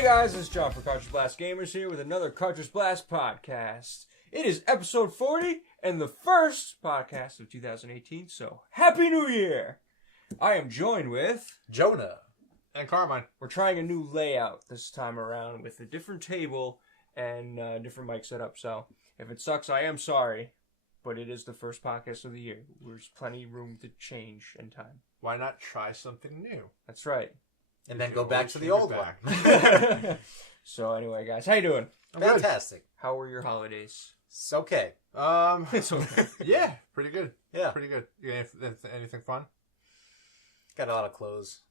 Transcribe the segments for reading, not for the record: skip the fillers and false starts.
Hey guys, it's John for Cartridge Blast Gamers here with another Cartridge Blast Podcast. It is episode 40 and the first podcast of 2018, so Happy New Year! I am joined with Jonah and Carmine. We're trying a new layout this time around with a different table and different mic setup, so if it sucks, I am sorry, but it is the first podcast of the year. There's plenty of room to change in time. Why not try something new? That's right. And then go back to the old one. So anyway, guys, how you doing? Fantastic. How were your holidays? It's okay. It's okay. Yeah, pretty good. Yeah. Pretty good. You got anything fun? Got a lot of clothes.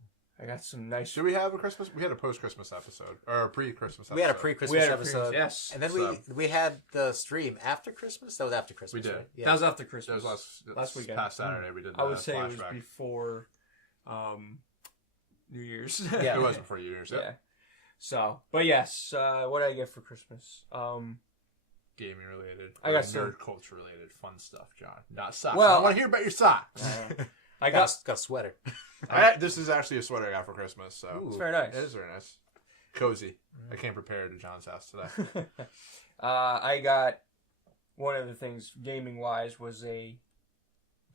I got some nice... Should we have a Christmas? We had a post-Christmas episode. Or a pre-Christmas episode. We had a pre-Christmas episode. Yes. And then we had the stream after Christmas? That was after Christmas, We did. Right? Yeah. That was after Christmas. That was last weekend. Past Saturday we did the I would say flashback. it was before New Year's. Yeah. It was before New Year's. Yeah. So, but yes, what did I get for Christmas? Gaming related. I got nerd culture related fun stuff, John. Not socks. Well, I want to hear about your socks. I got a sweater. This is actually a sweater I got for Christmas, so it's very nice. It is very nice. Cozy. I came prepared to John's house today. I got one of the things gaming wise was a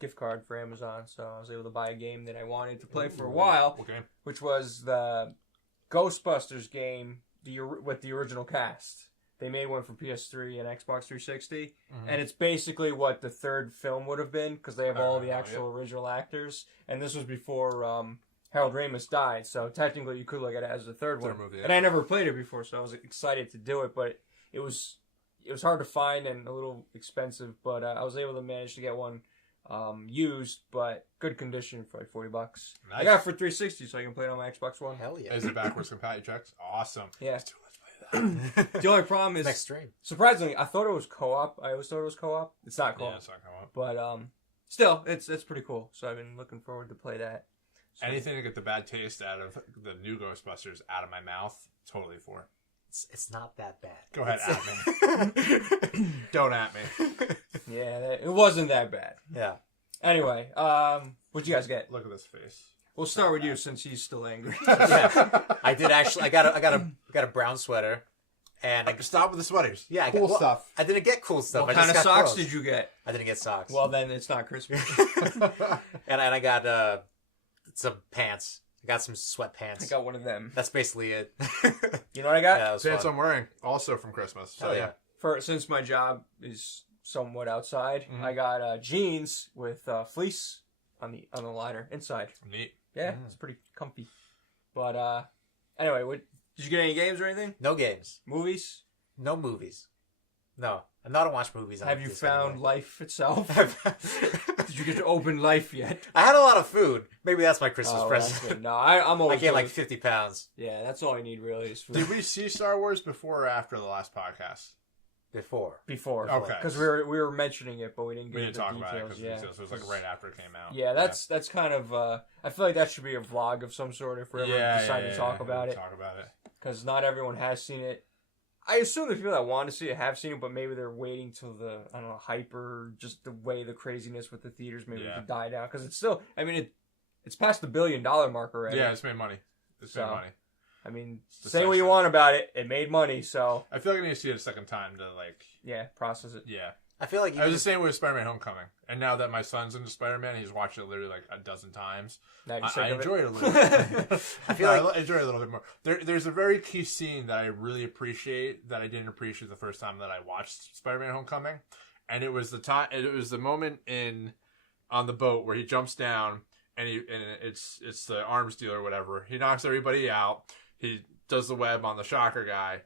gift card for Amazon, so I was able to buy a game that I wanted to play for a while, What game? which was the Ghostbusters game with the original cast. They made one for PS3 and Xbox 360, and it's basically what the third film would have been, because they have all the actual original actors, and this was before Harold Ramis died, so technically you could look at it as the third one. Movie, yeah. And I never played it before, so I was excited to do it, but it was hard to find and a little expensive, but I was able to manage to get one used, but good condition for like $40. Nice. I got it for 360, so I can play it on my Xbox One. Hell yeah. Is it backwards compatible checks? Awesome. Yeah. Let's play that. The only problem is, Next stream. surprisingly, I thought it was co-op. I always thought it was co-op. It's not co-op. Yeah, it's not going up. But still, it's pretty cool. So I've been looking forward to play that. So, Anything to get the bad taste out of the new Ghostbusters out of my mouth, totally for. It's not that bad. Go ahead, at me. Don't at me. yeah, it wasn't that bad. Yeah. Anyway, what'd you guys get? Look at this face. We'll start with you since he's still angry. Yeah. I did actually. I got a brown sweater, and Stop with the sweaters. yeah, Cool stuff. I didn't get cool stuff. What I kind just of got socks clothes. did you get? I didn't get socks. Well, then it's not Christmas. and I got some pants. I got some sweatpants. I got one of them. That's basically it. You know what I got? Yeah, that was Pants fun. I'm wearing, also from Christmas. So Hell yeah. Since my job is somewhat outside, I got jeans with fleece on the liner inside. Neat. Yeah, it's pretty comfy. But anyway, did you get any games or anything? No games. Movies? No movies. No. I'm not to watch movies. Have you found anyway. life itself? Did you get to open life yet? I had a lot of food. Maybe that's my Christmas Oh, present. that's good. No, I'm always I gained good like with- 50 pounds Yeah, that's all I need really is food. Did we see Star Wars before or after the last podcast? before. Before. Okay. Because we were mentioning it, but we didn't get We didn't into talk details. about it because Yeah. it was like right after it came out. Yeah, that's kind of. I feel like that should be a vlog of some sort if we ever decide to talk about it. Talk about it. Because not everyone has seen it. I assume the people that want to see it have seen it, but maybe they're waiting till the, I don't know, hype or just the way the craziness with the theaters maybe could die down. Because it's still, I mean, it's past the $1 billion mark already. Yeah, it's made money. It's made money. I mean, It's say what you want about it. It made money, so. I feel like I need to see it a second time to like. Yeah, process it. Yeah. I feel like I was the same with Spider-Man Homecoming. And now that my son's into Spider-Man, he's watched it literally like a dozen times. Now you're I sick of enjoy it a little bit. I feel like I enjoy it a little bit more. There's a very key scene that I really appreciate that I didn't appreciate the first time that I watched Spider-Man Homecoming. And it was the moment on the boat where he jumps down and it's the arms dealer or whatever. He knocks everybody out. He does the web on the shocker guy.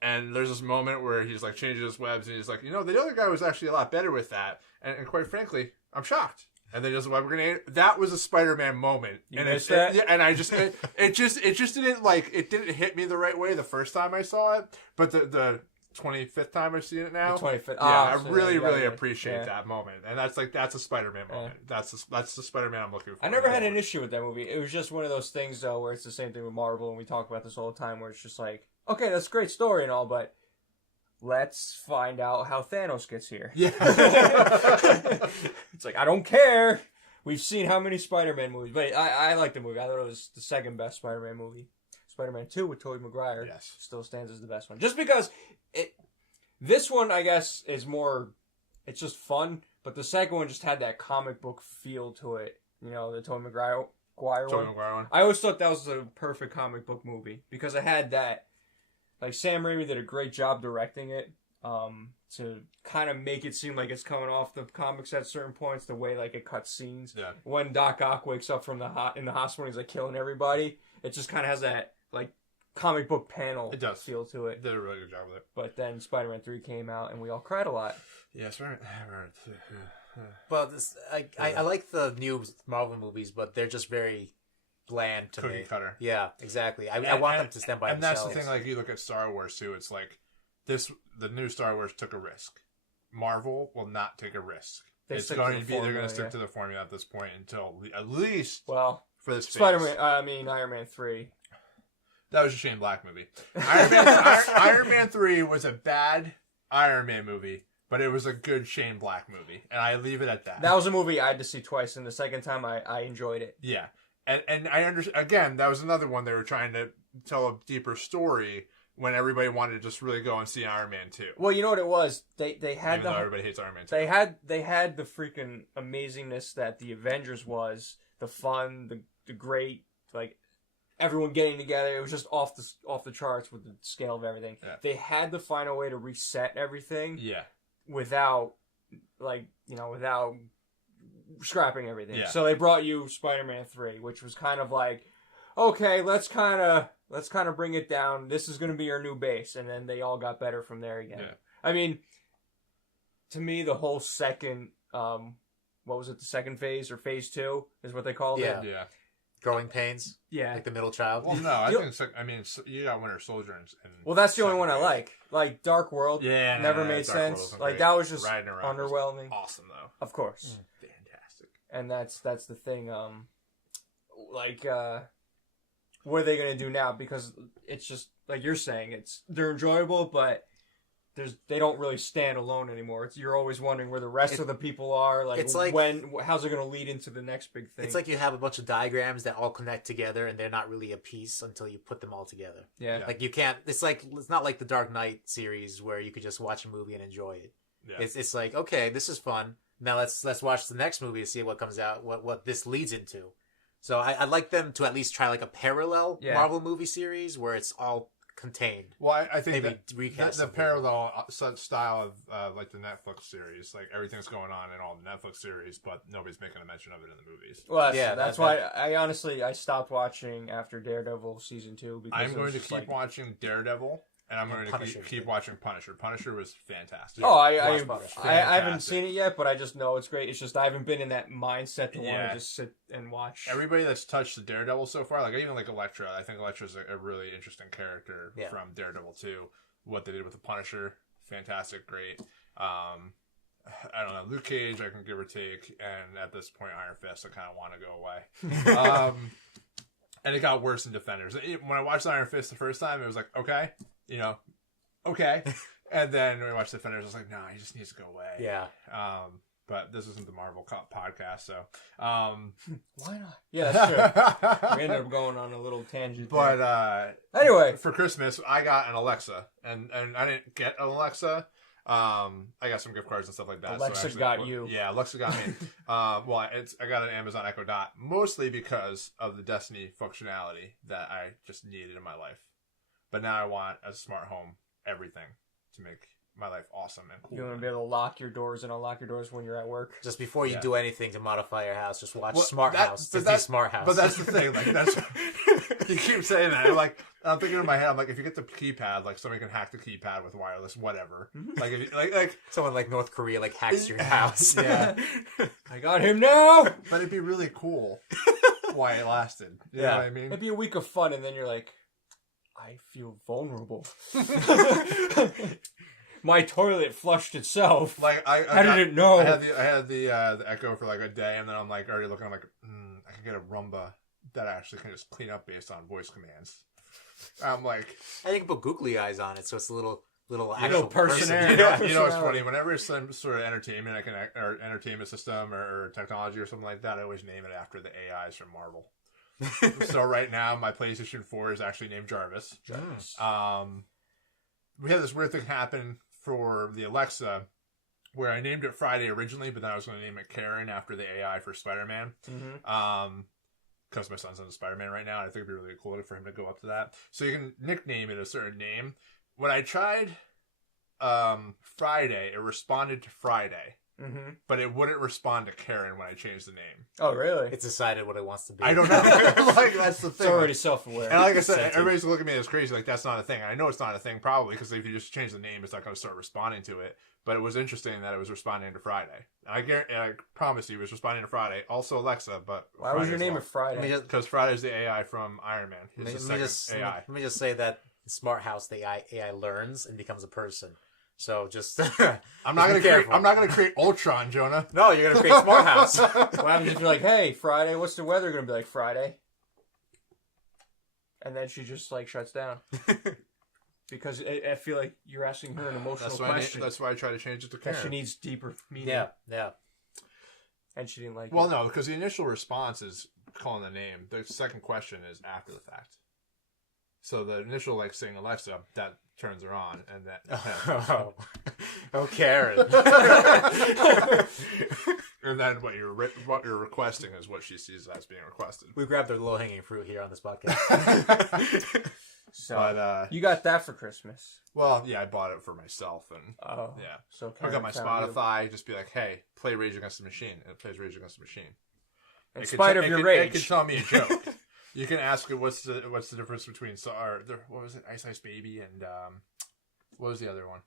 And there's this moment where he's like changing his webs and he's like, the other guy was actually a lot better with that. And quite frankly, I'm shocked. And then he does a web grenade. That was a Spider-Man moment. You and missed that? And I just, it just didn't it didn't hit me the right way the first time I saw it. But the 25th time I've seen it now. The 25th. Yeah, So I really yeah, appreciate that moment. And that's a Spider-Man moment. That's the Spider-Man I'm looking for. I never had an issue with that movie. It was just one of those things, though, where it's the same thing with Marvel, and we talk about this all the time, where it's just like, okay, that's a great story and all, but let's find out how Thanos gets here. Yeah. It's like, I don't care. We've seen how many Spider-Man movies, but I like the movie. I thought it was the second best Spider-Man movie. Spider-Man 2 with Tobey Maguire still stands as the best one. Just because this one, I guess, is more, it's just fun, but the second one just had that comic book feel to it. You know, the Tobey Maguire one. I always thought that was a perfect comic book movie because it had that. Like, Sam Raimi did a great job directing it to kind of make it seem like it's coming off the comics at certain points, the way, like, it cuts scenes. Yeah. When Doc Ock wakes up from in the hospital and he's, like, killing everybody, it just kind of has that, like, comic book panel feel to it. Did a really good job with it. But then Spider-Man 3 came out, and we all cried a lot. Yeah, Spider-Man... Well, I like the new Marvel movies, but they're just very bland to me. Cookie cutter. Yeah, exactly. I want them to stand by themselves. And that's the thing, like, you look at Star Wars, too, it's like, the new Star Wars took a risk. Marvel will not take a risk. They're going to stick to the formula at this point until, at least, for this phase. Iron Man 3. That was a Shane Black movie. Iron Man 3 was a bad Iron Man movie. But it was a good Shane Black movie, and I leave it at that. That was a movie I had to see twice, and the second time I enjoyed it. Yeah, and I understand. Again, that was another one they were trying to tell a deeper story when everybody wanted to just really go and see Iron Man 2. Well, you know what it was? They had Even though everybody hates Iron Man 2. They had the freaking amazingness that the Avengers was, the fun, the great, like everyone getting together. It was just off the charts with the scale of everything. Yeah. They had to find a way to reset everything. Yeah. Without scrapping everything. Yeah. So they brought you Spider-Man 3, which was kind of like, okay, let's kind of bring it down. This is going to be our new base. And then they all got better from there again. Yeah. I mean, to me, the whole second, what was it, the second phase or phase 2 is what they called it? Yeah. Growing pains? Yeah. Like the middle child? Well, no, I think you got Winter Soldier and well, that's the only one I like. Like, Dark World never made sense. Like, that was just underwhelming. Awesome, though. Of course. Fantastic. And that's the thing. What are they going to do now? Because it's just, like you're saying, they're enjoyable, but they don't really stand alone anymore. You're always wondering where the rest of the people are. How's it going to lead into the next big thing? It's like you have a bunch of diagrams that all connect together, and they're not really a piece until you put them all together. Yeah. Like you can't. It's not like the Dark Knight series where you could just watch a movie and enjoy it. Yeah. It's like, okay, this is fun. Now let's watch the next movie to see what comes out, what this leads into. So I'd like them to at least try like a parallel Marvel movie series where it's all contained. Well, I think the parallel style of like the Netflix series, like everything's going on in all the Netflix series, but nobody's making a mention of it in the movies. Well, that's why I stopped watching after Daredevil season 2 because I'm going to keep watching Daredevil. And I'm going to keep watching Punisher. Punisher was fantastic. Oh, I haven't seen it yet, but I just know it's great. It's just I haven't been in that mindset to want to just sit and watch. Everybody that's touched the Daredevil so far, like even like Elektra, I think Elektra's a really interesting character from Daredevil 2. What they did with the Punisher, fantastic, great. I don't know, Luke Cage, I can give or take, and at this point, Iron Fist, I kind of want to go away. And it got worse in Defenders. When I watched Iron Fist the first time, it was like, okay. Okay. And then when we watched Defenders, I was like, no, he just needs to go away. Yeah. But this isn't the Marvel podcast, so. Why not? Yeah, that's true. We ended up going on a little tangent. But, anyway. For Christmas, I got an Alexa. And I didn't get an Alexa. I got some gift cards and stuff like that. Alexa got you. Yeah, Alexa got me. I got an Amazon Echo Dot, mostly because of the Destiny functionality that I just needed in my life. But now I want a smart home, everything, to make my life awesome and cool. You want to be able to lock your doors and unlock your doors when you're at work? Just before you do anything to modify your house, just watch Smart House. Smart House. But that's the thing. Like you keep saying that. I'm thinking in my head. I'm like, if you get the keypad, like somebody can hack the keypad with wireless, whatever. Like, if you, like someone like North Korea hacks your house. Yeah, I got him now. But it'd be really cool. Why it lasted? You know what I mean? It'd be a week of fun, and then you're like, I feel vulnerable. My toilet flushed itself. Like how did it know? I had the Echo for like a day, and then I'm like already looking. I'm like, I can get a Roomba that actually can just clean up based on voice commands. I'm like, I think put googly eyes on it, so it's a little actual person. You know what's funny? Whenever it's some sort of entertainment, or entertainment system or technology or something like that, I always name it after the AIs from Marvel. So right now, my PlayStation 4 is actually named Jarvis. Jarvis. We had this weird thing happen for the Alexa, where I named it Friday originally, but then I was going to name it Karen after the AI for Spider-Man. Because my son's into Spider-Man right now, and I think it'd be really cool for him to go up to that. So you can nickname it a certain name. When I tried Friday, it responded to Friday. But it wouldn't respond to Karen when I changed the name. Oh, really? It's decided what it wants to be. I don't know. Like, that's the thing. It's already self-aware. And like I said, everybody's looking at me as crazy. Like, that's not a thing. And I know it's not a thing, probably, because if you just change the name, it's not going to start responding to it. But it was interesting that it was responding to Friday. And I promise you, it was responding to Friday. Also Alexa, but why was your name a Friday? Because Friday's the AI from Iron Man. It's the second AI. Let me just say that in Smart House, the AI learns and becomes a person. So just I'm not gonna create Ultron, Jonah. No, you're gonna create Smart House. What happens if you're like, hey, Friday, what's the weather gonna be like Friday? And then she just like shuts down. Because I feel like you're asking her an emotional question. That's why I try to change it to Karen. She needs deeper meaning. Yeah. And she didn't like it. Well, no, because the initial response is calling the name. The second question is after the fact. So the initial, like, saying Alexa, that turns her on, and that... Karen. And then what you're requesting is what she sees as being requested. We grabbed the low-hanging fruit here on this podcast. So, but, you got that for Christmas. Well, yeah, I bought it for myself, and yeah. So I got my Spotify, just be like, hey, play Rage Against the Machine, and it plays Rage Against the Machine. In spite of your rage. It can tell me a joke. You can ask it what's the difference between what was it, Ice Ice Baby and what was the other one?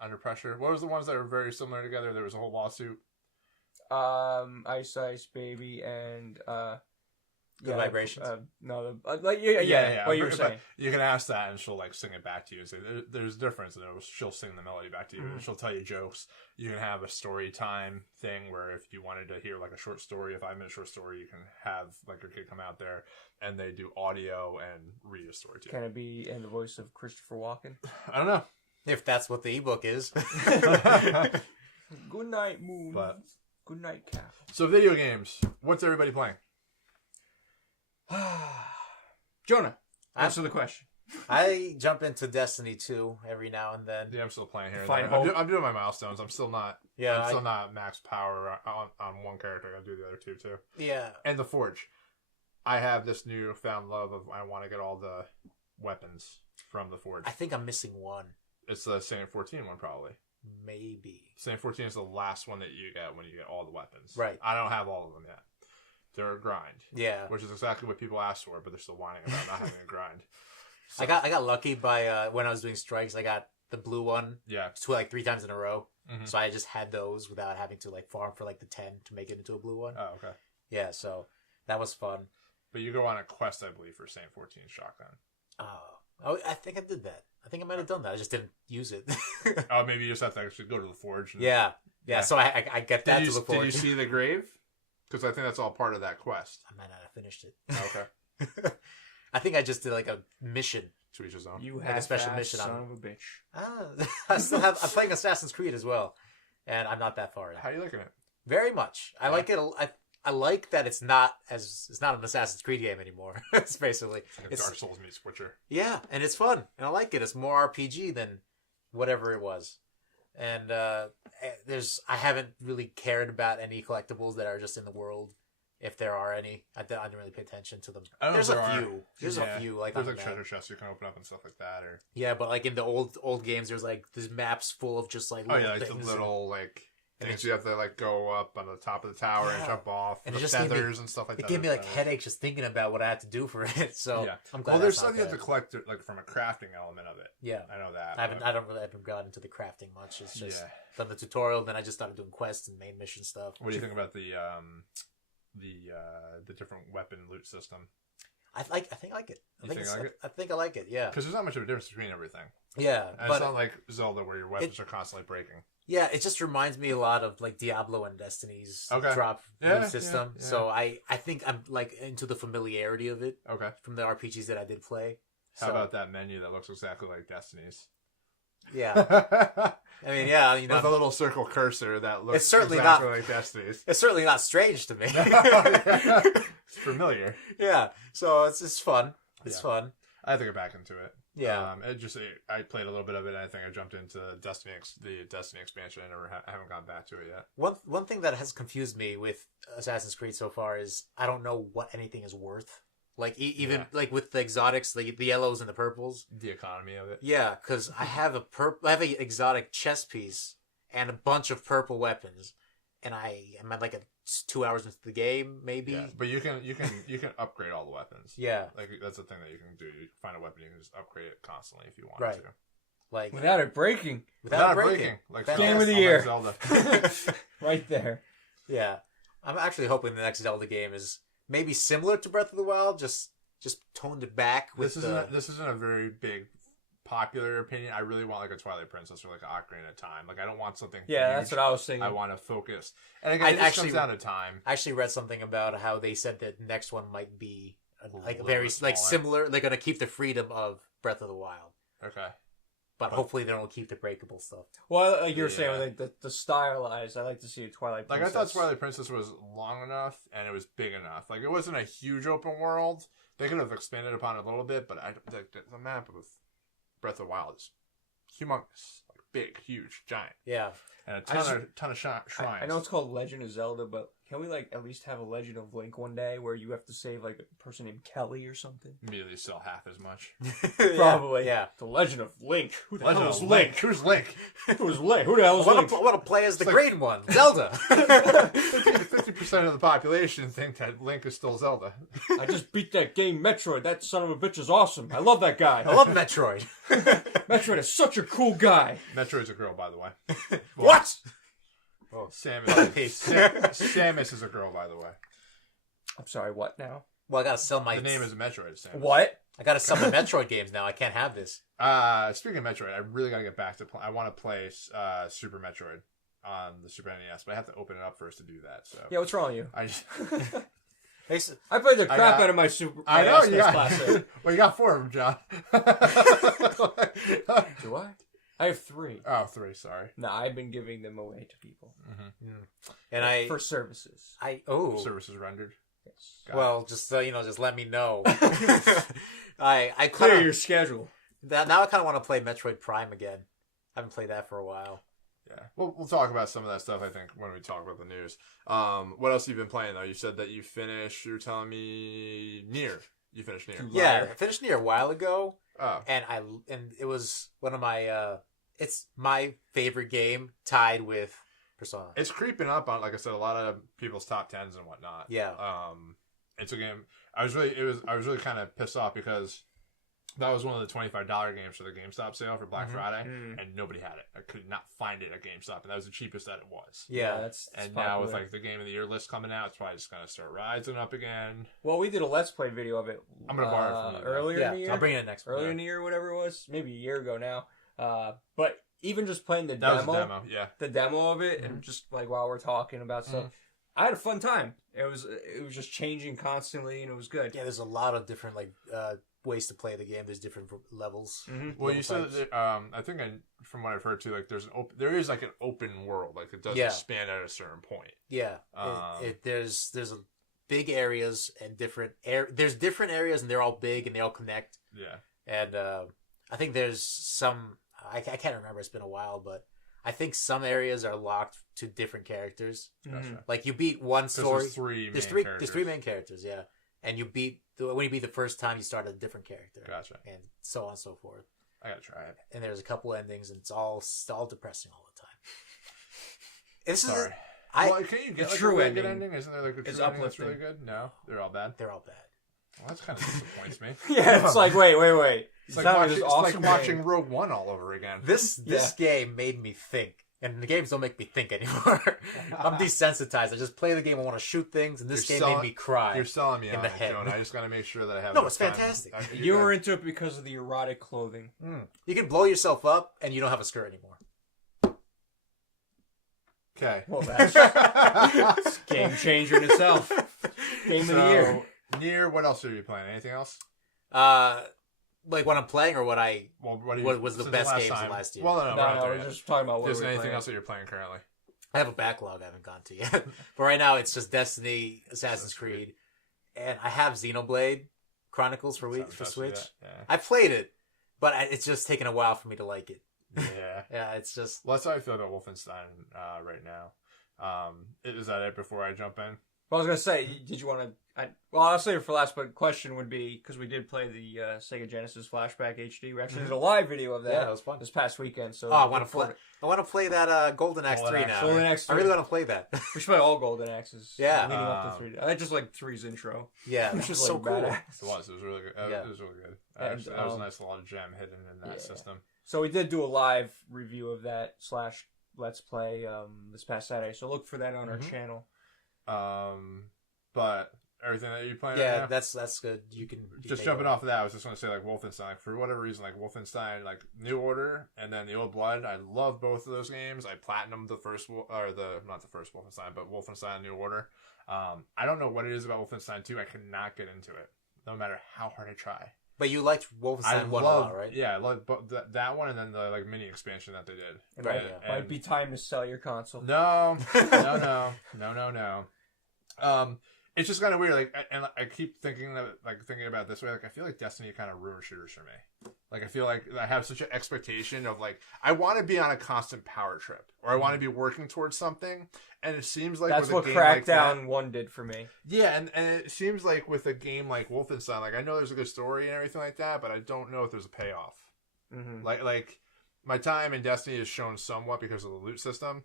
Under Pressure. What was the ones that were very similar together? There was a whole lawsuit. Ice Ice Baby and Good Vibrations. No, yeah. What you were saying. You can ask that, and she'll like sing it back to you and say, "There's a difference," and she'll sing the melody back to you, and she'll tell you jokes. You can have a story time thing where if you wanted to hear like a short story, a 5-minute short story, you can have like your kid come out there, and they do audio and read a story to you. Can it be in the voice of Christopher Walken? I don't know if that's what the ebook is. Good night, Moon. Good night, Cap. So video games. What's everybody playing? Jonah, answer the question. I jump into Destiny 2 every now and then. Yeah, I'm still playing here and there. I'm doing my milestones. I'm still not max power on one character. I'll do the other two too. Yeah. And the Forge. I have this newfound love of I want to get all the weapons from the Forge. I think I'm missing one. It's the Saint 14 one, probably. Maybe. Saint 14 is the last one that you get when you get all the weapons. Right. I don't have all of them yet. They're a grind. Yeah. Which is exactly what people ask for, but they're still whining about not having a grind. So. I got lucky by when I was doing strikes. I got the blue one. Yeah. 3 times in a row. Mm-hmm. So I just had those without having to like farm for like the 10 to make it into a blue one. Oh, okay. Yeah, so that was fun. But you go on a quest, I believe, for Saint 14 shotgun. Oh, I think I did that. I think I might have done that. I just didn't use it. Oh, maybe you just have to actually go to the Forge. And... Yeah. So I get that to the Forge. Did you see the grave? Because I think that's all part of that quest. I might not have finished it. Okay. I think I just did like a mission. To each his own. You like have a special mission. Son of a bitch. I'm playing Assassin's Creed as well, and I'm not that far in. How are you liking it? Very much. I like it. I like that it's not an Assassin's Creed game anymore. It's basically it's Dark Souls meets Witcher. Yeah, and it's fun, and I like it. It's more RPG than whatever it was. And I haven't really cared about any collectibles that are just in the world, if there are any. I didn't really pay attention to them. There's a few. There's a few. Like there's like treasure chests you can open up and stuff like that. Or yeah, but like in the old games, there's maps full of just like like the little things you have to like go up on the top of the tower and jump off, and the feathers and stuff like that. It gave me like headaches just thinking about what I had to do for it. So yeah. I'm glad. Well, there's something you have to collect like from a crafting element of it. Yeah, I know that. I haven't gotten into the crafting much. It's just done the tutorial, then I just started doing quests and main mission stuff. What do you think about the different weapon loot system? I think I like it. I think I like it. Yeah, because there's not much of a difference between everything. Yeah, and it's not like Zelda where your weapons are constantly breaking. Yeah, it just reminds me a lot of like Diablo and Destiny's drop loot system. Yeah. So I think I'm like into the familiarity of it. Okay. From the RPGs that I did play. How about that menu that looks exactly like Destiny's? Yeah. I mean, yeah, you know, with a little circle cursor that looks it's certainly exactly like Destiny's. It's certainly not strange to me. familiar. Yeah, so it's fun. It's fun. I have to get back into it. Yeah. I played a little bit of it. And I think I jumped into the Destiny expansion. I haven't gone back to it yet. One thing that has confused me with Assassin's Creed so far is I don't know what anything is worth. Like even like with the exotics, the yellows and the purples, the economy of it. Yeah, because I have an exotic chest piece and a bunch of purple weapons, and I am at like 2 hours into the game, maybe. Yeah, but you can upgrade all the weapons. Yeah, like that's the thing that you can do. You find a weapon, you can just upgrade it constantly if you want to. Like without it breaking. Without it breaking. Like game of the year. Zelda. Right there. Yeah, I'm actually hoping the next Zelda game is maybe similar to Breath of the Wild, just toned it back. This isn't a very big popular opinion. I really want like a Twilight Princess or like an Ocarina of Time. Like I don't want something. Yeah, huge. that's what I was thinking. I want to focus. And again, it comes down to time. I actually read something about how they said that the next one might be like very smaller. like similar. They're gonna keep the freedom of Breath of the Wild. Okay. But hopefully they don't keep the breakable stuff. Well, like you were saying, like the stylized, I like to see a Twilight Princess. Like I thought Twilight Princess was long enough and it was big enough. Like it wasn't a huge open world. They could have expanded upon it a little bit, but the map of Breath of the Wild is humongous, like big, huge, giant. Yeah, and a ton of shrines. I know it's called Legend of Zelda, but can we like at least have a Legend of Link one day where you have to save like a person named Kelly or something? Immediately sell half as much. Probably. Yeah. The Legend of Link. Who the Legend hell is of Link? Who's Link? Who's Link? Who the hell is Link? I want to play as the green one, Zelda. 50% of the population think that Link is still Zelda. I just beat that game Metroid. That son of a bitch is awesome. I love that guy. I love Metroid. Metroid is such a cool guy. Metroid's a girl, by the way. What? Oh, Samus is a girl, by the way. I'm sorry, what now? Well, I gotta sell my... The name is Metroid, Samus. What? I gotta sell my Metroid games now. I can't have this. Speaking of Metroid, I really gotta get back to I want to play Super Metroid on the Super NES, but I have to open it up first to do that. So yeah, what's wrong with you? I played the crap out of my Super. I know SNES you got. Classic. Well, you got 4 of them, John. Do I? I have 3. Oh, 3. Sorry. No, I've been giving them away to people. Mm-hmm. And for services. Services rendered. Yes. Well, just just let me know. I clear your schedule. Now I kind of want to play Metroid Prime again. I haven't played that for a while. Yeah, we'll talk about some of that stuff, I think, when we talk about the news. What else have you been playing, though? You said that you finished, you were telling me, Nier. You finished Nier. Yeah, I finished Nier a while ago. Oh. And it was one of my, it's my favorite game tied with Persona. It's creeping up on, like I said, a lot of people's top 10s and whatnot. Yeah. It's a game, I was really kind of pissed off because that was one of the $25 games for the GameStop sale for Black Friday, and nobody had it. I could not find it at GameStop, and that was the cheapest that it was. Yeah, that's now with like the Game of the Year list coming out, it's probably just gonna start rising up again. Well, we did a Let's Play video of it. I'm gonna borrow it from you. Earlier in the year. I'll bring it next. Earlier in the year, whatever it was, maybe a year ago now. But even just playing the that demo, was a demo, yeah, the demo of it, and just like while we're talking about stuff. I had a fun time. It was just changing constantly, and it was good. Yeah, there's a lot of different ways to play the game. There's different levels. Mm-hmm. Well, you said that, I think from what I've heard too, like there is like an open world, like it doesn't span at a certain point. Yeah, there's a big areas and there's different areas, and they're all big and they all connect. Yeah, and I think there's some I can't remember. It's been a while, but I think some areas are locked to different characters. Gotcha. Like you beat one story. There's three main characters. Yeah, and when you beat the first time, you start a different character. Gotcha. And so on and so forth. I gotta try it. And there's a couple endings, and it's all depressing all the time. This Sorry. Can you get like true a good ending? Isn't there like a true ending that's really good? No, they're all bad. They're all bad. Well, that kind of disappoints me. Yeah, it's like wait. It's like watching Rogue One all over again. This game made me think, and the games don't make me think anymore. I'm desensitized. I just play the game. I want to shoot things, and this game made me cry. You're selling me in on the it, head. Joan. I just got to make sure that I have. No, it's fantastic. You were into it because of the erotic clothing. You can blow yourself up, and you don't have a skirt anymore. Okay. Well, that's game changer in itself. Game of the year. Nier, what else are you playing? Anything else? Like what I'm playing or what what was the best games of last year? Well, no, we're just talking about what Is we're there anything playing. else that you're playing currently? I have a backlog I haven't gone to yet. But right now it's just Destiny, Assassin's Creed, and I have Xenoblade Chronicles for Switch. Yeah. I played it, but it's just taken a while for me to like it. Yeah. Yeah, it's just... Well, that's how I feel about Wolfenstein right now. Is that it before I jump in? Well, I was going to say, did you want to... Well, I'll save it for last, but question would be, because we did play the Sega Genesis Flashback HD. We actually did a live video of that. Yeah, that was fun. This past weekend. So I want to play that Golden Axe 3 now. Golden Axe 3. I really want to play that. We should play all Golden Axes. Yeah. Leading up to 3. I just like 3's intro. Yeah, which is so like cool. badass. It was really good. Yeah. It was really good. And, that was a nice little gem hidden in that system. So we did do a live review of that / Let's Play this past Saturday. So look for that on our channel. But everything that you playing yeah, right now? that's good. You can just jumping off of that. I was just going to say, like, Wolfenstein. For whatever reason, like Wolfenstein, like New Order, and then the Old Blood. I love both of those games. I platinumed not the first Wolfenstein, but Wolfenstein New Order. I don't know what it is about Wolfenstein 2. I cannot get into it, no matter how hard I try. But you liked Wolfenstein 1 a lot, right? Yeah, I love that one, and then the mini expansion that they did. Right. Might be time to sell your console. No. It's just kind of weird. Like, and I keep thinking about it this way. Like, I feel like Destiny kind of ruined shooters for me. Like, I feel like I have such an expectation of, like, I want to be on a constant power trip, or I want to be working towards something. And it seems like that's what Crackdown 1 did for me. Yeah, and it seems like with a game like Wolfenstein, like, I know there's a good story and everything like that, but I don't know if there's a payoff. Mm-hmm. Like my time in Destiny is shown somewhat because of the loot system.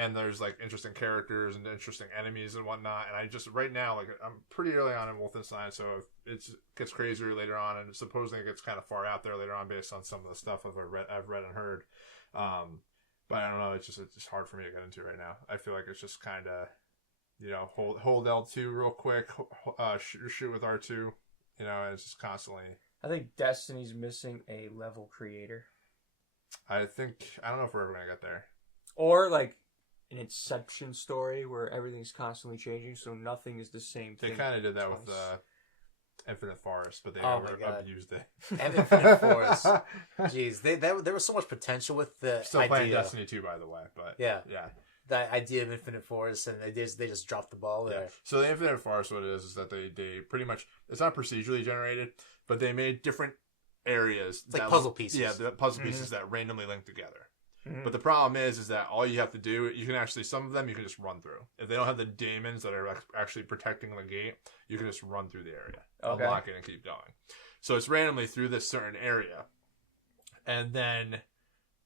And there's, like, interesting characters and interesting enemies and whatnot. And I just, right now, like, I'm pretty early on in Wolfenstein, so if it gets crazier later on, and supposedly it gets kind of far out there later on based on some of the stuff I've read and heard. But I don't know, it's just hard for me to get into right now. I feel like it's just kind of, hold L2 real quick, shoot with R2, and it's just constantly... I think Destiny's missing a level creator. I don't know if we're ever going to get there. Or, like, an Inception story where everything's constantly changing, so nothing is the same thing. They kind of did that with Infinite Forest, but they abused it. And Infinite Forest. Jeez, there was so much potential with the Still idea. playing Destiny 2, by the way, but yeah. The idea of Infinite Forest, and they just dropped the ball there. Yeah. So the Infinite Forest, what it is that they pretty much, it's not procedurally generated, but they made different areas. It's like puzzle pieces. Yeah, the puzzle pieces that randomly link together. Mm-hmm. But the problem is that all you have to do, you can actually, some of them you can just run through. If they don't have the daemons that are actually protecting the gate, you can just run through the area, unlock it, and keep going. So it's randomly through this certain area. And then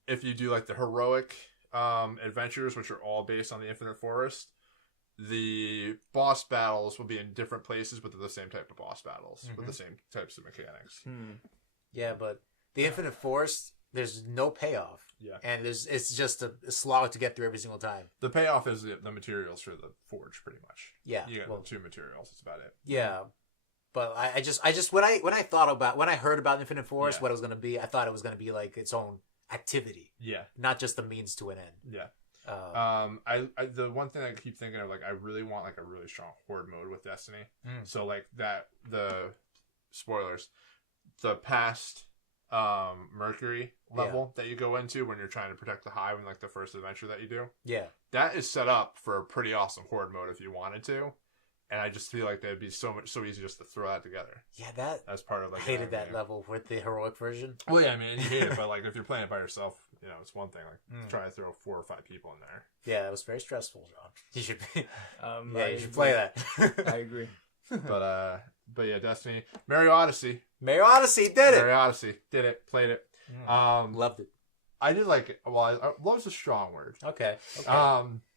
if you do, like, the heroic adventures, which are all based on the Infinite Forest, the boss battles will be in different places, but they're the same type of boss battles with the same types of mechanics. Yeah, but the Infinite Forest, there's no payoff. Yeah. And it's just a slog to get through every single time. The payoff is the materials for the forge, pretty much. Yeah. You get 2 materials. That's about it. Yeah. But I just when I heard about Infinite Forest, what it was going to be, I thought it was going to be like its own activity. Yeah. Not just a means to an end. Yeah. The one thing I keep thinking of, like, I really want, like, a really strong horde mode with Destiny. So, like, the spoilers, the past Mercury level that you go into when you're trying to protect the hive in, like, the first adventure that you do. Yeah. That is set up for a pretty awesome horde mode if you wanted to. And I just feel like that'd be so easy just to throw that together. Yeah, that's part of, like, I hated that level with the heroic version. Well, yeah, I mean, you hate it, but, like, if you're playing it by yourself, it's one thing. Like, try to throw 4 or 5 people in there. Yeah, it was very stressful, John. You should be. You should play that. I agree. But yeah, Destiny, Mario Odyssey did it. Mario Odyssey did it. Played it. Loved it. I did like it. Well, love's a strong word. Okay.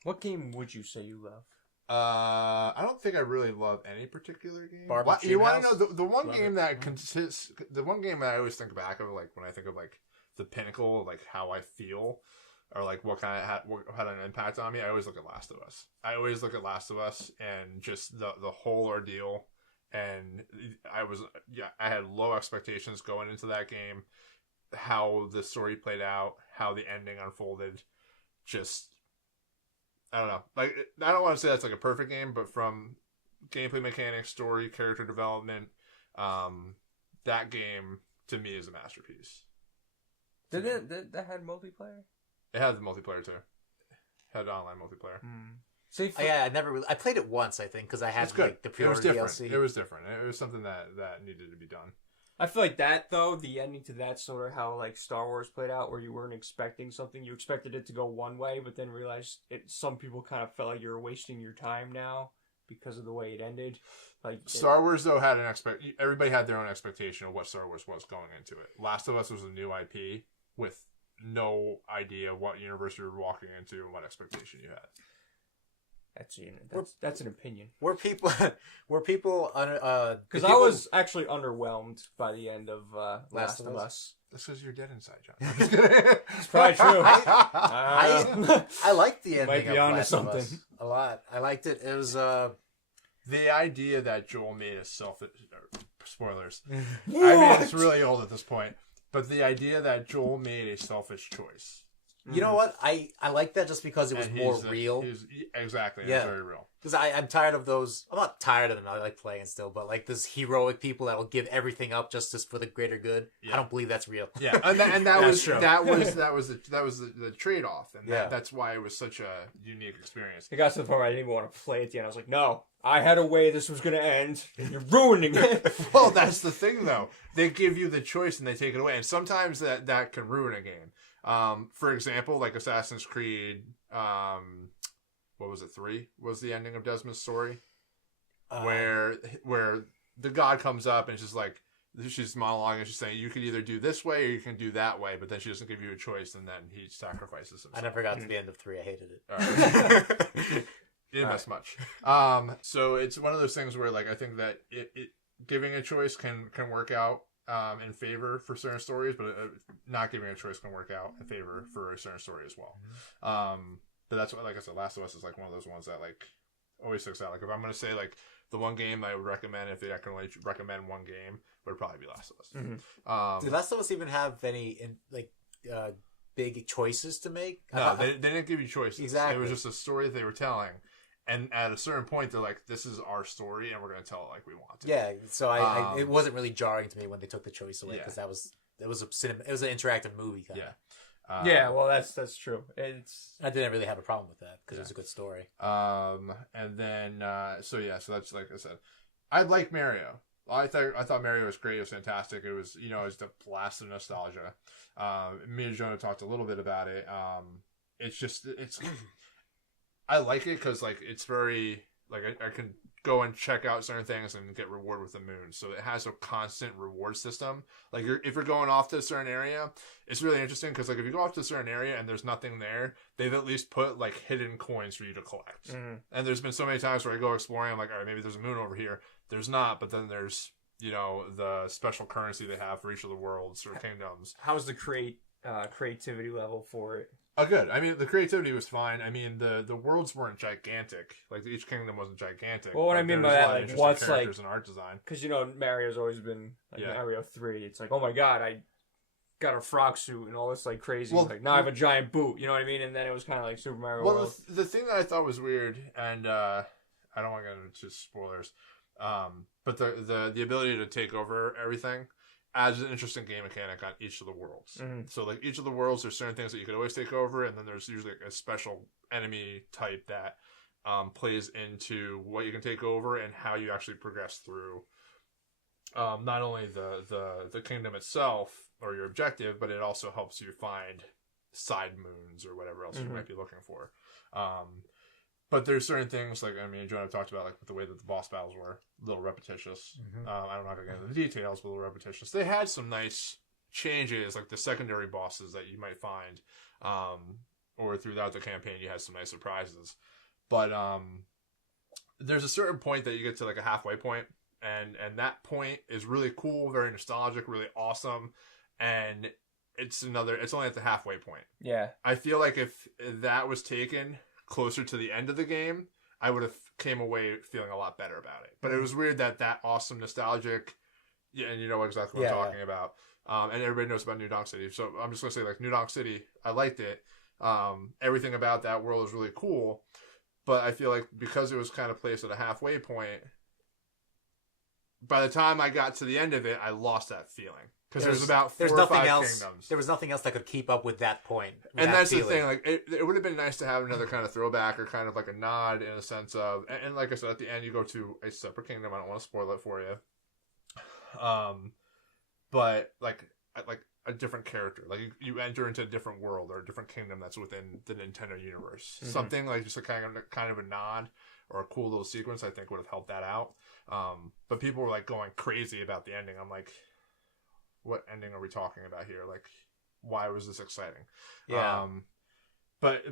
What game would you say you love? I don't think I really love any particular game. You want to know the one game that consists? The one game that I always think back of, like, when I think of, like, the pinnacle, like, how I feel, or, like, what had an impact on me. I always look at Last of Us. And just the whole ordeal. And I had low expectations going into that game. How the story played out, how the ending unfolded, just, I don't know. Like, I don't want to say that's like a perfect game, but from gameplay mechanics, story, character development, that game to me is a masterpiece. Did that had multiplayer? It had the multiplayer too. It had online multiplayer. See, I played it once, I think, because I had like the pre-order DLC. It was different. It was something that needed to be done. I feel like that, though, the ending to that sort of how, like, Star Wars played out, where you weren't expecting something. You expected it to go one way, but then realized some people kind of felt like you were wasting your time now because of the way it ended. Like Star Wars, though, had everybody had their own expectation of what Star Wars was going into it. Last of Us was a new IP with no idea what universe you were walking into and what expectation you had. That's an opinion. Were people because I was actually underwhelmed by the end of Last of Us. That's because you're dead inside, John. It's probably true. I liked the ending. Might be of onto Last something. Of Us a lot. I liked it. It was the idea that Joel made a spoilers. I mean, it's really old at this point, but the idea that Joel made a selfish choice. You know what? I like that just because it was more real. Exactly. Yeah. It's very real. Because I'm tired of those. I'm not tired of them. I like playing still, but like this heroic people that will give everything up just for the greater good. Yeah. I don't believe that's real. Yeah, and that was the trade off, and that's why it was such a unique experience. It got to the point where I didn't even want to play at the end. I was like, no, I had a way this was going to end, and you're ruining it. Well, that's the thing, though. They give you the choice and they take it away, and sometimes that can ruin a game. For example, like Assassin's Creed, what was it, 3? Was the ending of Desmond's story? Where the god comes up and it's just like, she's monologuing and she's saying, you can either do this way or you can do that way, but then she doesn't give you a choice and then he sacrifices himself. I never got to the end of 3. I hated it. You didn't miss much. So it's one of those things where, like, I think that it giving a choice can work out in favor for certain stories, but not giving a choice can work out in favor for a certain story as well. But that's what, like I said, Last of Us is like one of those ones that like always sticks out. Like if I'm going to say like the one game I would recommend, if I can only recommend one game, would probably be Last of Us. Mm-hmm. Did Last of Us even have any big choices to make? No, they didn't give you choices. Exactly. It was just a story that they were telling. And at a certain point, they're like, "This is our story, and we're going to tell it like we want to." Yeah, so it wasn't really jarring to me when they took the choice away because it was an interactive movie. Yeah, well, that's true. I didn't really have a problem with that because it was a good story. And then so that's like I said, I like Mario. I thought Mario was great. It was fantastic. It was it was the blast of nostalgia. Me and Jonah talked a little bit about it. It's I like it because like it's very like I can go and check out certain things and get reward with the moon. So it has a constant reward system. Like if you're going off to a certain area, it's really interesting because like if you go off to a certain area and there's nothing there, they've at least put like hidden coins for you to collect. Mm-hmm. And there's been so many times where I go exploring, I'm like, all right, maybe there's a moon over here. There's not, but then there's the special currency they have for each of the worlds or kingdoms. How's the creativity level for it? Oh, good. I mean, the creativity was fine. I mean, the worlds weren't gigantic. Like, each kingdom wasn't gigantic. Well, what I mean by that, like, what's like... and art design. Because, Mario's always been, like, Mario 3. It's like, oh my god, I got a frog suit and all this, like, crazy. Well, like, now I have a giant boot, you know what I mean? And then it was kind of like Super Mario World. Well, the thing that I thought was weird, and I don't want to get into spoilers, but the ability to take over everything adds an interesting game mechanic on each of the worlds. Mm-hmm. So, like, each of the worlds, there's certain things that you could always take over, and then there's usually a special enemy type that plays into what you can take over and how you actually progress through not only the kingdom itself or your objective, but it also helps you find side moons or whatever else you might be looking for. But there's certain things, like, I mean, Jonah have talked about, like, the way that the boss battles were a little repetitious. Mm-hmm. I don't know if I can get into the details, but a little repetitious. They had some nice changes, like the secondary bosses that you might find, or throughout the campaign, you had some nice surprises. But there's a certain point that you get to, like, a halfway point, and that point is really cool, very nostalgic, really awesome, and it's only at the halfway point. Yeah. I feel like if that was taken closer to the end of the game, I would have came away feeling a lot better about it. But it was weird that awesome nostalgic, and you know exactly what I'm talking about. And everybody knows about New Donk City. So I'm just going to say, like, New Donk City, I liked it. Everything about that world is really cool. But I feel like because it was kind of placed at a halfway point, by the time I got to the end of it, I lost that feeling. Because there's about 4 or 5 kingdoms. There was nothing else that could keep up with that point. And that's the thing. Like it would have been nice to have another kind of throwback or kind of like a nod in a sense of. And like I said, at the end you go to a separate kingdom. I don't want to spoil it for you. But like a different character. Like you enter into a different world or a different kingdom that's within the Nintendo universe. Mm-hmm. Something like just a kind of a nod or a cool little sequence. I think would have helped that out. But people were like going crazy about the ending. I'm like, what ending are we talking about here? Like, why was this exciting? Yeah. But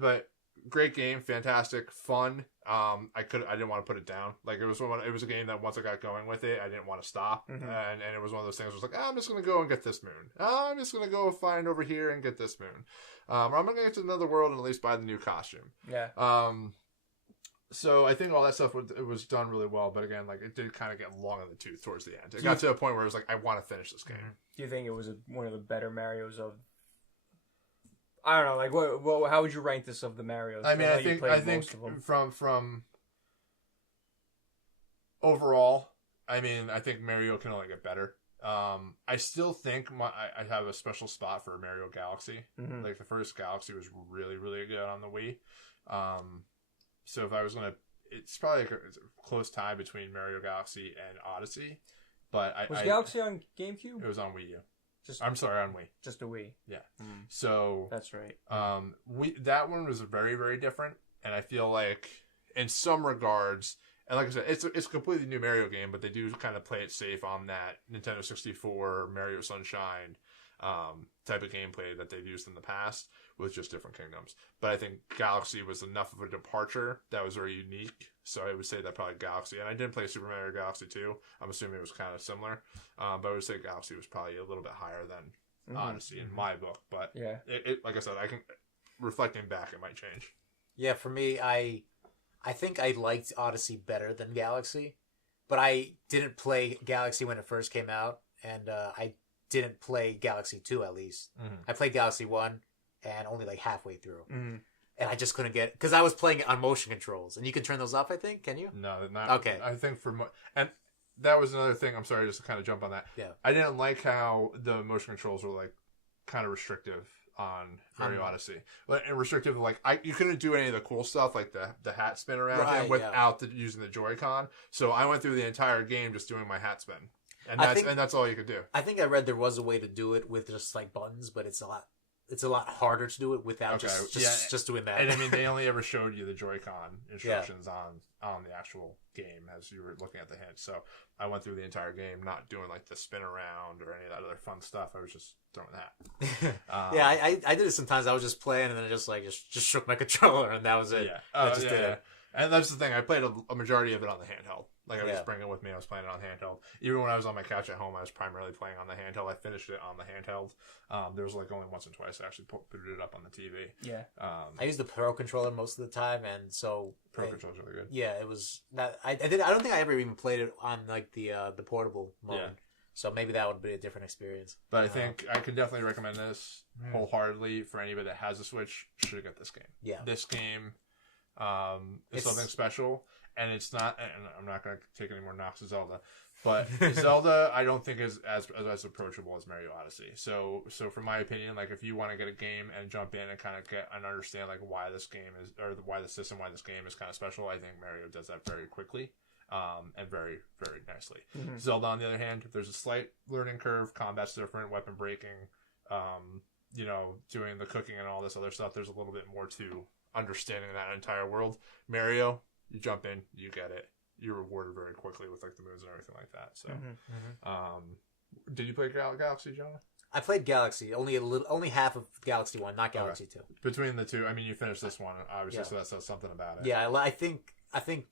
great game, fantastic, fun. I didn't want to put it down. Like it was a game that once I got going with it, I didn't want to stop. Mm-hmm. And it was one of those things where it was like, I'm just gonna go and get this moon. I'm just gonna go find over here and get this moon. Or I'm gonna get to another world and at least buy the new costume. Yeah. So I think all that stuff was done really well, but again, like it did kind of get long in the tooth towards the end. It got to a point where it was like, I want to finish this game. Do you think it was one of the better Marios of? I don't know. Like, what? How would you rank this of the Marios? I mean, I think from overall, I mean, I think Mario can only get better. I still think I have a special spot for Mario Galaxy. Mm-hmm. Like the first Galaxy was really, really good on the Wii. So if I was going to, it's probably a close tie between Mario Galaxy and Odyssey. But was Galaxy on GameCube? It was on Wii U. I'm sorry, on Wii. Just a Wii. Yeah. Mm. So that's right. That one was very, very different, and I feel like in some regards, and like I said, it's a completely new Mario game, but they do kind of play it safe on that Nintendo 64 Mario Sunshine type of gameplay that they've used in the past with just different kingdoms. But I think Galaxy was enough of a departure that was very unique. So I would say that probably Galaxy. And I didn't play Super Mario Galaxy 2. I'm assuming it was kind of similar. But I would say Galaxy was probably a little bit higher than Odyssey in my book. But yeah, it like I said, reflecting back, it might change. Yeah, for me, I think I liked Odyssey better than Galaxy. But I didn't play Galaxy when it first came out. And I didn't play Galaxy 2 at least. Mm-hmm. I played Galaxy 1 and only like halfway through. Mm-hmm. And I just couldn't get it because I was playing it on motion controls. And you can turn those off, I think. Can you? No, not. Okay. I think and that was another thing. I'm sorry, just to kind of jump on that. Yeah. I didn't like how the motion controls were like kind of restrictive on Mario Odyssey. And restrictive, like you couldn't do any of the cool stuff like the hat spin around him without using the Joy-Con. So I went through the entire game just doing my hat spin. And that's all you could do. I think I read there was a way to do it with just like buttons, but it's a lot harder to do it without just doing that. And I mean, they only ever showed you the Joy-Con instructions on the actual game as you were looking at the hint. So I went through the entire game not doing like the spin around or any of that other fun stuff. I was just throwing that. I did it sometimes. I was just playing and then I just shook my controller and that was it. Yeah. I just did it. And that's the thing. I played a majority of it on the handheld. Like I was just bringing it with me. I was playing it on handheld. Even when I was on my couch at home, I was primarily playing on the handheld. I finished it on the handheld. There was like only once or twice I actually booted it up on the TV. Yeah. I used the Pro controller most of the time, and so Pro controller's really good. Yeah, it was. I don't think I ever even played it on like the portable mode. Yeah. So maybe that would be a different experience. But I think I could definitely recommend this wholeheartedly for anybody that has a Switch. Should get this game. Yeah. This game is something special. And it's not, and I'm not going to take any more knocks of Zelda, but Zelda I don't think is as approachable as Mario Odyssey. So from my opinion, like if you want to get a game and jump in and kind of get and understand like why this game is, or why the system, why this game is kind of special, I think Mario does that very quickly, and very, very nicely. Mm-hmm. Zelda, on the other hand, there's a slight learning curve, combat's different, weapon breaking, doing the cooking and all this other stuff. There's a little bit more to understanding that entire world. Mario, you jump in, you get it. You're rewarded very quickly with like the moves and everything like that. So, did you play Galaxy, Jonah? I played Galaxy, only half of Galaxy 1, not Galaxy 2. Between the two, I mean, you finished this one, obviously, so that says something about it. Yeah, I think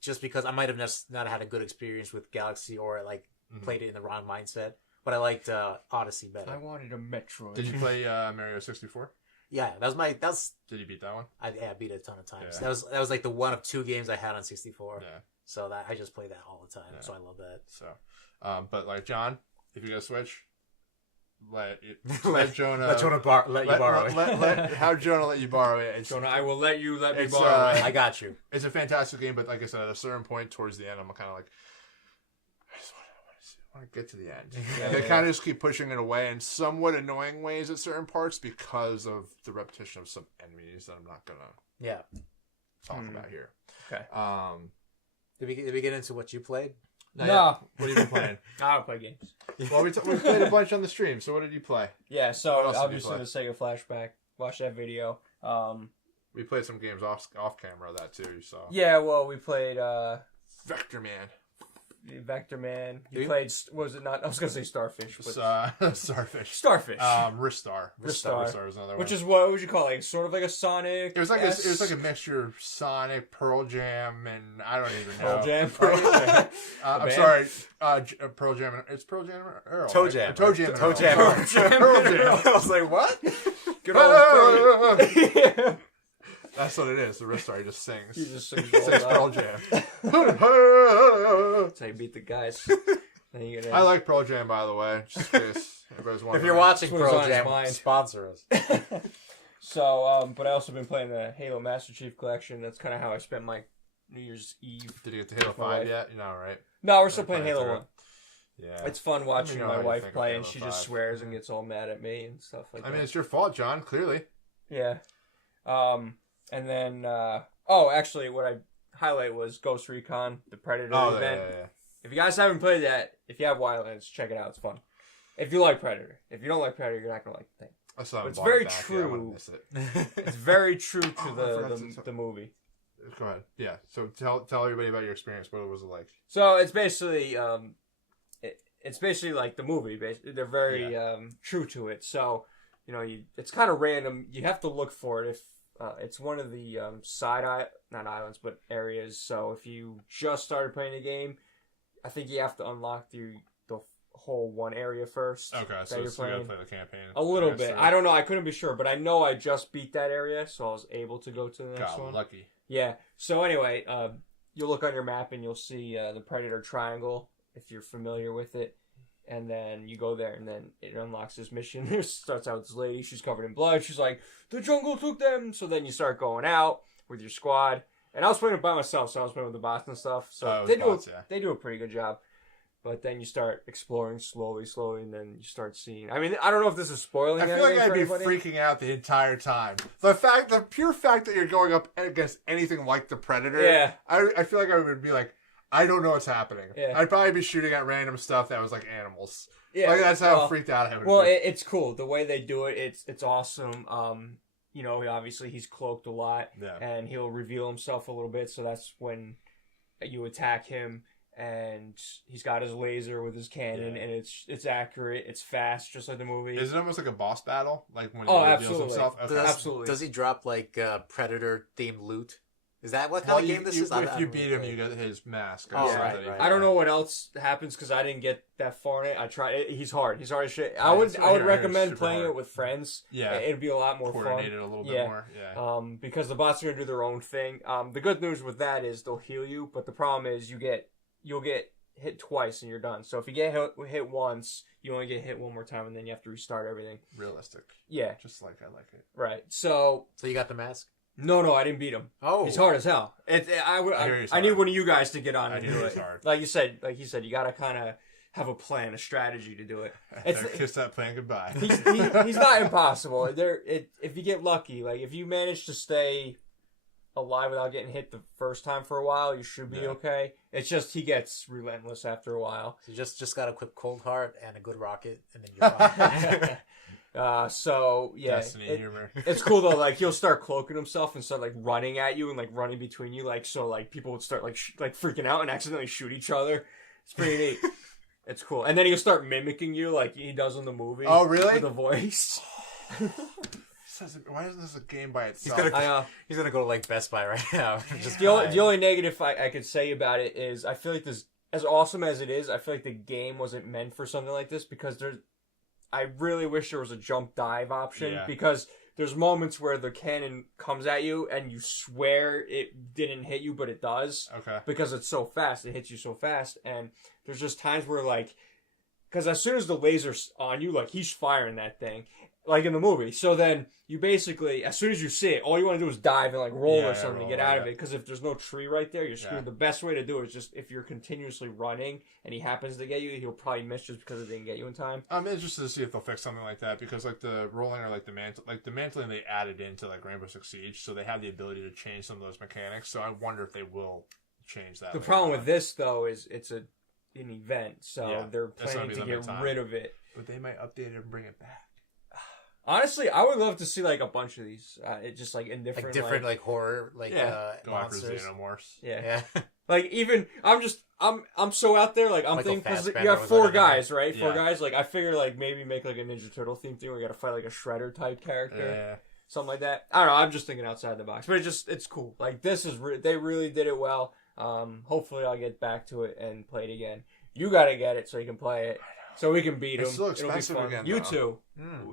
just because I might have not had a good experience with Galaxy or like played it in the wrong mindset, but I liked Odyssey better. I wanted a Metroid. Did you play Mario 64? Yeah, Did you beat that one? I beat it a ton of times. Yeah. That was like the one of two games I had on 64. Yeah. So that I just play that all the time. Yeah. So I love that. So, but like John, if you got a Switch, let Jonah borrow it. How Jonah let you borrow it? Jonah, I will let me borrow it. I got you. It's a fantastic game, but like I said, at a certain point towards the end, I'm kind of like, I just want I want to get to the end. And they kind of just keep pushing it away in somewhat annoying ways at certain parts because of the repetition of some enemies that I'm not going to talk about here. Okay. Did we get into what you played? No. What have you been playing? I don't play games. Well, we played a bunch on the stream, so what did you play? Yeah, so obviously the Sega Flashback. Watch that video. We played some games off camera, that too, you saw. Yeah, well, we played Vector Man. Vector Man. You played, was it not? I was going to say Starfish. But... Starfish. Starfish. Ristar. Ristar Was another one. Which is what would you call it? Like, sort of like a Sonic. It was like a mixture of Sonic, Pearl Jam, and I don't even know. Pearl Jam. I'm sorry. Pearl Jam. It's Pearl Jam and Earl. Toe Jam. Right? Toe Jam. Toe Jam. Pearl Jam. I was like, what? Good old Pearl. That's what it is. The Ristar, he just sings. He just sings Pearl Jam. That's how you beat the guys. I like Pearl Jam, by the way. Just in case everybody's wondering. If you're watching Pearl Jam, mind. sponsor us. So, but I also been playing the Halo Master Chief Collection. That's kind of how I spent my New Year's Eve. Did you get to Halo 5 yet? No, right? No, we're still playing Halo 1. Yeah. It's fun watching my wife play, and she Halo just 5. swears and gets all mad at me and stuff like that. I mean, it's your fault, John, clearly. Yeah. And then, actually, what I highlight was Ghost Recon, the Predator event. Yeah. If you guys haven't played that, if you have Wildlands, check it out. It's fun. If you like Predator. If you don't like Predator, you're not going to like the thing. But it's very true. It's very true to the movie. Go ahead. Yeah. So tell everybody about your experience. What was it like? So it's basically it's basically like the movie. They're very true to it. So it's kind of random. You have to look for it. If it's one of the not islands but areas. So if you just started playing the game, I think you have to unlock the whole one area first. Okay, so you gotta play the campaign. A little bit. I don't know. I couldn't be sure, but I know I just beat that area, so I was able to go to the next one. Lucky. Yeah. So anyway, you'll look on your map and you'll see the Predator Triangle if you're familiar with it, and then you go there and then it unlocks this mission. It starts out with this lady. She's covered in blood. She's like, "The jungle took them." So then you start going out with your squad. And I was playing it by myself, so I was playing with the bots and stuff. So they do a pretty good job. But then you start exploring slowly, and then you start seeing. I mean, I don't know if this is spoiling. I feel like I'd be freaking out the entire time. The pure fact that you're going up against anything like the Predator. Yeah. I feel like I would be like, I don't know what's happening. Yeah. I'd probably be shooting at random stuff that was like animals. Yeah. Like that's how freaked out I would be. Well, it's cool the way they do it. It's awesome. Obviously he's cloaked a lot, and he'll reveal himself a little bit. So that's when you attack him. And he's got his laser with his cannon, and it's accurate, it's fast, just like the movie. Is it almost like a boss battle? Like when he reveals himself? Okay. Absolutely. Does he drop like Predator-themed loot? Is that what kind of game this is? If you beat him, you get his mask. Right. I don't know what else happens because I didn't get that far in it. I tried. He's hard. He's hard as shit. I would recommend playing it with friends. Yeah, it'd be a lot more coordinated fun. A little bit more. Yeah. Because the bots are gonna do their own thing. The good news with that is they'll heal you, but the problem is you'll get hit twice and you're done. So if you get hit once, you only get hit one more time, and then you have to restart everything. Realistic. Yeah. Just like I like it. Right. So you got the mask? No, I didn't beat him. Oh. He's hard as hell. I need one of you guys to get on and do it. Hard. Like he said, you got to kind of have a plan, a strategy to do it. Kiss that plan goodbye. He's not impossible. If you get lucky, like if you manage to stay alive without getting hit the first time for a while, you should be okay. It's just he gets relentless after a while. So you just got to equip Cold Heart and a good rocket, and then you're fine. Destiny humor. It's cool though. Like he'll start cloaking himself and start like running at you and like running between you, like so like people would start like freaking out and accidentally shoot each other. It's pretty neat. It's cool. And then he'll start mimicking you like he does in the movie. Oh really? With a voice. Why isn't this a game by itself? He's gonna go to like Best Buy right now. Just the only negative I could say about it is I feel like this, as awesome as it is, I feel like the game wasn't meant for something like this because I really wish there was a jump dive option because there's moments where the cannon comes at you and you swear it didn't hit you, but it does. Okay. Because it's so fast, it hits you so fast, and there's just times where like, because as soon as the laser's on you, like he's firing that thing. like in the movie. So then you basically, as soon as you see it, all you want to do is dive and like roll or something to get out of it. Because if there's no tree right there, you're screwed. The best way to do it is just if you're continuously running and he happens to get you, he'll probably miss just because it didn't get you in time. I'm interested to see if they'll fix something like that because like the rolling or like the mantling they added into like Rainbow Six Siege, so they have the ability to change some of those mechanics. So I wonder if they will change that. The problem with this though is it's an event, so they're planning to get rid of it. But they might update it and bring it back. Honestly, I would love to see like a bunch of these. It just like in different like horror monsters. Xenomorphs. Yeah. Like even I'm so out there. Like I'm thinking because you have 4 guys, right? 4 guys. Like I figure like maybe make like a Ninja Turtle theme thing where you got to fight like a Shredder type character, something like that. I don't know. I'm just thinking outside the box, but it's cool. Like this is they really did it well. Hopefully I'll get back to it and play it again. You got to get it so you can play it. So we can beat them. It's still expensive again. You too.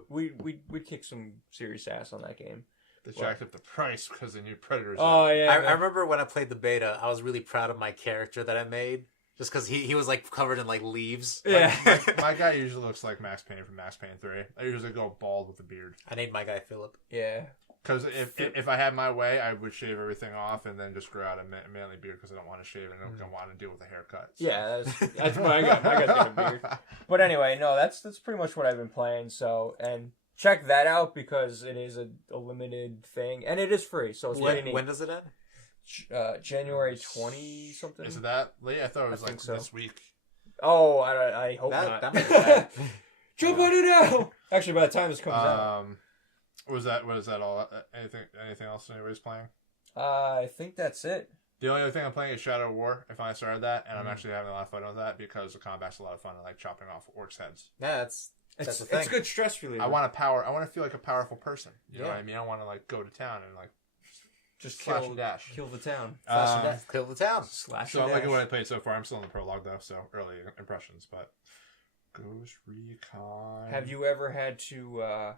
We kicked some serious ass on that game. They jacked up the price because they knew Predators. Oh yeah. I remember when I played the beta, I was really proud of my character that I made, just because he was like covered in like leaves. Yeah. My guy usually looks like Max Payne from Max Payne 3. I usually go bald with a beard. I named my guy Philip. Yeah. Because if I had my way, I would shave everything off and then just grow out a manly beard because I don't want to shave and I don't want to deal with a haircut. So. Yeah, that's my guy. My guy's got a beard. But anyway, no, that's pretty much what I've been playing. So, and check that out because it is a limited thing and it is free. So it's pretty neat. When does it end? January 20 something. Is it that late? I thought it was like this week. Oh, I hope not. That makes sense. Jump on it now. Actually, by the time this comes out. Was that all? Anything else anybody's playing? I think that's it. The only other thing I'm playing is Shadow of War. I finally started that, and I'm actually having a lot of fun with that because the combat's a lot of fun. I like chopping off orcs' heads. Yeah, that's the thing. It's good stress reliever. I want to feel like a powerful person. You know what I mean? I want to like go to town and like just slash and dash. Kill the town. Slash and dash. Kill the town. Slash so and I'm liking dash. what I played so far. I'm still in the prologue though, so early impressions. But Ghost Recon. Have you ever had to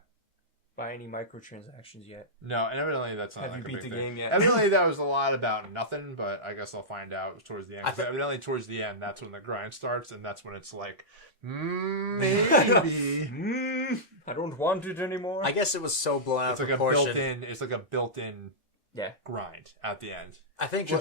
buy any microtransactions yet? No, and evidently that's not. Have like you a beat big the thing. game yet? Evidently that was a lot about nothing, but I guess I'll find out towards the end. Evidently towards the end, that's when the grind starts, and that's when it's like, maybe. I don't want it anymore. I guess it was so blown out of It's proportion. like a built-in grind at the end. I think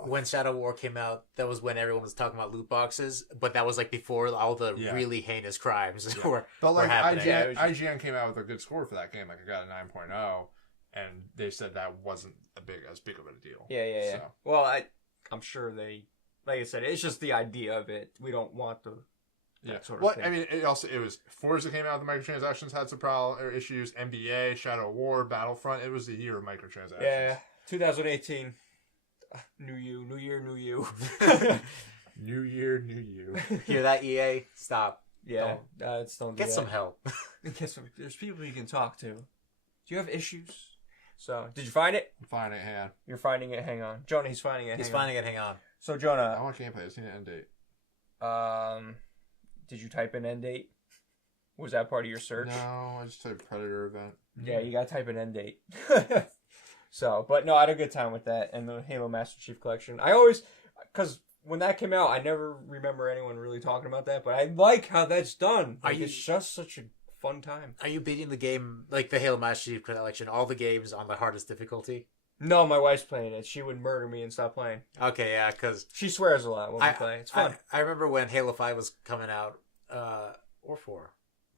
when Shadow War came out, that was when everyone was talking about loot boxes, but that was like before all the really heinous crimes were happening. IGN came out with a good score for that game. Like I got a 9.0, and they said that wasn't as big of a deal. Yeah. So. Well, I'm sure they, like I said, it's just the idea of it. We don't want the sort of thing. I mean, it was Forza came out. The microtransactions had some issues. NBA, Shadow of War, Battlefront. It was the year of microtransactions. Yeah, 2018. New you. New year, new you. Hear that, EA? Stop. Yeah, don't get some help. There's people you can talk to. Do you have issues? So, did you find it? I'm finding it. Hang on. You're finding it. Hang on, Jonah. He's finding it. Hang on. So, Jonah, I want gameplay. I've seen an end date. Did you type in end date? Was that part of your search? No, I just typed Predator event. Yeah, you gotta type in end date. So, but no, I had a good time with that and the Halo Master Chief Collection. I always, because when that came out, I never remember anyone really talking about that, but I like how that's done. It's just such a fun time. Are you beating the game, like the Halo Master Chief Collection, all the games on the hardest difficulty? No, my wife's playing it. She would murder me and stop playing. Okay, yeah, because... She swears a lot when we play. It's fun. I remember when Halo 5 was coming out, or 4.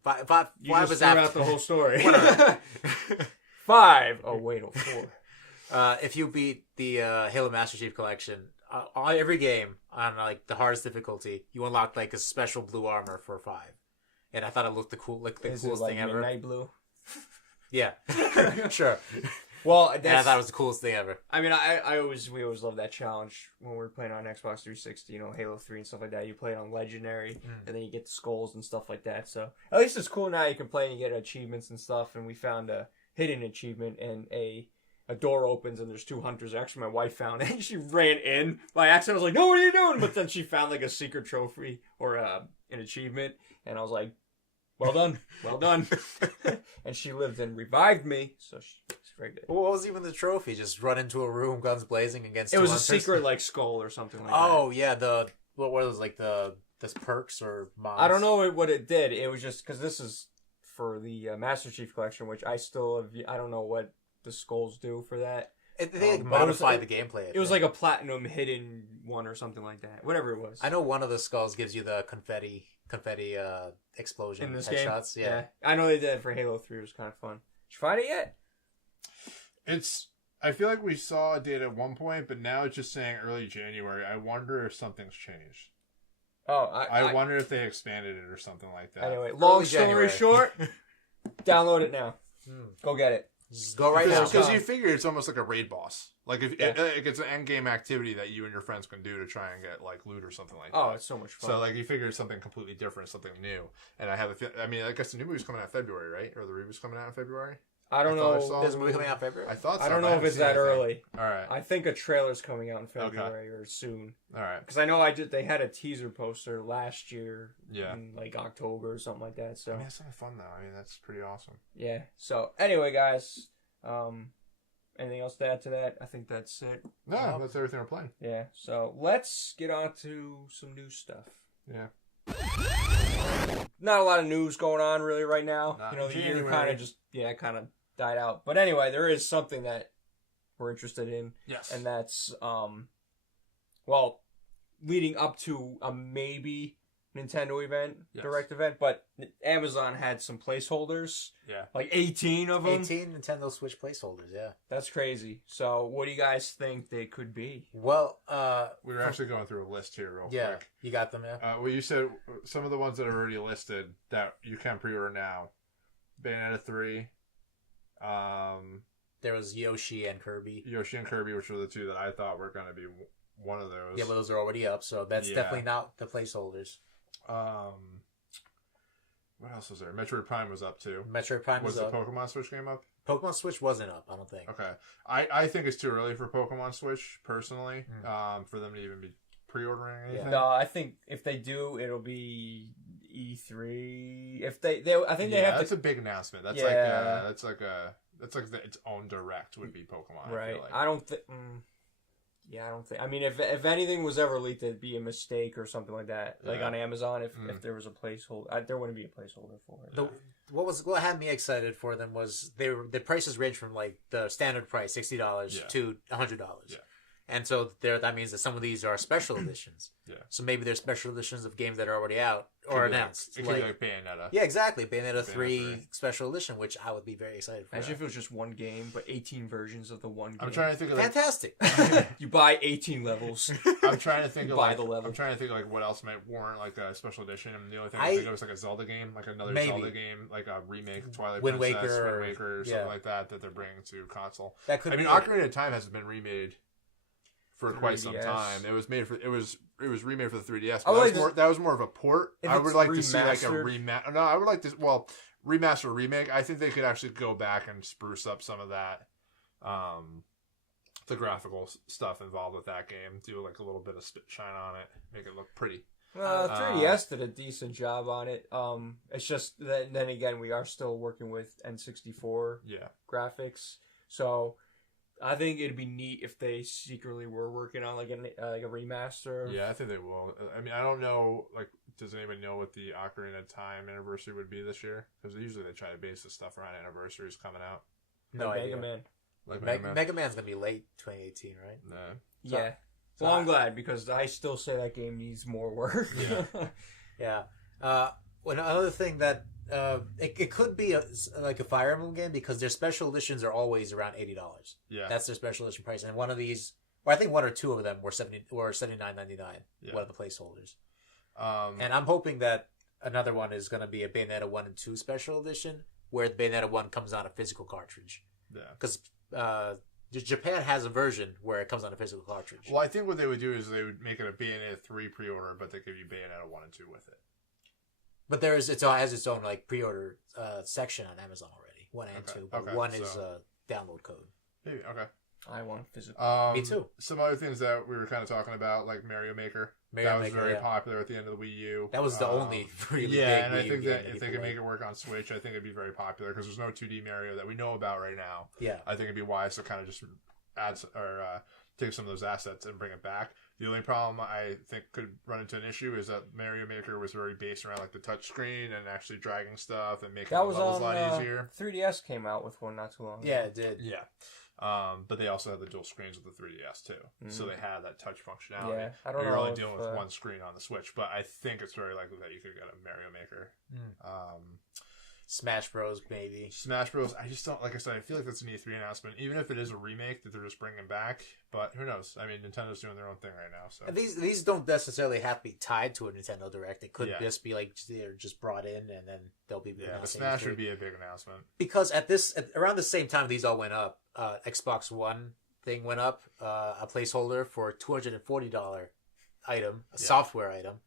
5 you just was threw after... out the whole story. 5! Oh, wait, 4. If you beat the Halo Master Chief Collection, on every game on like the hardest difficulty, you unlock like a special blue armor for 5, and I thought it looked the coolest thing ever. Midnight blue? Yeah, sure. Well, and I thought it was the coolest thing ever. I mean, we always loved that challenge when we were playing on Xbox 360. You know, Halo 3 and stuff like that. You play it on Legendary, and then you get the skulls and stuff like that. So at least it's cool now. You can play and you get achievements and stuff. And we found a hidden achievement and a door opens and there's 2 hunters. Actually, my wife found it and she ran in by accident. I was like, "No, what are you doing?" But then she found like a secret trophy or an achievement, and I was like, "Well done, well done." And she lived and revived me, so she's very good. What was even the trophy? Just run into a room, guns blazing against. It was hunters? A secret like skull or something like that. Oh yeah, what were those like the perks or mobs? I don't know what it did. It was just because this is for the Master Chief Collection, which I don't know what the skulls do for that. They modify the gameplay. It was like a platinum hidden one or something like that. Whatever it was. I know one of the skulls gives you the confetti explosion in this headshots. Game? Yeah. I know they did it for Halo 3. It was kind of fun. Did you find it yet? I feel like we saw a date at one point, but now it's just saying early January. I wonder if something's changed. Oh, I wonder if they expanded it or something like that. Anyway, long story short, download it now. Go get it. Just go right now. Because you figure it's almost like a raid boss. Like if it's an end game activity that you and your friends can do to try and get like loot or something like that. Oh, it's so much fun. So like you figure it's something completely different, something new. And I guess the new movie's coming out in February, right? Or the reboot's coming out in February? I don't know. There's a movie coming out in February? I thought so. I don't know if it's that early. All right. I think a trailer's coming out in February or soon. All right. Because I know they had a teaser poster last year. Yeah. In like October or something like that. So. I mean, that's something fun though. I mean, that's pretty awesome. Yeah. So anyway, guys. Anything else to add to that? I think that's it. No, that's everything we're playing. Yeah. So let's get on to some new stuff. Yeah. Not a lot of news going on really right now. Not the year kind of died out. But anyway, there is something that we're interested in. Yes. And that's leading up to a maybe Nintendo event, direct event, but Amazon had some placeholders. Yeah. Like 18 of them. 18 Nintendo Switch placeholders, yeah. That's crazy. So what do you guys think they could be? Well, we were actually going through a list here real quick. Yeah, you got them, yeah? Well, you said some of the ones that are already listed that you can pre-order now. Bayonetta 3. There was Yoshi and Kirby. Which were the two that I thought were going to be one of those. Yeah, but those are already up, so that's definitely not the placeholders. What else was there? Metroid Prime was up too. Metroid Prime was up. Was the Pokemon Switch game up? Pokemon Switch wasn't up, I don't think. Okay. I think it's too early for Pokemon Switch, personally, for them to even be pre-ordering anything. Yeah. No, I think if they do, it'll be E3. If they I think they have that's a big announcement. That's like its own direct would be Pokemon. Right. I feel like. I don't think. Yeah, I don't think. I mean, if anything was ever leaked, it'd be a mistake or something like that. Like on Amazon, if there was a placeholder, there wouldn't be a placeholder for it. What had me excited for them was the prices range from like the standard price $60 to $100. Yeah. And so that means that some of these are special editions. Yeah. So maybe they're special editions of games that are already out or announced. It could be like Bayonetta. Yeah, exactly. Bayonetta 3 special edition, which I would be very excited for. Imagine if it was just one game, but 18 versions of the one game. I'm trying to think of fantastic. You buy 18 levels. I'm trying to think of the level. I'm trying to think of like what else might warrant like a special edition. And the only thing I think of is like a Zelda game, like another Zelda game, like a remake, Twilight Princess, Wind Waker, or something like that they're bringing to console. Ocarina of Time hasn't been remade for quite some time. It was remade for the 3DS. But that was more of a port. I would like to see like a remaster. No, I would like to remaster or remake. I think they could actually go back and spruce up some of that, the graphical stuff involved with that game. Do like a little bit of spit shine on it, make it look pretty. 3DS did a decent job on it. It's just that then again we are still working with N64 graphics, so. I think it'd be neat if they secretly were working on like a remaster. Yeah, I think they will. I mean, I don't know. Like, does anybody know what the Ocarina of Time anniversary would be this year? Because usually they try to base this stuff around anniversaries coming out. No idea. Mega Man. Like Mega Man's gonna be late 2018, right? No. Yeah. So I'm glad because I still say that game needs more work. Yeah. Another thing that. It could be like a Fire Emblem game because their special editions are always around $80. Yeah, that's their special edition price. And one of these, or I think one or two of them were $79.99. Yeah. One of the placeholders. And I'm hoping that another one is going to be a Bayonetta 1 and 2 special edition where Bayonetta 1 comes on a physical cartridge. Yeah, because Japan has a version where it comes on a physical cartridge. Well, I think what they would do is they would make it a Bayonetta 3 pre-order, but they give you Bayonetta 1 and 2 with it. But it has its own like pre-order section on Amazon already, 1 and 2. But 1 is download code. Maybe, okay. I want physical. Me too. Some other things that we were kind of talking about, like Mario Maker. That was very popular at the end of the Wii U. That was the only really big and Wii I think U that if they could make it work on Switch, I think it'd be very popular because there's no 2D Mario that we know about right now. Yeah. I think it'd be wise to kind of just add or take some of those assets and bring it back. The only problem I think could run into an issue is that Mario Maker was very based around like the touch screen and actually dragging stuff and making the levels a lot easier. 3DS came out with one not too long ago. Yeah, it did. Yeah. But they also had the dual screens with the 3DS too, so they had that touch functionality. Yeah, I don't know. You're only dealing with one screen on the Switch, but I think it's very likely that you could get a Mario Maker. Smash Bros. Maybe. Smash Bros. I just don't, like I said, I feel like that's an E3 announcement, even if it is a remake that they're just bringing back. But who knows? I mean, Nintendo's doing their own thing right now. So and these don't necessarily have to be tied to a Nintendo Direct. It could just be like they're just brought in and then they'll be. Yeah, the Smash would be a big announcement because around the same time these all went up. Xbox One thing went up, a placeholder for a $240 item, a software item,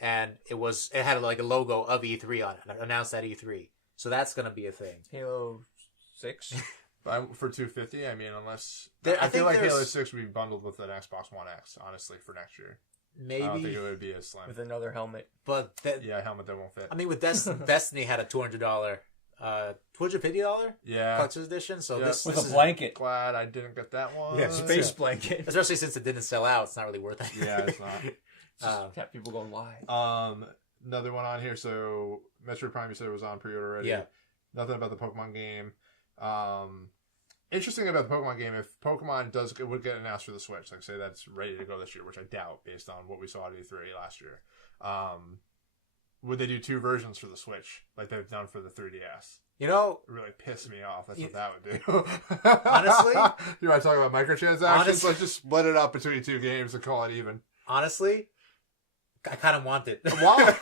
and it had like a logo of E3 on it, announced at E3. So that's going to be a thing. Halo 6? For $250, I mean, unless... I feel like Halo 6 would be bundled with an Xbox One X, honestly, for next year. Maybe. I don't think it would be as slim. With another helmet. But a helmet that won't fit. I mean, with Destiny had a $200, $250 collector's edition. So this with a blanket. Glad I didn't get that one. Yeah, space blanket. Especially since it didn't sell out, it's not really worth it. Yeah, it's not. Kept people going live. Another one on here. So Metroid Prime, you said it was on pre-order already. Yeah. Nothing about the Pokemon game. Interesting about the Pokemon game, if Pokemon would get announced for the Switch, like say that's ready to go this year, which I doubt based on what we saw at E3 last year. Would they do 2 versions for the Switch like they've done for the 3DS? You know, it really pissed me off. That's what that would do. Honestly, you want to talk about microtransactions? Let's just split it up between 2 games and call it even. Honestly, I kind of want it. Why?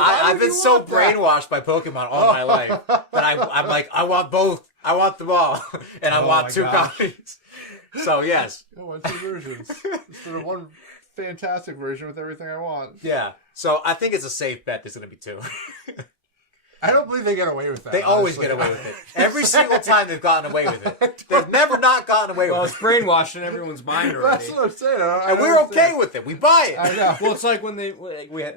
I've been so brainwashed by Pokemon all my life that I'm like, I want both. I want them all, and I want 2 copies. So yes, I want 2 versions instead of one fantastic version with everything I want. Yeah. So I think it's a safe bet. There's going to be 2. I don't believe they get away with that. They always get away with it. Every single time they've gotten away with it. They've never not gotten away with it. Well, it's brainwashed in everyone's mind already. That's what I'm saying. And we're okay with it. We buy it. I know. Well, it's like when they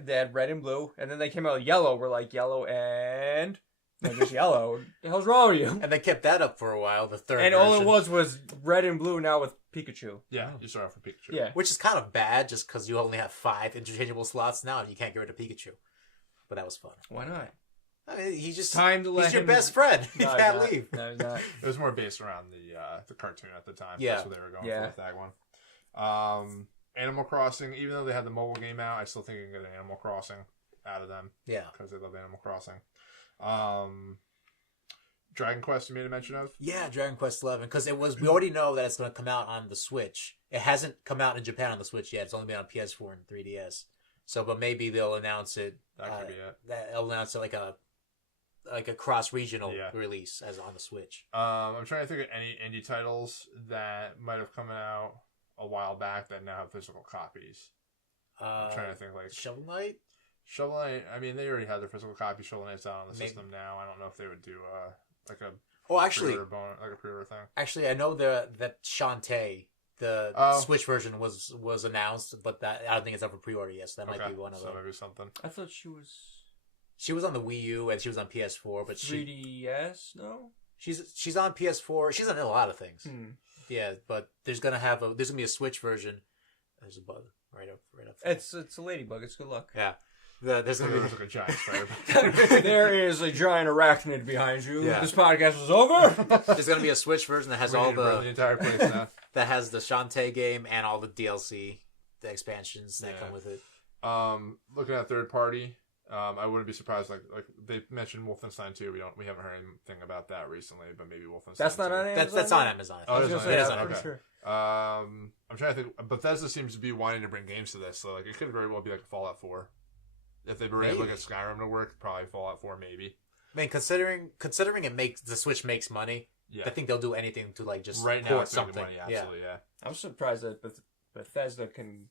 had red and blue, and then they came out yellow. We're like, yellow and... Not just yellow. What the hell's wrong with you? And they kept that up for a while, the third and version. all it was red and blue now with Pikachu. Yeah, you start off with Pikachu. Yeah. Which is kind of bad just because you only have 5 interchangeable slots now and you can't get rid of Pikachu. But that was fun. Why not? I mean, he's your best friend. You can't leave. No, he's not. It was more based around the cartoon at the time. Yeah. That's what they were going for with that one. Animal Crossing, even though they had the mobile game out, I still think you can get an Animal Crossing out of them. Yeah. Because they love Animal Crossing. Dragon Quest you made a mention of? Yeah, Dragon Quest 11. Because we already know that it's going to come out on the Switch. It hasn't come out in Japan on the Switch yet. It's only been on PS4 and 3DS. So, but maybe they'll announce it. That could be it. They'll announce it like a cross-regional release as on the Switch. I'm trying to think of any indie titles that might have come out a while back that now have physical copies. I'm trying to think like Shovel Knight. Shovel Knight. I mean, they already had their physical copy. Shovel Knight's out on the system now. I don't know if they would do like a pre-order thing. Actually, I know that Shantae, the Switch version was announced, but that I don't think it's up for pre-order yet. So that might be one of them. So maybe something. I thought she was. She was on the Wii U and she was on PS4, but 3DS. No. She's on PS4. She's on a lot of things. Yeah, but there's gonna be a Switch version. There's a bug right up. There. It's a ladybug. It's good luck. Yeah. There's gonna be like a giant spider. There is a giant arachnid behind you. Yeah. This podcast is over. There's gonna be a Switch version that has all the entire place now. That has the Shantae game and all the DLC, the expansions that come with it. Looking at third party, I wouldn't be surprised. Like they mentioned Wolfenstein 2. We haven't heard anything about that recently, but maybe Wolfenstein. That's not 2. on Amazon. That's on Amazon. Oh, it is on Amazon. Sure. I'm trying to think. Bethesda seems to be wanting to bring games to this, so like it could very well be like a Fallout 4. If they were able to get Skyrim to work, probably Fallout 4 maybe. I mean, considering the Switch makes money, I think they'll do anything to like just right now it's something. Money, absolutely, yeah. I'm surprised that Bethesda can.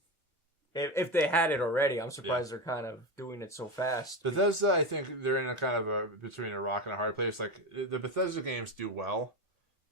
If they had it already, I'm surprised they're kind of doing it so fast. Bethesda, I think they're in a kind of between a rock and a hard place. Like the Bethesda games do well,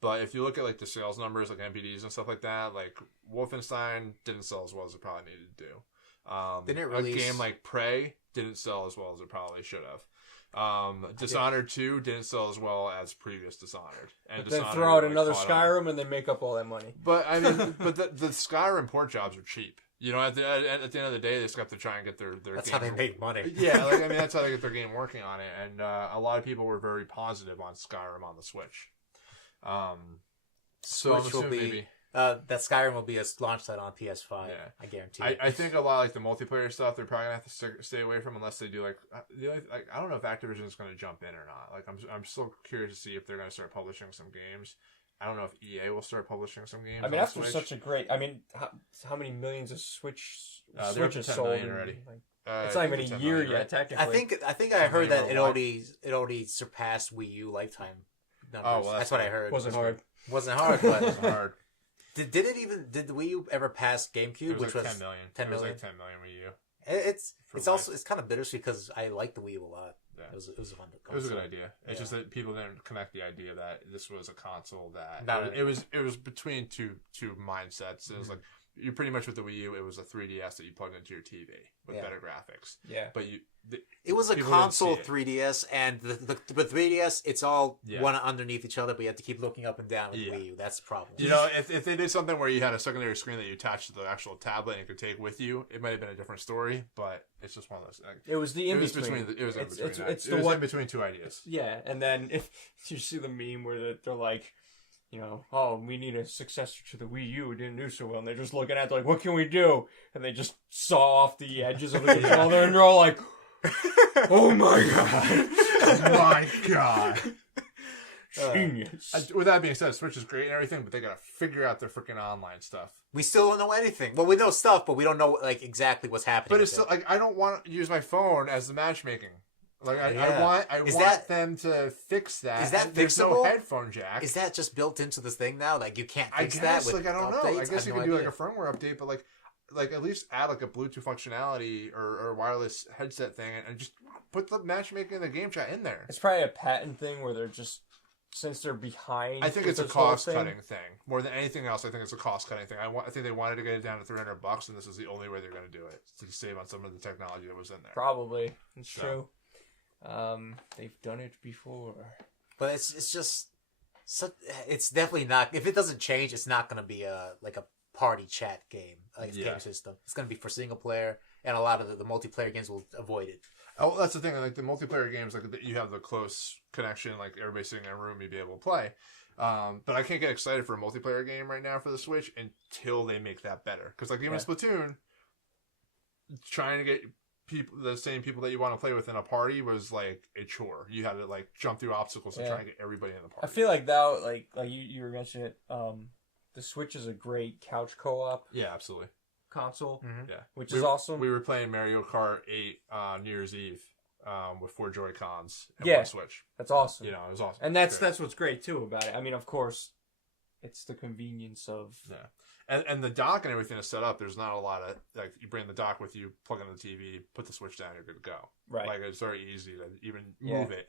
but if you look at like the sales numbers, like MPDs and stuff like that, like Wolfenstein didn't sell as well as it probably needed to do. A game like Prey didn't sell as well as it probably should have. Dishonored 2 didn't sell as well as previous Dishonored. And but then throw out another Skyrim and then make up all that money. But I mean, but the Skyrim port jobs are cheap. You know, at the end of the day, they just have to try and get their That's game how they make money. Yeah, like, I mean, that's how they get their game working on it. And a lot of people were very positive on Skyrim on the Switch. So Switch will be... maybe... that Skyrim will be a launch title on PS5. Yeah. I guarantee. I think a lot of, like, the multiplayer stuff they're probably gonna have to stay away from unless they do like I don't know if Activision is gonna jump in or not. Like I'm still curious to see if they're gonna start publishing some games. I don't know if EA will start publishing some games. I mean, after such a great, I mean, how many millions of Switches sold already? Like, it's not even a year yet, technically. I think I heard that it already surpassed Wii U lifetime numbers. Oh, well, that's what I heard. Wasn't hard, but it was hard. Did the Wii U ever pass GameCube, which was 10 million? 10 million. It was like 10 million Wii U. It's kind of bittersweet because I like the Wii U a lot. Yeah. It was a fun console. It was a good idea. It's just that people didn't connect the idea that this was a console that Not it was between two mindsets. It was like you pretty much with the Wii U, it was a 3DS that you plugged into your TV with better graphics. Yeah, but it was a console 3DS, and the 3DS, it's all one underneath each other, but you have to keep looking up and down with the Wii U. That's the problem. You know, if they did something where you had a secondary screen that you attached to the actual tablet and you could take with you, it might have been a different story. But it's just one of those. It was the in between. It was the one in between two ideas. Yeah, and then if you see the meme where they're like, you know, oh, we need a successor to the Wii U. It didn't do so well. And they're just looking at it like, what can we do? And they just saw off the edges of the controller and they're all like, oh my god. Oh my god. Genius. With that being said, Switch is great and everything, but they gotta figure out their freaking online stuff. We still don't know anything. Well, we know stuff, but we don't know like exactly what's happening. But it's still, like, I don't want to use my phone as the matchmaking. Like I want them to fix that. Is that There's fixable? no headphone jack. Is that just built into this thing now? Like you can't fix that with like I don't updates? know. I guess you have could no do idea. like a firmware update, but like at least add like a Bluetooth functionality or wireless headset thing, and just put the matchmaking and the game chat in there. It's probably a patent thing where they're just, since they're behind. I think it's a cost cutting thing more than anything else. I think it's a cost cutting thing. I think they wanted to get it down to $300, and this is the only way they're going to do it to save on some of the technology that was in there. Probably, it's true. They've done it before, but it's just it's definitely not. If it doesn't change, it's not going to be a party chat game game system. It's going to be for single player, and a lot of the multiplayer games will avoid it. Oh, that's the thing. Like the multiplayer games, like you have the close connection, like everybody sitting in a room, you'd be able to play. But I can't get excited for a multiplayer game right now for the Switch until they make that better. Because like even Splatoon, trying to get the same people that you want to play with in a party was like a chore. You had to like jump through obstacles to try and get everybody in the party. I feel like that, like you were mentioning it, the Switch is a great couch co-op. Yeah, absolutely. Console, yeah, which is awesome. We were playing Mario Kart 8 on New Year's Eve with 4 Joy-Cons and one Switch. That's awesome. You know, it was awesome. And that's what's great too about it. I mean, of course, it's the convenience of and the dock and everything is set up. There's not a lot of like you bring the dock with you, plug in the TV, put the Switch down, you're good to go. Right. Like it's very easy to even move it.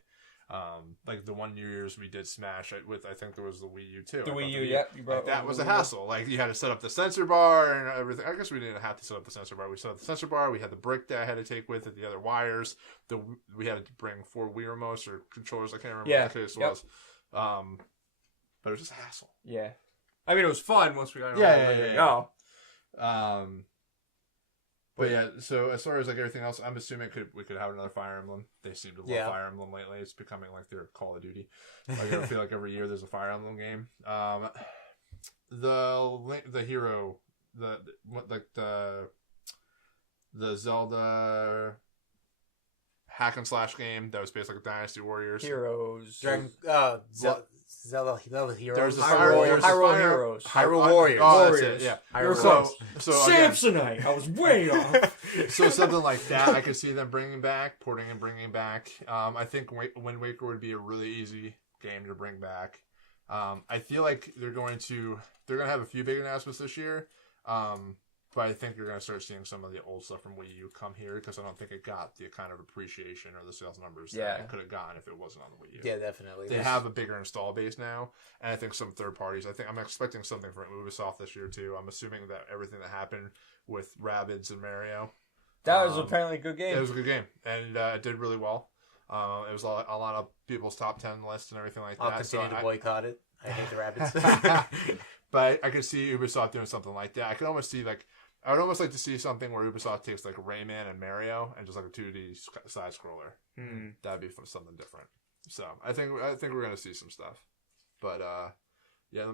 Like the one New Year's we did Smash with, I think there was the Wii U too. The Wii U, like that was a hassle. Like you had to set up the sensor bar and everything. I guess we didn't have to set up the sensor bar. We set up the sensor bar. We had the brick that I had to take with it, the other wires. We had to bring 4 Wii remotes or controllers. I can't remember what the case was. But it was just a hassle. Yeah. I mean, it was fun once we got But yeah, so as far as like everything else, I'm assuming we could have another Fire Emblem. They seem to love Fire Emblem lately. It's becoming like their Call of Duty. Like I feel like every year there's a Fire Emblem game. The hero, the Zelda hack and slash game that was based like Dynasty Warriors. Heroes. Zelda Heroes. There's Hyrule Heroes. Hyrule Warriors. Oh, that's it. Yeah. So Samsonite. I was way off. So something like that, I could see them bringing back. I think Wind Waker would be a really easy game to bring back. I feel like they're going to have a few big announcements this year. But I think you're going to start seeing some of the old stuff from Wii U come here because I don't think it got the kind of appreciation or the sales numbers that it could have gotten if it wasn't on the Wii U. Yeah, definitely. They have a bigger install base now, and I think some third parties. I'm expecting something from Ubisoft this year too. I'm assuming that everything that happened with Rabbids and Mario. That was apparently a good game. It was a good game, and it did really well. It was a lot of people's top 10 lists and everything like that. I'll continue to boycott it. I hate the Rabbids. But I could see Ubisoft doing something like that. I could almost see like I would almost like to see something where Ubisoft takes like Rayman and Mario and just like a 2D side scroller. That'd be something different. So I think we're gonna see some stuff, but yeah.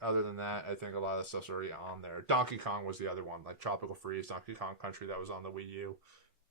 Other than that, I think a lot of the stuff's already on there. Donkey Kong was the other one, like Tropical Freeze, Donkey Kong Country, that was on the Wii U.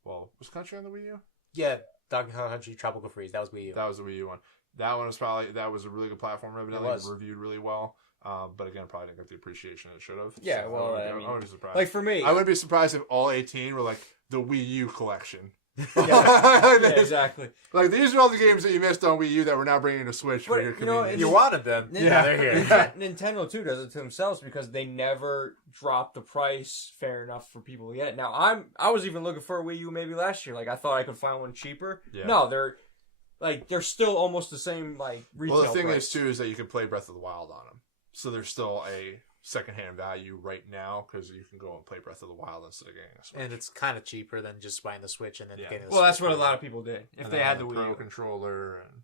Well, was Country on the Wii U? Yeah, Donkey Kong Country Tropical Freeze. That was Wii U. That was the Wii U one. That one was a really good platform. Evidently, it was reviewed really well. But again, probably didn't get the appreciation it should have. Yeah, so well, I wouldn't be surprised. Like for me, I wouldn't be surprised if all 18 were like the Wii U collection. Yeah, exactly. Like these are all the games that you missed on Wii U that we're now bringing to Switch for your convenience. You wanted them. Yeah, they're here. Nintendo too does it to themselves because they never drop the price fair enough for people to get it. Now I was even looking for a Wii U maybe last year. Like I thought I could find one cheaper. Yeah. No, they're still almost the same like retail. Well, the thing price. is too is that you can play Breath of the Wild on them, so there's still a secondhand value right now because you can go and play Breath of the Wild instead of getting a Switch. And it's kind of cheaper than just buying the Switch and then getting the Switch. Well, that's what a lot of people did if they had the Wii Pro U controller. And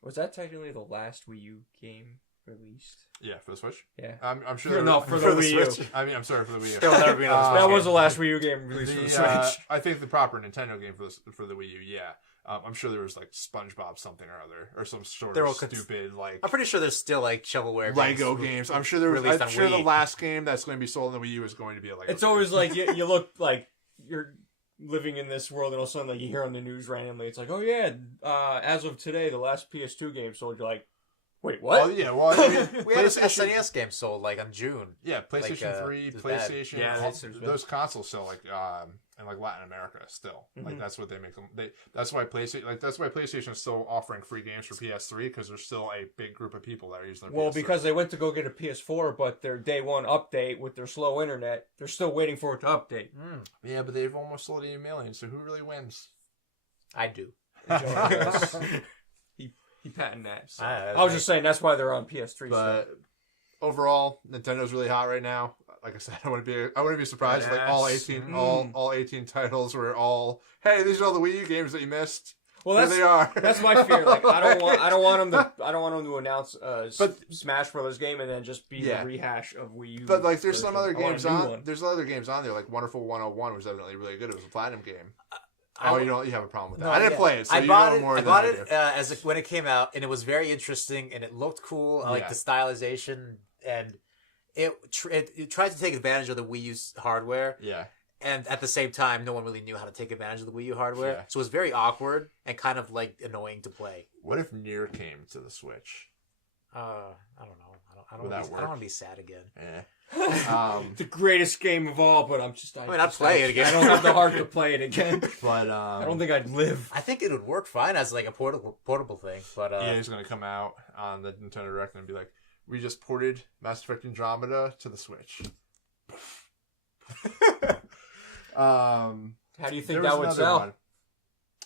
was that technically the last Wii U game released? Yeah, for the Switch. Yeah, I'm sure. No, for the Wii U. Switch. I mean, I'm sorry for the Wii U. There'll never be another Switch that game. was the last Wii U game released for the Switch. I think the proper Nintendo game for the Wii U. Yeah. I'm sure there was like SpongeBob something or other, or some sort of stupid like. I'm pretty sure there's still like shovelware Lego games. I'm sure I'm sure the last game that's going to be sold on the Wii U is going to be a Lego. It's always like you look like you're living in this world, and all of a sudden like you hear on the news randomly, it's like, oh yeah, as of today, the last PS2 game sold. You're like, wait, what? Oh yeah, well, I mean, we had a SNES game sold like on June. Yeah, PlayStation 3, PlayStation. Yeah, those consoles sell like in like Latin America still. Like that's what they make them. That's why PlayStation is still offering free games for PS3 because there's still a big group of people that are using their PS3. Because they went to go get a PS4, but their day one update with their slow internet, they're still waiting for it to update. Yeah, but they've almost sold 80 million. So who really wins? I do. He patented that. So. I was just saying that's why they're on PS3. But overall, Nintendo's really hot right now. Like I said, I wouldn't be surprised if like all 18 titles were all, hey, these are all the Wii U games that you missed. Well, there they are. That's my fear. Like I don't want them to announce Smash Brothers game and then just be the rehash of Wii U. But like there's some other games on. There's other games on there like Wonderful 101 was evidently really good. It was a platinum game. You have a problem with that. I didn't play it, so I bought it when it came out, and it was very interesting, and it looked cool. I like the stylization, and it tried to take advantage of the Wii U's hardware. Yeah. And at the same time, no one really knew how to take advantage of the Wii U hardware. Yeah. So it was very awkward and kind of like annoying to play. What if Nier came to the Switch? I don't know. I don't want to be sad again. Yeah. The greatest game of all, but I'd play it again. I don't have the heart to play it again. But I don't think I'd live. I think it would work fine as like a portable thing. But EA's going to come out on the Nintendo Direct and be like, we just ported Mass Effect Andromeda to the Switch. How do you think that would sell? One.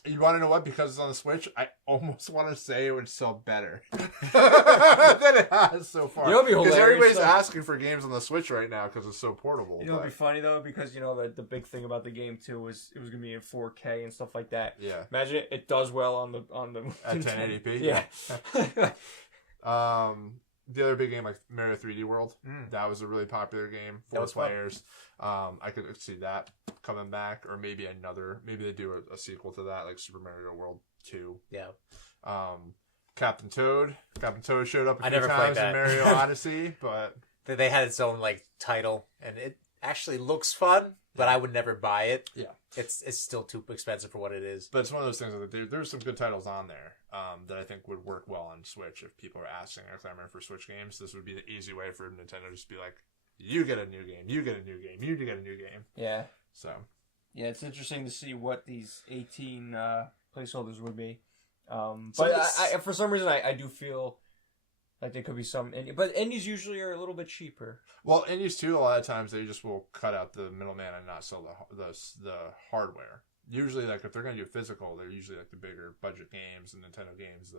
You want to know what? Because it's on the Switch, I almost want to say it would sell better than it has so far. It'll be hilarious. Because everybody's asking for games on the Switch right now because it's so portable. It'll be funny though because the big thing about the game too was it was gonna be in 4K and stuff like that. Yeah. Imagine it does well on the at 1080p. Yeah. The other big game like Mario 3D World, that was a really popular game. 4 players. I could see that coming back, or maybe they do a sequel to that, like Super Mario World 2. Yeah. Captain Toad showed up a few never played times in Mario Odyssey, but they had its own like title, and it actually looks fun, but I would never buy it. Yeah. It's still too expensive for what it is. But it's one of those things that there's some good titles on there that I think would work well on Switch. If people are asking or clamoring for Switch games, this would be the easy way for Nintendo to just be like, you get a new game, you get a new game, you get a new game. Yeah. So. Yeah, it's interesting to see what these 18 placeholders would be. But I for some reason, I do feel like there could be some indie, but indies usually are a little bit cheaper. Well, indies too, a lot of times they just will cut out the middleman and not sell the hardware. Usually, like if they're going to do physical, they're usually like the bigger budget games and Nintendo games,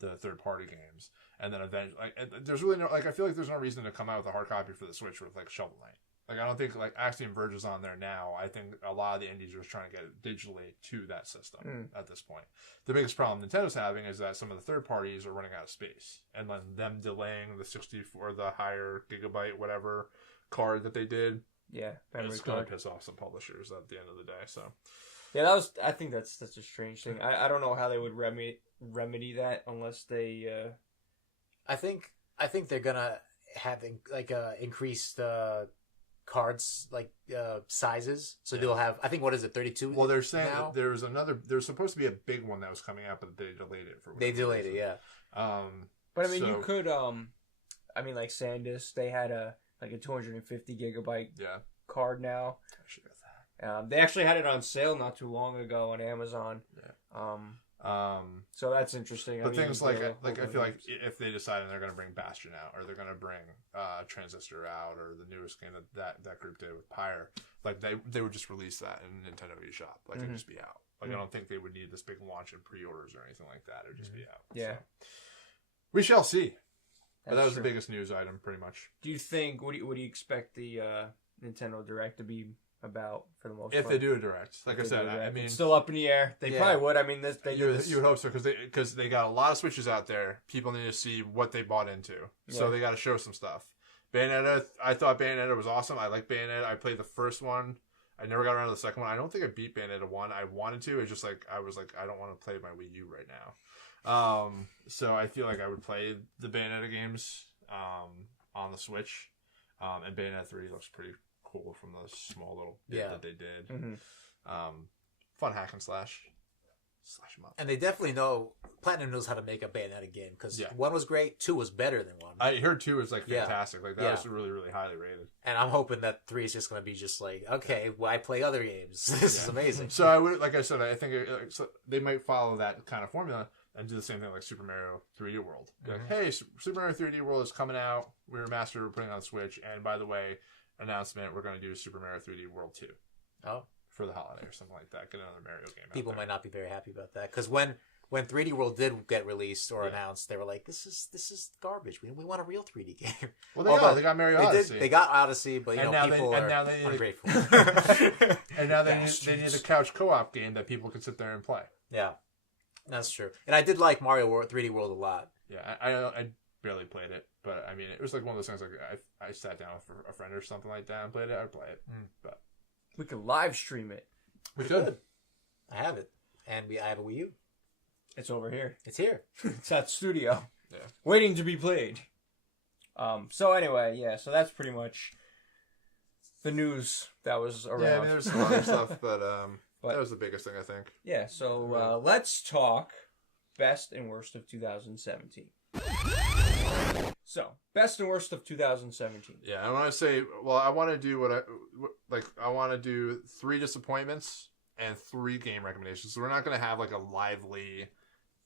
the third party games, and then eventually, there's really no I feel like there's no reason to come out with a hard copy for the Switch with like Shovel Knight. Like I don't think like Axiom Verge is on there now. I think a lot of the indies are just trying to get it digitally to that system at this point. The biggest problem Nintendo's having is that some of the third parties are running out of space, and then them delaying the 64, the higher gigabyte, whatever, card that they did. Yeah, it's going to piss off some publishers at the end of the day. So yeah, I think that's a strange thing. I don't know how they would remedy that unless they. I think they're gonna have increased cards sizes. So they'll have, I think, what is it, 32? Well, they're saying that there's supposed to be a big one that was coming out, but they delayed it for. They delayed it, yeah. But I mean, you could like SanDisk, they had a 250 gigabyte card now. I should get that. They actually had it on sale not too long ago on Amazon. Yeah. So that's interesting. But things like I feel like if they decide they're going to bring Bastion out, or they're going to bring Transistor out, or the newest game that group did with Pyre, like they would just release that in Nintendo eShop, like it'd just be out. Like I don't think they would need this big launch and pre-orders or anything like that. It'd just be out. Yeah, so. We shall see. But that was the biggest news item, pretty much. Do you think? What do you expect the Nintendo Direct to be about for the most part? If they do a Direct, like I said, I mean, it's still up in the air. They probably would. I mean, you would hope so because they got a lot of Switches out there. People need to see what they bought into, so they got to show some stuff. Bayonetta, I thought Bayonetta was awesome. I like Bayonetta. I played the first one. I never got around to the second one. I don't think I beat Bayonetta 1. I wanted to. It's just I was like, I don't want to play my Wii U right now. So I feel like I would play the Bayonetta games on the Switch. And Bayonetta 3 looks pretty cool from the small little bit that they did. Mm-hmm. Fun hack and slash them up. And they definitely Platinum knows how to make a Bayonetta game, because 1 was great, 2 was better than 1. I heard 2 was fantastic. Like that was really, really highly rated. And I'm hoping that 3 is just going to be just like, okay, I play other games. This is amazing. So I would, like I said, I think they might follow that kind of formula and do the same thing like Super Mario 3D World. Like, hey, Super Mario 3D World is coming out. We're putting it on Switch. And by the way, announcement, we're going to do Super Mario 3D World 2. Oh. For the holiday or something like that. Get another Mario game out People might not be very happy about that. Because when 3D World did get released or announced, they were like, this is garbage. We want a real 3D game. Well, they got Mario Odyssey. They got Odyssey, but people are ungrateful. And now they need a couch co-op game that people can sit there and play. Yeah. That's true. And I did like Mario 3D World a lot. Yeah, I barely played it, but I mean, it was like one of those things. Like I sat down with a friend or something like that and played it. I'd play it, but we could live stream it. We could. I have it, and I have a Wii U. It's over here. It's here. It's at studio, waiting to be played. So anyway, so that's pretty much the news that was around. Yeah, I mean, there's some other stuff, but that was the biggest thing, I think. Yeah, so let's talk best and worst of 2017. So, best and worst of 2017. Yeah, I want to say, I want to do I want to do 3 disappointments and 3 game recommendations. So we're not going to have like a lively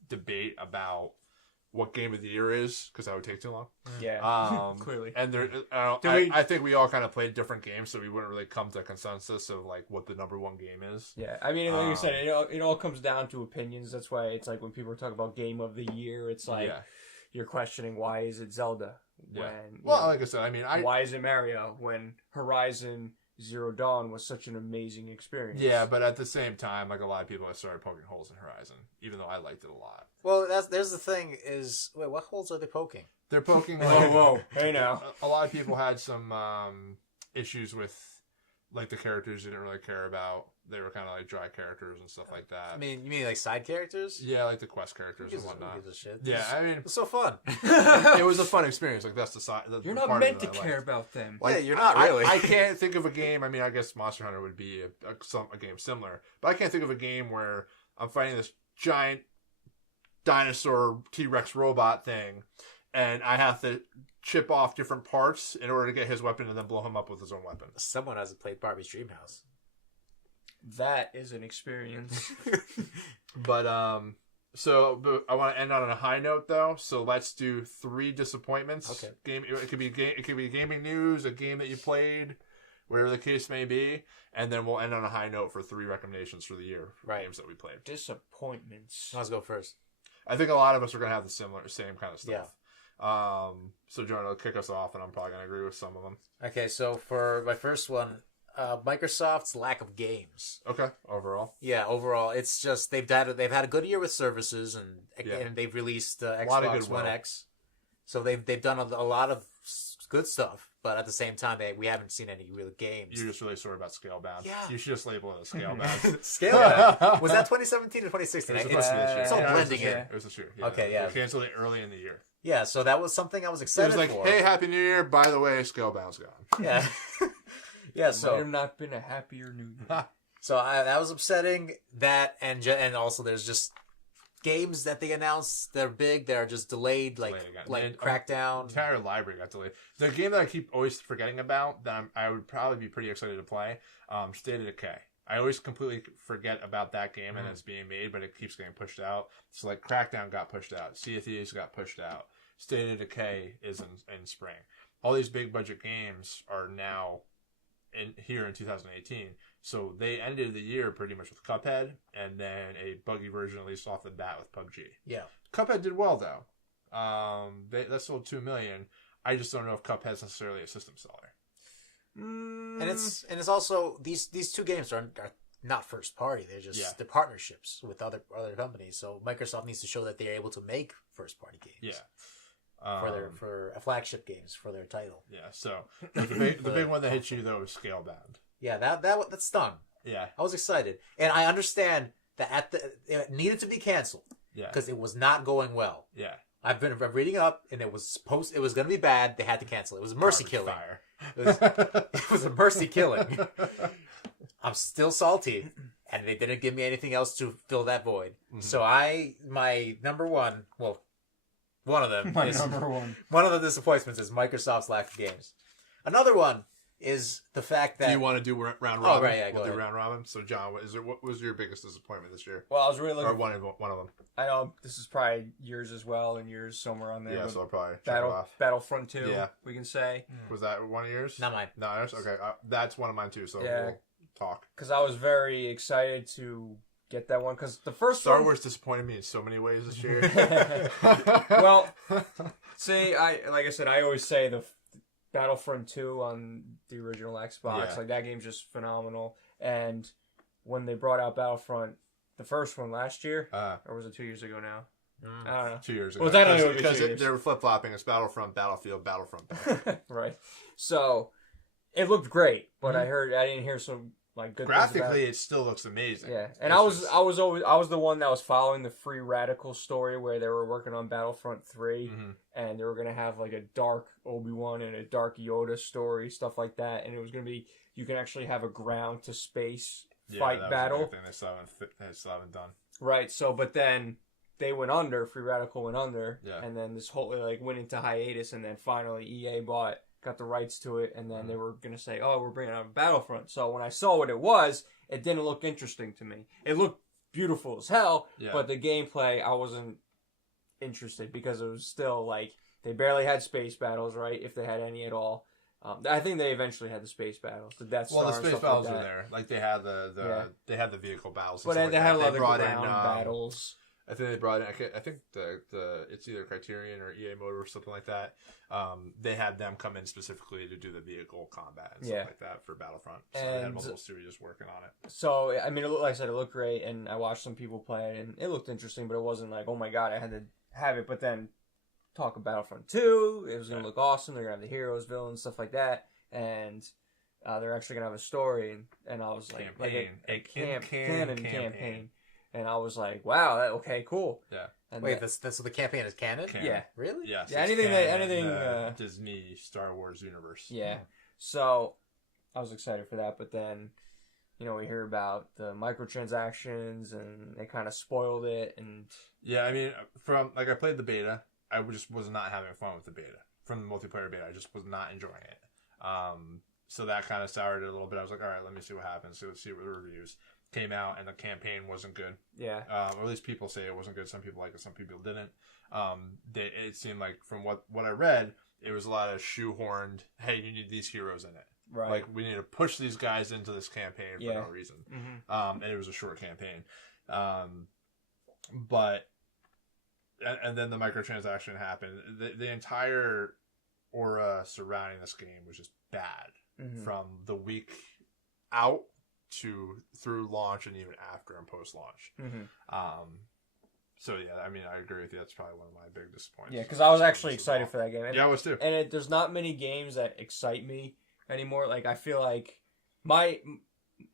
debate about what game of the year is, because that would take too long. Yeah, clearly. And I think we all kind of played different games, so we wouldn't really come to a consensus of like what the number 1 game is. Yeah, I mean, like you said, it all comes down to opinions. That's why it's like when people talk about game of the year, it's like you're questioning, why is it Zelda? Like I said, I mean, why is it Mario when Horizon Zero Dawn was such an amazing experience? Yeah, but at the same time, like a lot of people have started poking holes in Horizon, even though I liked it a lot. Well, there's the thing is, wait, what holes are they poking? They're poking. Whoa, hey now. A lot of people had some issues with like the characters you didn't really care about. They were kind of like dry characters and stuff like that. I mean, you mean like side characters? Yeah, like the quest characters and whatnot. Who gives a shit? Yeah, I mean, it's so fun. It was a fun experience. Like that's the side. You're not meant to care about them. Like, yeah, you're not really. I can't think of a game. I mean, I guess Monster Hunter would be a game similar, but I can't think of a game where I'm fighting this giant dinosaur T-Rex robot thing, and I have to chip off different parts in order to get his weapon and then blow him up with his own weapon. Someone hasn't played Barbie's Dreamhouse. That is an experience. But I want to end on a high note though. So let's do 3 disappointments. Okay. It could be gaming news, a game that you played, whatever the case may be, and then we'll end on a high note for 3 recommendations for the year for games that we played. Disappointments. Let's go first. I think a lot of us are going to have the same kind of stuff. Yeah. So Jordan will kick us off, and I'm probably going to agree with some of them. Okay, so for my first one, Microsoft's lack of games. Okay, overall. Yeah, overall, it's just they've had a good year with services, and they've released Xbox One X, so they've done a lot of good stuff. but at the same time, we haven't seen any real games. You're just really sore about Scalebound. Yeah. You should just label it as Scalebound. Scalebound? Was that 2017 or 2016? It was supposed to be this year. It's all Yeah, blending in. It was this year. Yeah. Okay, yeah. They canceled it early in the year. Yeah, so that was something I was It excited was like, for. hey, Happy New Year. By the way, Scalebound's gone. Yeah. Yeah, Might so have not been a happier New Year. that was upsetting. That and also there's just games that they announced that are big that are just delayed, like Crackdown. Entire library got delayed. The game that I keep always forgetting about that I would probably be pretty excited to play, State of Decay. I always completely forget about that game and it's being made, but it keeps getting pushed out. So like Crackdown got pushed out, Sea of Thieves got pushed out, State of Decay is in spring. All these big budget games are now here in 2018. So they ended the year pretty much with Cuphead, and then a buggy version at least off the bat with PUBG. Yeah. Cuphead did well though. That sold 2 million. I just don't know if Cuphead's necessarily a system seller. And it's also these two games are not first party. They're just they're partnerships with other companies. So Microsoft needs to show that they're able to make first party games. Yeah. For flagship games for their title. Yeah. So the big one that hit you though is Scalebound. Yeah, that stung. Yeah. I was excited, and I understand that it needed to be canceled. Yeah. Because it was not going well. Yeah. I've been reading up, and it was going to be bad. They had to cancel it. It was a mercy killing. Fire. It was a mercy killing. I'm still salty, and they didn't give me anything else to fill that void. Mm-hmm. So my number one, well, one of them, one of the disappointments is Microsoft's lack of games. Another one is the fact that... Do you want to do round robin? Oh, right, yeah, we'll do round robin. So, John, what was your biggest disappointment this year? Well, I was really looking... Or one of them. I know this is probably yours as well, and yours somewhere on there. Yeah, so I'll probably Battlefront 2, we can say. Was that one of yours? Not mine. Not yours? Okay, that's one of mine too, so we'll talk. Because I was very excited to get that one, because the first Star Wars disappointed me in so many ways this year. Well, see, like I said, I always say the Battlefront 2 on the original Xbox, like that game's just phenomenal. And when they brought out Battlefront, the first one last year, or was it 2 years ago now? I don't know. 2 years ago. Well, that I know because they were flip flopping. It's Battlefront, Battlefield, Battlefront. Right. So it looked great, but I didn't hear some like good graphically. It still looks amazing. Yeah, and I was the one that was following the Free Radical story where they were working on Battlefront 3, and they were gonna have like a dark Obi-Wan and a dark Yoda story, stuff like that, and it was gonna be you can actually have a ground to space fight battle. Thing they still haven't done. Right. So, but then they went under. Free Radical went under, and then this whole went into hiatus, and then finally EA got the rights to it, and then they were going to say, oh, we're bringing out Battlefront. So when I saw what it was, it didn't look interesting to me. It looked beautiful as hell, but the gameplay, I wasn't interested because it was still like, they barely had space battles, right? If they had any at all. I think they eventually had the space battles. The Death Star. Well, the space battles like were there. Like they had they had the vehicle battles. But they had a lot of ground battles. I think they brought in. I think the it's either Criterion or EA Motor or something like that. They had them come in specifically to do the vehicle combat and stuff like that for Battlefront. So they had multiple studios working on it. So I mean, like I said, it looked great, and I watched some people play it, and it looked interesting, but it wasn't like, oh my god, I had to have it. But then talk about Battlefront 2, it was going to look awesome. They're going to have the heroes, villains, stuff like that, and they're actually going to have a story. And I was like, a campaign. And I was like, wow, okay, cool. Yeah. And wait, so the campaign is canon? Yeah. Really? Yes. Yeah, anything Disney Star Wars universe. Yeah. So I was excited for that, but then we hear about the microtransactions, and they kind of spoiled it. And yeah, I mean, I played the beta. I just was not having fun with the beta. From the multiplayer beta, I just was not enjoying it. So that kind of soured it a little bit. I was like, all right, let me see what happens. Let's see what the reviews came out, and the campaign wasn't good. Yeah. Or at least people say it wasn't good. Some people like it, some people didn't. It seemed like, from what I read, it was a lot of shoehorned, hey, you need these heroes in it. Right. Like, we need to push these guys into this campaign for no reason. Mm-hmm. And it was a short campaign. But... And then the microtransaction happened. The entire aura surrounding this game was just bad. From the week out to through launch and even after and post-launch. So yeah, I mean, I agree with you. That's probably one of my big disappointments. Yeah, because I was actually excited for that game. And, yeah, I was too. And there's not many games that excite me anymore. Like, I feel like my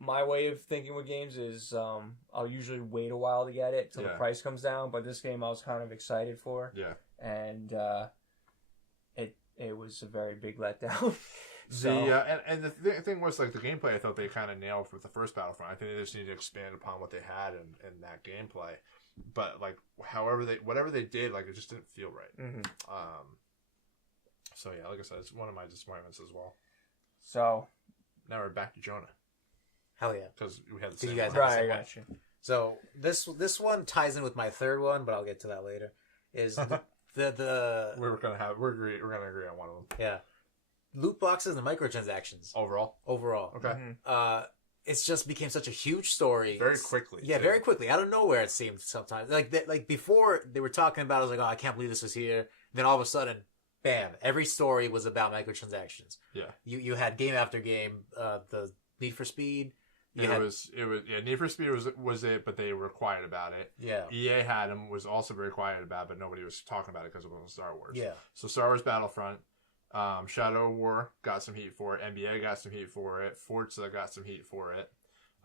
way of thinking with games is I'll usually wait a while to get it till the price comes down. But this game I was kind of excited for. Yeah. And it was a very big letdown. So. The thing was, like, the gameplay I thought they kind of nailed with the first Battlefront. I think they just need to expand upon what they had in that gameplay. But, like, whatever they did, like, it just didn't feel right. Mm-hmm. So yeah, like I said, it's one of my disappointments as well. So now we're back to Jonah. Hell yeah, because we had the same. You guys one. right, I got you. So this one ties in with my third one, but I'll get to that later. Is the we're gonna agree on one of them. Yeah. Loot boxes and microtransactions. Overall. Okay. Mm-hmm. It's just became such a huge story. Very quickly. Yeah, very quickly. Out of nowhere, it seemed sometimes. Like before, they were talking about it, I was like, oh, I can't believe this was here. Then all of a sudden, bam, every story was about microtransactions. Yeah. You had game after game, the Need for Speed. Need for Speed was it, but they were quiet about it. Yeah. EA had them, was also very quiet about it, but nobody was talking about it because it wasn't Star Wars. Yeah. So Star Wars Battlefront. Shadow War got some heat for it. NBA got some heat for it. Forza got some heat for it.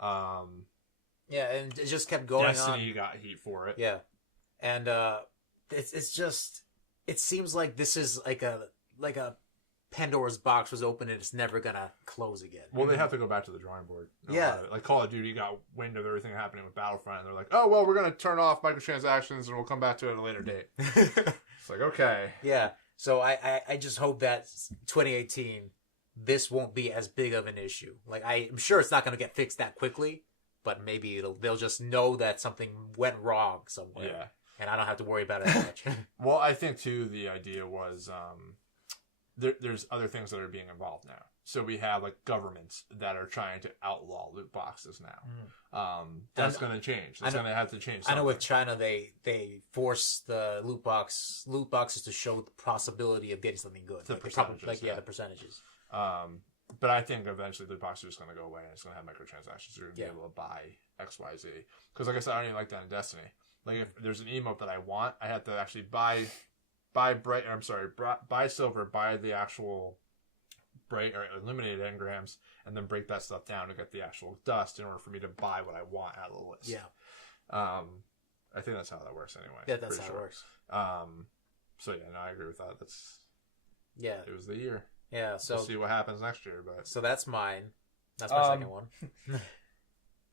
Yeah, and it just kept going Destiny got heat for it. Yeah, and it's just it seems like this is like a Pandora's box was open and it's never gonna close again. Well, they have to go back to the drawing board. Yeah, like Call of Duty got wind of everything happening with Battlefront, and they're like, "Oh well, we're gonna turn off microtransactions and we'll come back to it at a later date." It's like, okay, yeah. So I just hope that 2018 this won't be as big of an issue. Like I'm sure it's not going to get fixed that quickly, but maybe they'll just know that something went wrong somewhere. Yeah. And I don't have to worry about it as much. Well, I think too the idea was there's other things that are being involved now. So we have like governments that are trying to outlaw loot boxes now. That's going to change. That's going to have to change. I know with China they force the loot boxes to show the possibility of getting something good. The percentages. But I think eventually loot boxes are just going to go away and it's going to have microtransactions. You're going to be able to buy X, Y, Z. Because like I said, I don't even like that in Destiny. Like if there's an emote that I want, I have to actually buy silver, buy the actual bright or illuminated engrams, and then break that stuff down to get the actual dust in order for me to buy what I want out of the list. Yeah. I think that's how that works anyway. Yeah, that's how it works. So yeah, no, I agree with that. It was the year. Yeah, so we'll see what happens next year, but so that's mine. That's my second one.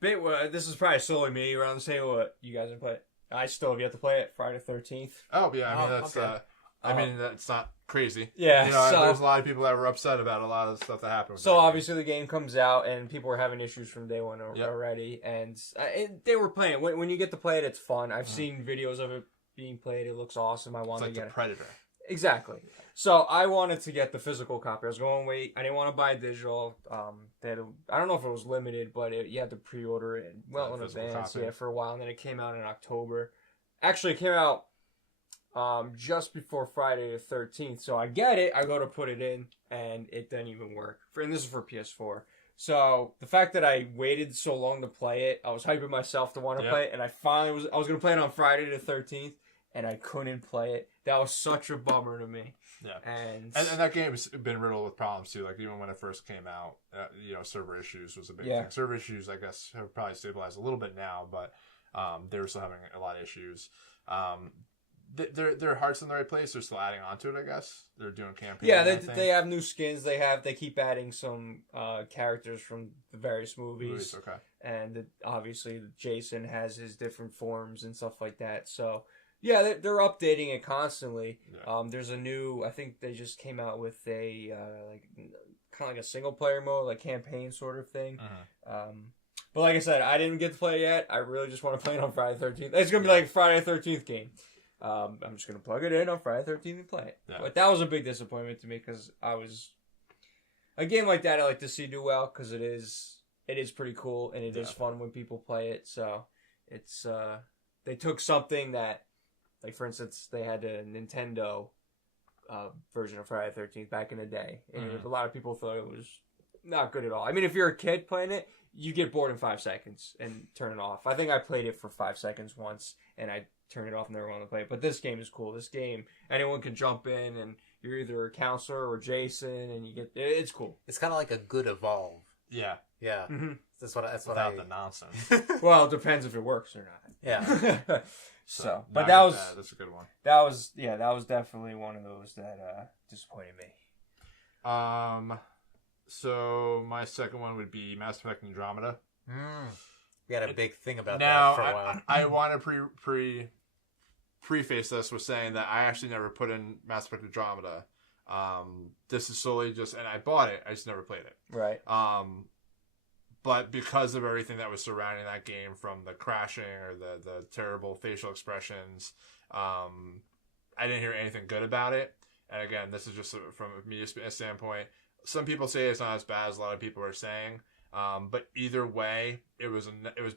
This is probably solely me around the same what you guys have played. I still have yet to play it. Friday the 13th. Oh yeah, I mean that's okay. I mean that's not crazy. Yeah, there's a lot of people that were upset about a lot of the stuff that happened. So obviously the game comes out and people were having issues from day one already, and they were playing it. When you get to play it, it's fun. I've seen videos of it being played. It looks awesome. I wanted to get the Predator. Exactly. So I wanted to get the physical copy. I was going to wait. I didn't want to buy digital. I don't know if it was limited, but you had to pre-order it well in advance. Yeah, for a while, and then it came out in October. Actually, it came out just before Friday the 13th. So I get it. I go to put it in, and it didn't even work. And this is for PS4. So the fact that I waited so long to play it, I was hyping myself to want to play it, and I was going to play it on Friday the 13th, and I couldn't play it. That was such a bummer to me. Yeah, and that game's been riddled with problems too. Like even when it first came out, server issues was a big thing. Server issues, I guess, have probably stabilized a little bit now, but they were still having a lot of issues. Their heart's in the right place. They're still adding on to it, I guess. They're doing campaigns. Yeah, they have new skins. They keep adding some characters from the various movies. Okay. And obviously Jason has his different forms and stuff like that. So yeah, they're updating it constantly. Yeah. There's a new. I think they just came out with a kind of like a single player mode, like campaign sort of thing. Uh-huh. But like I said, I didn't get to play it yet. I really just want to play it on Friday the 13th. It's gonna be like a Friday the 13th game. I'm just gonna plug it in on Friday the 13th and play it. Yeah. But that was a big disappointment to me because a game like that I like to see do well because it is pretty cool and it is fun when people play it. So it's they took something that. Like, for instance, they had a Nintendo version of Friday the 13th back in the day. And a lot of people thought it was not good at all. I mean, if you're a kid playing it, you get bored in 5 seconds and turn it off. I think I played it for 5 seconds once, and I turned it off and never wanted to play it. But this game is cool. This game, anyone can jump in, and you're either a counselor or Jason, and it's cool. It's kind of like a good evolve. Yeah. Yeah. Mm-hmm. That's what Without the nonsense. Well, it depends if it works or not. Yeah. So, but that's a good one. That was definitely one of those that disappointed me. So my second one would be Mass Effect Andromeda. We had a big thing about now, that for a while. I want to preface this with saying that I actually never put in Mass Effect Andromeda. This is solely just, and I bought it, I just never played it. Right. But because of everything that was surrounding that game, from the crashing or the terrible facial expressions, I didn't hear anything good about it. And again, this is just from a media standpoint. Some people say it's not as bad as a lot of people are saying. But either way, it was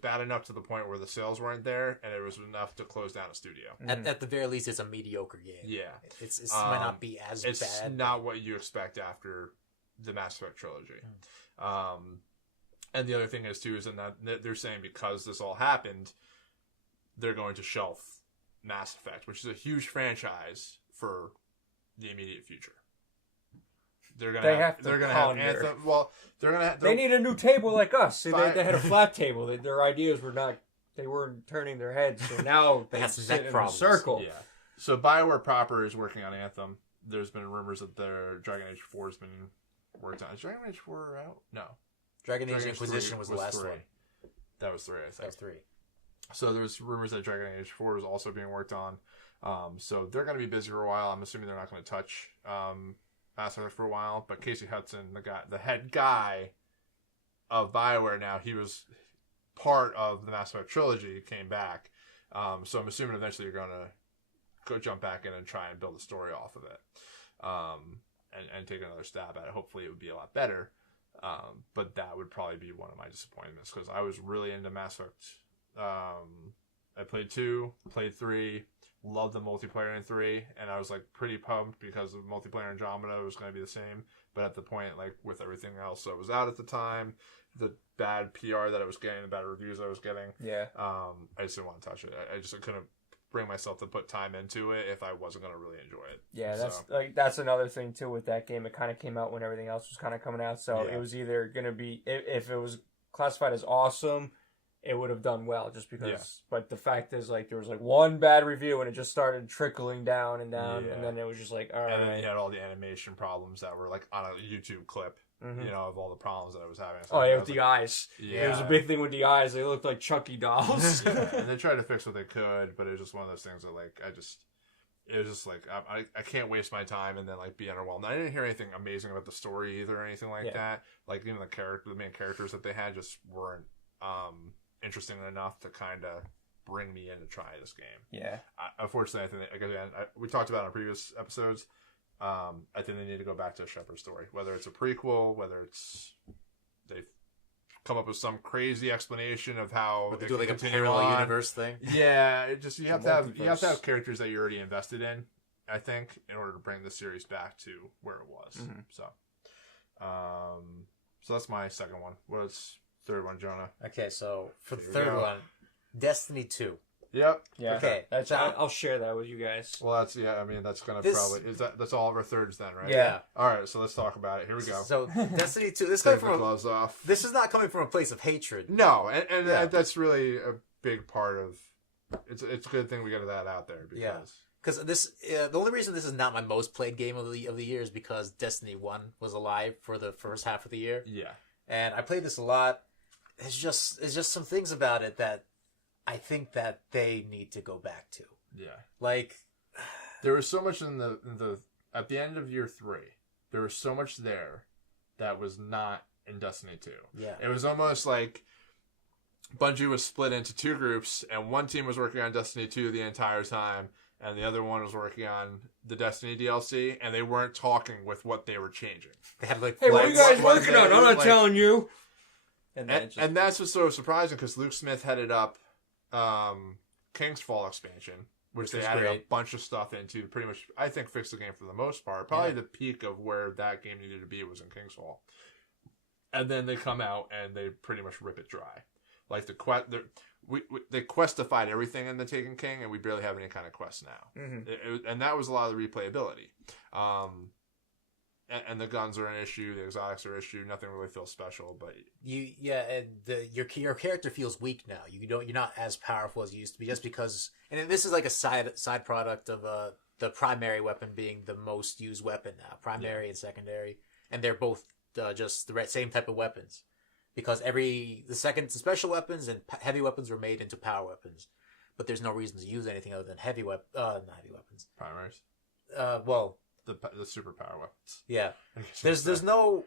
bad enough to the point where the sales weren't there, and it was enough to close down a studio. At the very least, it's a mediocre game. Yeah, it might not be as bad. It's not what you expect after the Mass Effect trilogy. And the other thing is too is that they're saying because this all happened, they're going to shelf Mass Effect, which is a huge franchise for the immediate future. They're gonna have Anthem. Well, they need a new table like us. See, they had a flat table. Their ideas were not. They weren't turning their heads. So now they have to sit in a circle. Yeah. So BioWare proper is working on Anthem. There's been rumors that their Dragon Age 4 has been worked on. Is Dragon Age 4 out? No. Dragon Age Inquisition was the last 3. one. That was 3, I think. That was 3. So there's rumors that Dragon Age 4 is also being worked on. So they're going to be busy for a while. I'm assuming they're not going to touch Mass Effect for a while. But Casey Hudson, the head guy of BioWare now, he was part of the Mass Effect trilogy, came back. So I'm assuming eventually you're going to go jump back in and try and build a story off of it. And take another stab at it. Hopefully it would be a lot better. But that would probably be one of my disappointments, because I was really into Mass Effect. I played 2, played 3, loved the multiplayer in 3, and I was like pretty pumped because the multiplayer in Andromeda was going to be the same. But at the point, like with everything else that was out at the time, the bad PR that I was getting, the bad reviews I was getting, I just didn't want to touch it. I just couldn't bring myself to put time into it if I wasn't going to really enjoy it. Yeah, that's another thing too with that game. It kind of came out when everything else was kind of coming out, so it was either going to be, if it was classified as awesome, it would have done well, just because. Yeah. But the fact is, like, there was like one bad review and it just started trickling down, and then it was just like, all right. And then you had all the animation problems that were like on a YouTube clip. You know, of all the problems that I was having. So with the eyes. Yeah. It was a big thing with the eyes. They looked like Chucky dolls. And they tried to fix what they could, but it was just one of those things that, like, it was just like, I can't waste my time and then, like, be underwhelmed. I didn't hear anything amazing about the story either or anything like that. Like, even the main characters that they had just weren't interesting enough to kind of bring me in to try this game. Yeah. Unfortunately, I think, again, we talked about it in previous episodes. I think they need to go back to a Shepard story, whether it's a prequel, whether it's they've come up with some crazy explanation of how they do like a parallel universe thing. Yeah, you have to have characters that you're already invested in, I think, in order to bring the series back to where it was. So that's my second one. What's third one, Jonah? Okay, so for the third one, Destiny 2. Yep. Yeah. Okay. I'll share that with you guys. Well, that's gonna probably that's all of our thirds then, right? Yeah. All right, so let's talk about it. Here we go. So Destiny 2. This gloves off. This is not coming from a place of hatred. No, and that's really a big part of. It's a good thing we got that out there because this the only reason this is not my most played game of the year is because Destiny 1 was alive for the first half of the year. Yeah. And I played this a lot. It's just some things about it that I think that they need to go back to. Yeah. Like, there was so much in the at the end of year 3. There was so much there that was not in Destiny 2. Yeah. It was almost like Bungie was split into two groups, and one team was working on Destiny 2 the entire time, and the other one was working on the Destiny DLC, and they weren't talking with what they were changing. They had like, hey, what are you guys working on? I'm not telling you. And that's what's so surprising, because Luke Smith headed up King's Fall expansion, which they added a bunch of stuff into, pretty much, I think, fixed the game for the most part. Probably the peak of where that game needed to be was in King's Fall. and then they come out and they pretty much rip it dry. Like they questified everything in the Taken King, and we barely have any kind of quests now. And that was a lot of the replayability. And the guns are an issue, the exotics are an issue. Nothing really feels special, but your character feels weak now. You're not as powerful as you used to be, just because. And this is like a side product of the primary weapon being the most used weapon now, primary and secondary, and they're both just the same type of weapons, because the special weapons and heavy weapons were made into power weapons, but there's no reason to use anything other than not heavy weapons. Primaries. Well. The superpower weapons. Yeah. There's no...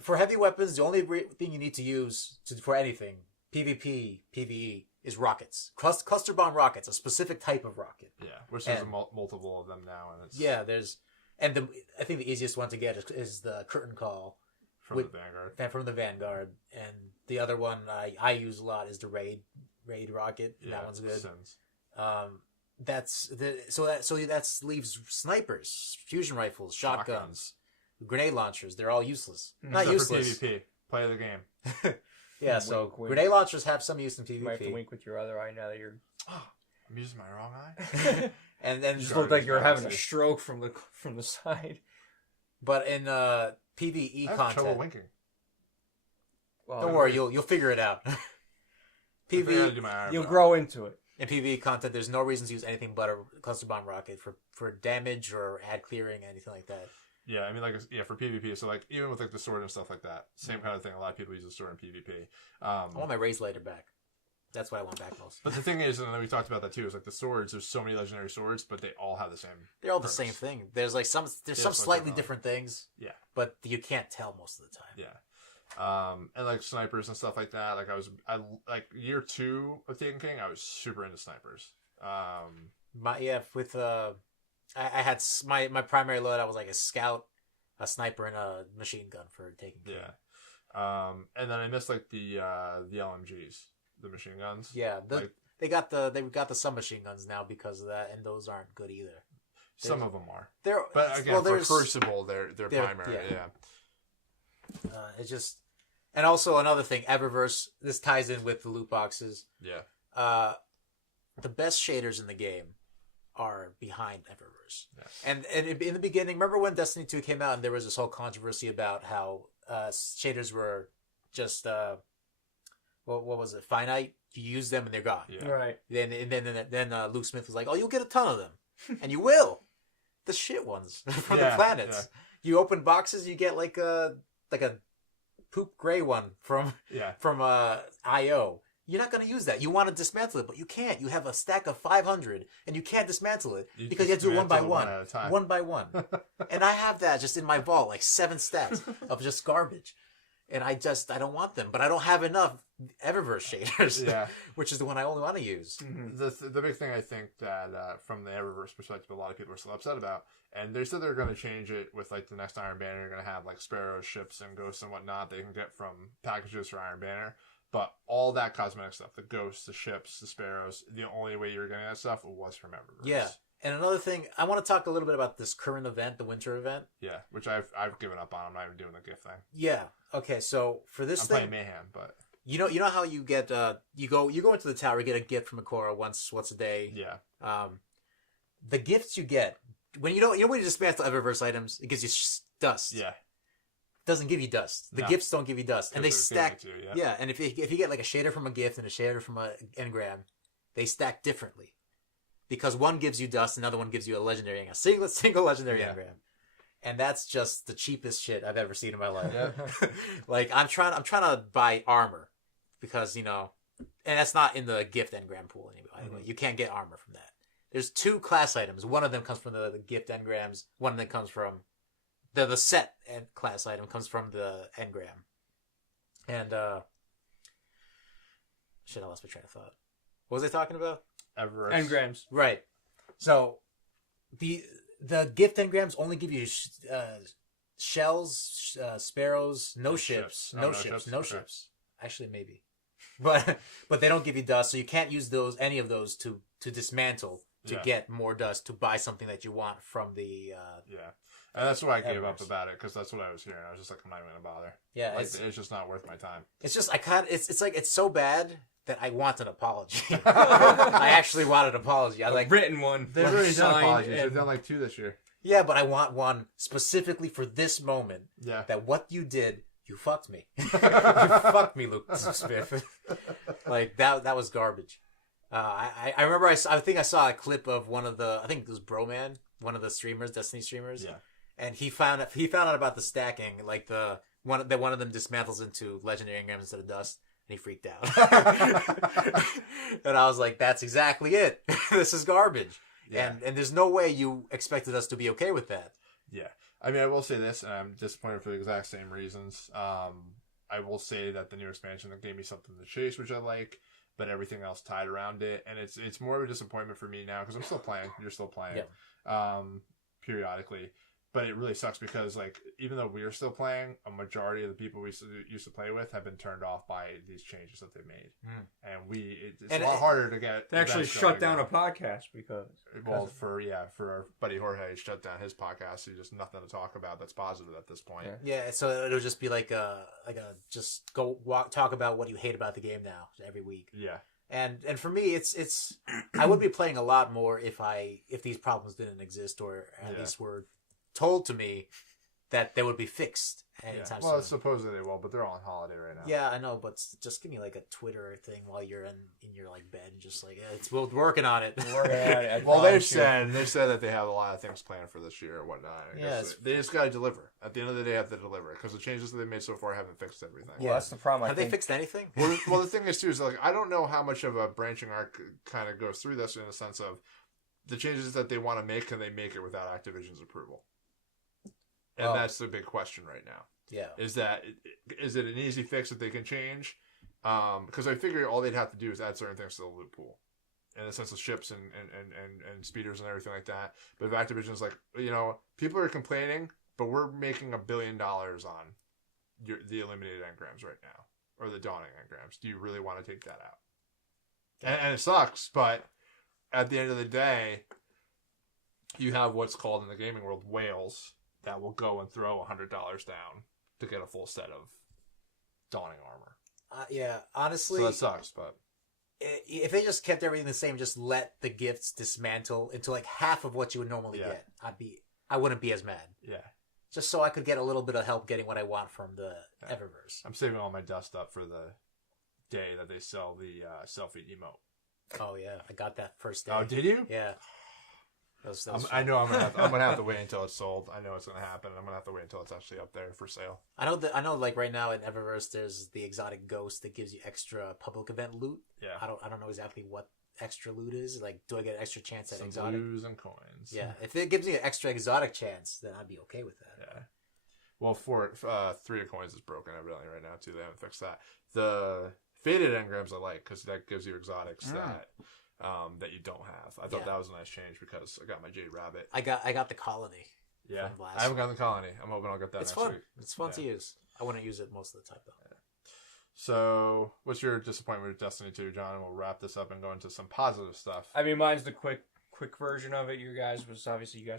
For heavy weapons, the only thing you need to use for anything, PvP, PvE, is rockets. Cluster bomb rockets, a specific type of rocket. Yeah, which there's multiple of them now. And it's... Yeah, there's... And I think the easiest one to get is the Curtain Call. From the Vanguard. From the Vanguard. And the other one I use a lot is the Raid rocket. Yeah, that one's good. Sense. That leaves snipers, fusion rifles, shotguns, grenade launchers. They're all useless. Not useless. For PvP. Play the game. Yeah, so wink. Grenade launchers have some use in PvP. You might have to wink with your other eye now that you're... I'm using my wrong eye? And then... You just look like you're having a stroke from the side. But in PvE I have content... trouble winking. Well, don't worry, you'll figure it out. You'll grow into it. In PvE content, there's no reason to use anything but a cluster bomb rocket for damage or ad clearing, anything like that. Yeah, I mean, for PvP, so even with the sword and stuff like that, same kind of thing. A lot of people use the sword in PvP. I want my raised lighter back. That's what I want back most. But the thing is, and we talked about that too, is the swords. There's so many legendary swords, but they all have the same. They're all the same thing. There's some slightly different things. Yeah, but you can't tell most of the time. Yeah. And snipers and stuff like that. I year 2 of Taken King, I was super into snipers. I had my primary load. I was like a scout, a sniper, and a machine gun for Taken King. Yeah. And then I missed the LMGs, the machine guns. Yeah. They got the submachine guns now because of that, and those aren't good either. Some of them are. But again, for Crucible, they're primary. Yeah. It's just, and also another thing, Eververse. This ties in with the loot boxes. Yeah. The best shaders in the game are behind Eververse. Yeah. And in the beginning, remember when Destiny 2 came out and there was this whole controversy about how shaders were just what was it? Finite. You use them and they're gone. Yeah. Right. Then Luke Smith was like, "Oh, you'll get a ton of them," and you will. The shit ones from the planets. Yeah. You open boxes, you get like a poop gray one from IO. You're not going to use that. You want to dismantle it, but you can't. You have a stack of 500, and you can't dismantle it because you have to do it one by one. One by one. And I have that just in my vault, 7 stacks of just garbage. And I don't want them, but I don't have enough Eververse shaders, which is the one I only want to use. Mm-hmm. The big thing I think that from the Eververse perspective, a lot of people are still upset about, and they said they're going to change it with the next Iron Banner. You're going to have Sparrows, ships, and ghosts and whatnot they can get from packages for Iron Banner. But all that cosmetic stuff, the ghosts, the ships, the Sparrows, the only way you were getting that stuff was from Eververse. Yeah. And another thing, I want to talk a little bit about this current event, the winter event. Yeah, which I've given up on. I'm not even doing the gift thing. Yeah. Okay. So for this I'm playing Mayhem, but you know how you get you go into the tower, you get a gift from Ikora once a day. Yeah. The gifts you get when when you dismantle Eververse items, it gives you dust. Yeah. Doesn't give you dust. The gifts don't give you dust, and they stack. And if you get a shader from a gift and a shader from an engram, they stack differently. Because one gives you dust, another one gives you a legendary, a single legendary engram, and that's just the cheapest shit I've ever seen in my life. Yeah. I'm trying to buy armor, because and that's not in the gift engram pool anyway. You can't get armor from that. There's 2 class items. One of them comes from the gift engrams. One of them comes from the set and class item comes from the engram. And shit, I lost my train of thought. What was I talking about? Eververse. Engrams. Right. So the gift engrams only give you shells, sparrows, no ships. Actually, maybe. But they don't give you dust, so you can't use any of those to dismantle to get more dust to buy something that you want from the And that's why I gave up about it, because that's what I was hearing. I was just like, I'm not even going to bother. Yeah. Like, it's just not worth my time. It's just, it's like, it's so bad that I want an apology. I actually want an apology. I like written one. They've already done apologies. They've done like 2 this year. Yeah, but I want one specifically for this moment. Yeah. That what you did, you fucked me. You fucked me, Luke Smith. Like, that was garbage. I remember, I think I saw a clip of one of the, I think it was Broman, one of the streamers, Destiny streamers. Yeah. And he found out about the stacking, like one of them dismantles into legendary engrams instead of dust, and he freaked out. And I was like, that's exactly it. This is garbage. Yeah. And there's no way you expected us to be okay with that. Yeah. I mean, I will say this, and I'm disappointed for the exact same reasons. I will say that the new expansion that gave me something to chase, which I like, but everything else tied around it, and it's more of a disappointment for me now, because I'm still playing. You're still playing. Yeah. Periodically. But it really sucks because, like, even though we're still playing, a majority of the people we used to play with have been turned off by these changes that they made. And it's a lot harder to get... They actually shut down a podcast because... Well, for our buddy Jorge, shut down his podcast. He's just nothing to talk about that's positive at this point. Yeah, so it'll just be like just go talk about what you hate about the game now every week. Yeah. And for me, it's I would be playing a lot more if these problems didn't exist, or at least were told to me that they would be fixed anytime soon. Well, supposedly they will, but they're all on holiday right now. Yeah, I know, but just give me like a Twitter thing while you're in your like bed, and just like we're working on it. Well, they've said that they have a lot of things planned for this year or whatnot. They just got to deliver. At the end of the day, they have to deliver, because the changes that they've made so far haven't fixed everything. Yeah, that's the problem. Have they fixed anything? Well, the thing is too is, like, I don't know how much of a branching arc kind of goes through this, in the sense of the changes that they want to make. Can they make it without Activision's approval? And that's the big question right now. Yeah. Is it an easy fix that they can change? Because I figure all they'd have to do is add certain things to the loot pool, in the sense of ships and speeders and everything like that. But if Activision's like, people are complaining, but we're making $1 billion on the eliminated engrams right now, or the dawning engrams. Do you really want to take that out? And it sucks, but at the end of the day, you have what's called in the gaming world whales that will go and throw $100 down to get a full set of dawning armor. Yeah, honestly, so that sucks. But if they just kept everything the same, just let the gifts dismantle into like half of what you would normally get, I wouldn't be as mad. Yeah, just so I could get a little bit of help getting what I want from the Eververse. I'm saving all my dust up for the day that they sell the selfie emote. Oh yeah, I got that first day. Oh, did you? Yeah. I know I'm gonna have to wait until it's sold. I know it's gonna happen. I'm gonna have to wait until it's actually up there for sale. I know. Like right now in Eververse, there's the exotic ghost that gives you extra public event loot. Yeah. I don't know exactly what extra loot is. Like, do I get an extra chance at some exotic? blues and coins. Yeah. If it gives me an extra exotic chance, then I'd be okay with that. Yeah. Well, 3 of coins is broken evidently right now too. They haven't fixed that. The faded engrams I like, because that gives you exotics that you don't have. I thought that was a nice change, because I got my Jade Rabbit. I got the Colony. Yeah, I haven't gotten the Colony. I'm hoping I'll get that next week. It's fun to use. I wouldn't use it most of the time though. Yeah. So, what's your disappointment with Destiny 2, John? And we'll wrap this up and go into some positive stuff. I mean, mine's the quick version of it. You guys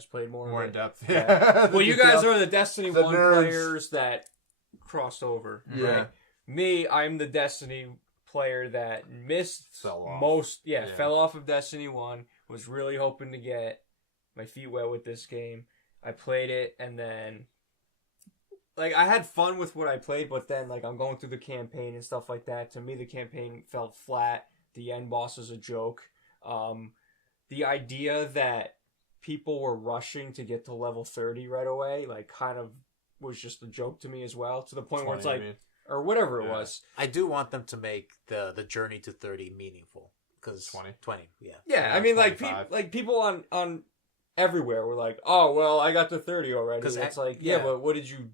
played more in depth. Yeah. Well, you guys are the Destiny 1 players that crossed over. Yeah. Right? Me, I'm the Destiny player that fell off of Destiny 1, was really hoping to get my feet wet with this game. I played it, and then like I had fun with what I played, but then like I'm going through the campaign and stuff like that. To me, the campaign felt flat. The end boss is a joke. The idea that people were rushing to get to level 30 right away, like, kind of was just a joke to me as well, to the point where it's like, or whatever it was. I do want them to make the journey to 30 meaningful, because 20, yeah. I mean, like people on everywhere were like, oh well, I got to 30 already. It's like, but what did you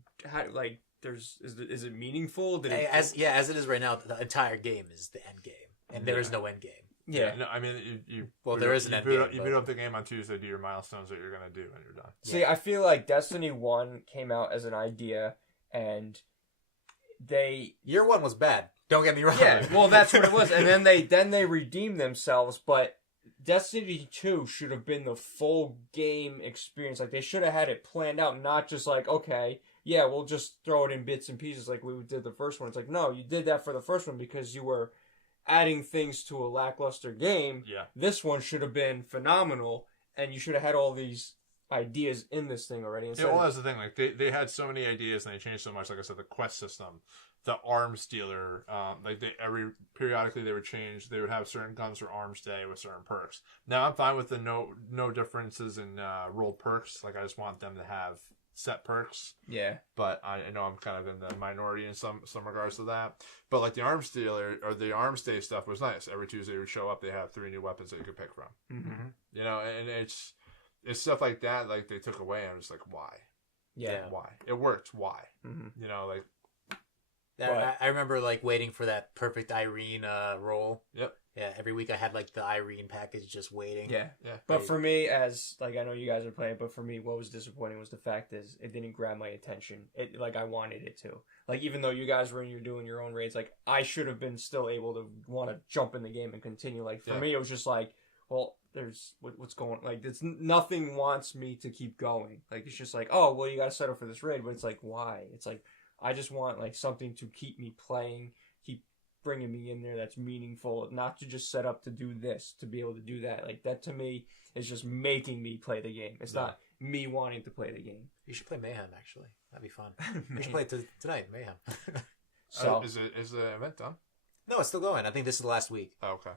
like? Is it meaningful? As it is right now, the entire game is the end game, and there is no end game. Yeah. No, I mean, there is an end game. You boot up the game on Tuesday, do your milestones that you're going to do, and you're done. See, I feel like Destiny 1 came out as an idea, and Year 1 was bad. Don't get me wrong. Yeah, well, that's what it was. And then they redeemed themselves, but Destiny 2 should have been the full game experience. Like, they should have had it planned out, not just like, okay, yeah, we'll just throw it in bits and pieces like we did the first one. It's like, no, you did that for the first one because you were adding things to a lackluster game. Yeah. This one should have been phenomenal, and you should have had all these ideas in this thing already. Yeah, well, that's the thing. Like, they had so many ideas and they changed so much. Like I said, the quest system, the arms dealer, periodically they would change. They would have certain guns for arms day with certain perks. Now I'm fine with the no differences in rolled perks. Like, I just want them to have set perks. Yeah. But I know I'm kind of in the minority in some regards to that. But like the arms dealer or the arms day stuff was nice. Every Tuesday would show up. They have 3 new weapons that you could pick from. Mm-hmm. You know, and it's stuff like that. Like they took away. I'm just like, why? Yeah. Why? It worked. Why? Mm-hmm. You know, like. I remember like waiting for that perfect Irene roll. Yep. Yeah, every week I had like the Irene package just waiting. Yeah. But for me, as like I know you guys are playing, but for me, what was disappointing was the fact is it didn't grab my attention. It like I wanted it to. Like even though you guys were doing your own raids, like I should have been still able to want to jump in the game and continue. Like for me, it was just like, well, there's what's going like. It's nothing wants me to keep going. Like it's just like, oh well, you got to set up for this raid, but it's like why? It's like I just want like something to keep me playing, keep bringing me in there that's meaningful, not to just set up to do this, to be able to do that. Like that to me is just making me play the game. It's not me wanting to play the game. You should play Mayhem actually. That'd be fun. We should play it tonight, Mayhem. So is the event done? No, it's still going. I think this is the last week. Oh, okay.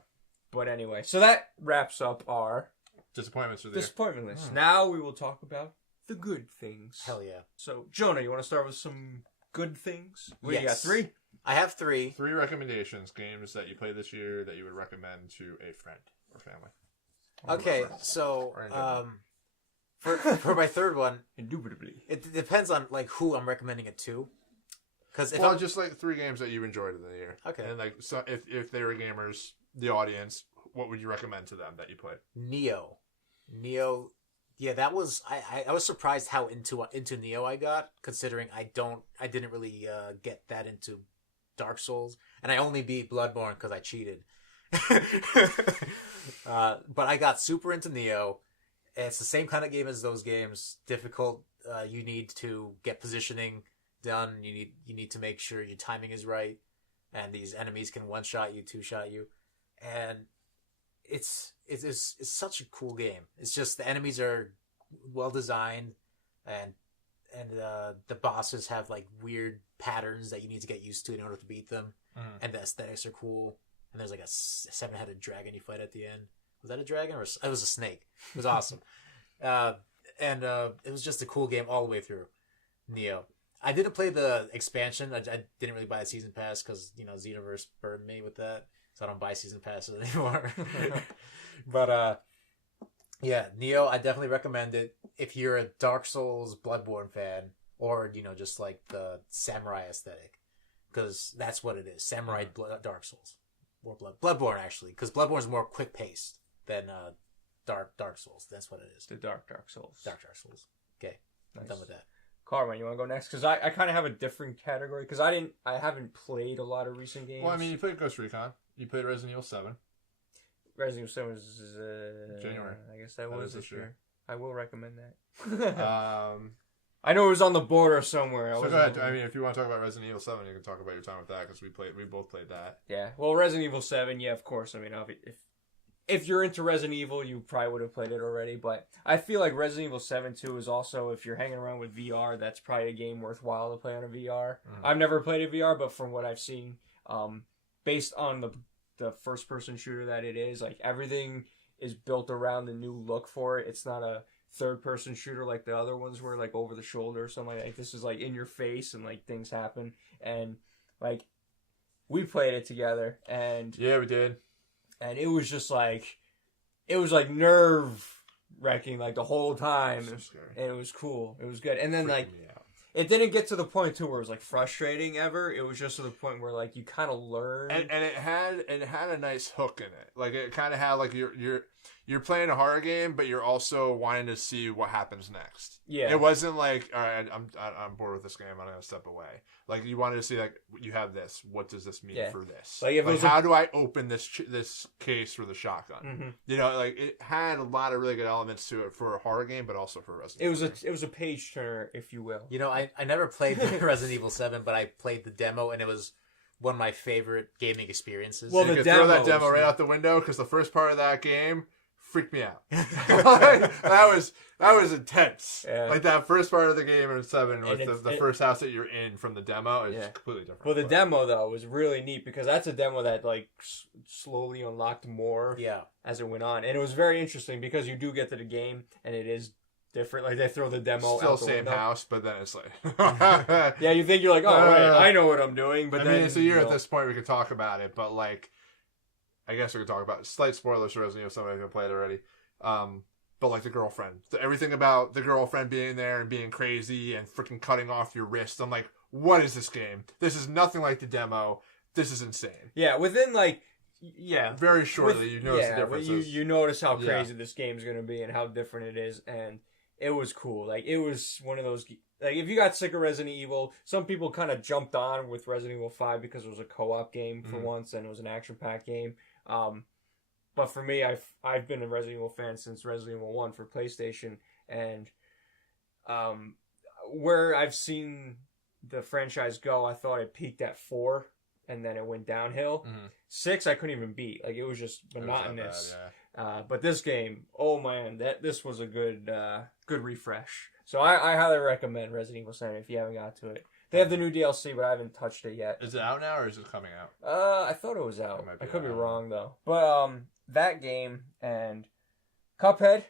But anyway, so that wraps up our disappointments for the disappointment list. Now we will talk about the good things. Hell yeah. So Jonah, you want to start with some good things? You got 3? I have 3. 3 recommendations, games that you played this year that you would recommend to a friend or family. Okay, so for my third one, indubitably, it depends on like who I'm recommending it to. Because just like 3 games that you enjoyed in the year. Okay, and like so if they were gamers, the audience, what would you recommend to them that you played? Neo. Yeah, that was I was surprised how into Neo I got, considering I didn't really get that into Dark Souls, and I only beat Bloodborne because I cheated. But I got super into Neo. It's the same kind of game as those games. Difficult. You need to get positioning done. You need to make sure your timing is right, and these enemies can 1-shot you, 2-shot you, and it's such a cool game. It's just the enemies are well designed, and the bosses have like weird patterns that you need to get used to in order to beat them. And the aesthetics are cool. And there's like a 7-headed dragon you fight at the end. Was that a dragon or it was a snake? It was awesome. And it was just a cool game all the way through. Neo. I didn't play the expansion. I didn't really buy a season pass because Xenoverse burned me with that. So I don't buy season passes anymore. But yeah, Neo, I definitely recommend it if you're a Dark Souls Bloodborne fan, or just like the samurai aesthetic, because that's what it is. Samurai Dark Souls or Bloodborne actually, because Bloodborne's more quick paced than Dark Souls. That's what it is. The Dark Souls. Dark Souls. Okay, nice. I'm done with that. Carmen, you want to go next? Because I kind of have a different category because I haven't played a lot of recent games. Well, I mean, you played Ghost Recon. You played Resident Evil 7. Resident Evil 7 was January. I guess that was this year. I will recommend that. I know it was on the border somewhere. So go ahead. I mean, if you want to talk about Resident Evil 7, you can talk about your time with that because we both played that. Yeah. Well, Resident Evil 7, yeah, of course. I mean, if you're into Resident Evil, you probably would have played it already. But I feel like Resident Evil 7 2 is also, if you're hanging around with VR, that's probably a game worthwhile to play on a VR. I've never played a VR, but from what I've seen, based on the first-person shooter that it is, like everything is built around the new look for it. It's not a third-person shooter like the other ones were, like over the shoulder or something like that. This is like in your face and like things happen. And like we played it together, and yeah, we did. And it was just like, it was like nerve-wracking like the whole time. So scary. And it was cool. It was good. And then like, it didn't get to the point too where it was like frustrating ever. It was just to the point where like you kind of learn, and it had a nice hook in it. Like it kind of had like you're playing a horror game, but you're also wanting to see what happens next. Yeah, it wasn't like, all right, I'm bored with this game, I'm gonna step away. Like you wanted to see like, you have this. What does this mean for this? Like, how do I open this case for the shotgun? Mm-hmm. You know, like it had a lot of really good elements to it for a horror game, but also for Resident Evil. It was a page turner, if you will. You know, I never played Resident Evil 7, but I played the demo, and it was one of my favorite gaming experiences. Well, you could throw that demo right out the window, because the first part of that game freaked me out. that was intense. Yeah. Like that first part of the game in 7 with the first house that you're in from the demo is completely different. Well, the demo though was really neat because that's a demo that like slowly unlocked more as it went on, and it was very interesting because you do get to the game and it is different. Like they throw the demo still out the same window. House, but then it's like yeah, you think you're like, oh right, I know what I'm doing, but I mean, it's a year at this point we could talk about it, but like I guess we could talk about slight spoilers for Resident Evil. Somebody's gonna play it already. But like the girlfriend, everything about the girlfriend being there and being crazy and freaking cutting off your wrist. I'm like, what is this game? This is nothing like the demo. This is insane. Yeah, within like very shortly you notice the differences. You notice how crazy this game is gonna be and how different it is, and it was cool. Like it was one of those. Like if you got sick of Resident Evil, some people kind of jumped on with Resident Evil 5 because it was a co-op game for once and it was an action-packed game. But for me, I've been a Resident Evil fan since Resident Evil 1 for PlayStation, and where I've seen the franchise go, I thought it peaked at 4, and then it went downhill. 6, I couldn't even beat. Like it was just monotonous. But this game, oh man, this was a good refresh. So I highly recommend Resident Evil 7 if you haven't got to it. They have the new DLC, but I haven't touched it yet. Is it out now or is it coming out? I thought it was out. I could be wrong though. But that game and Cuphead,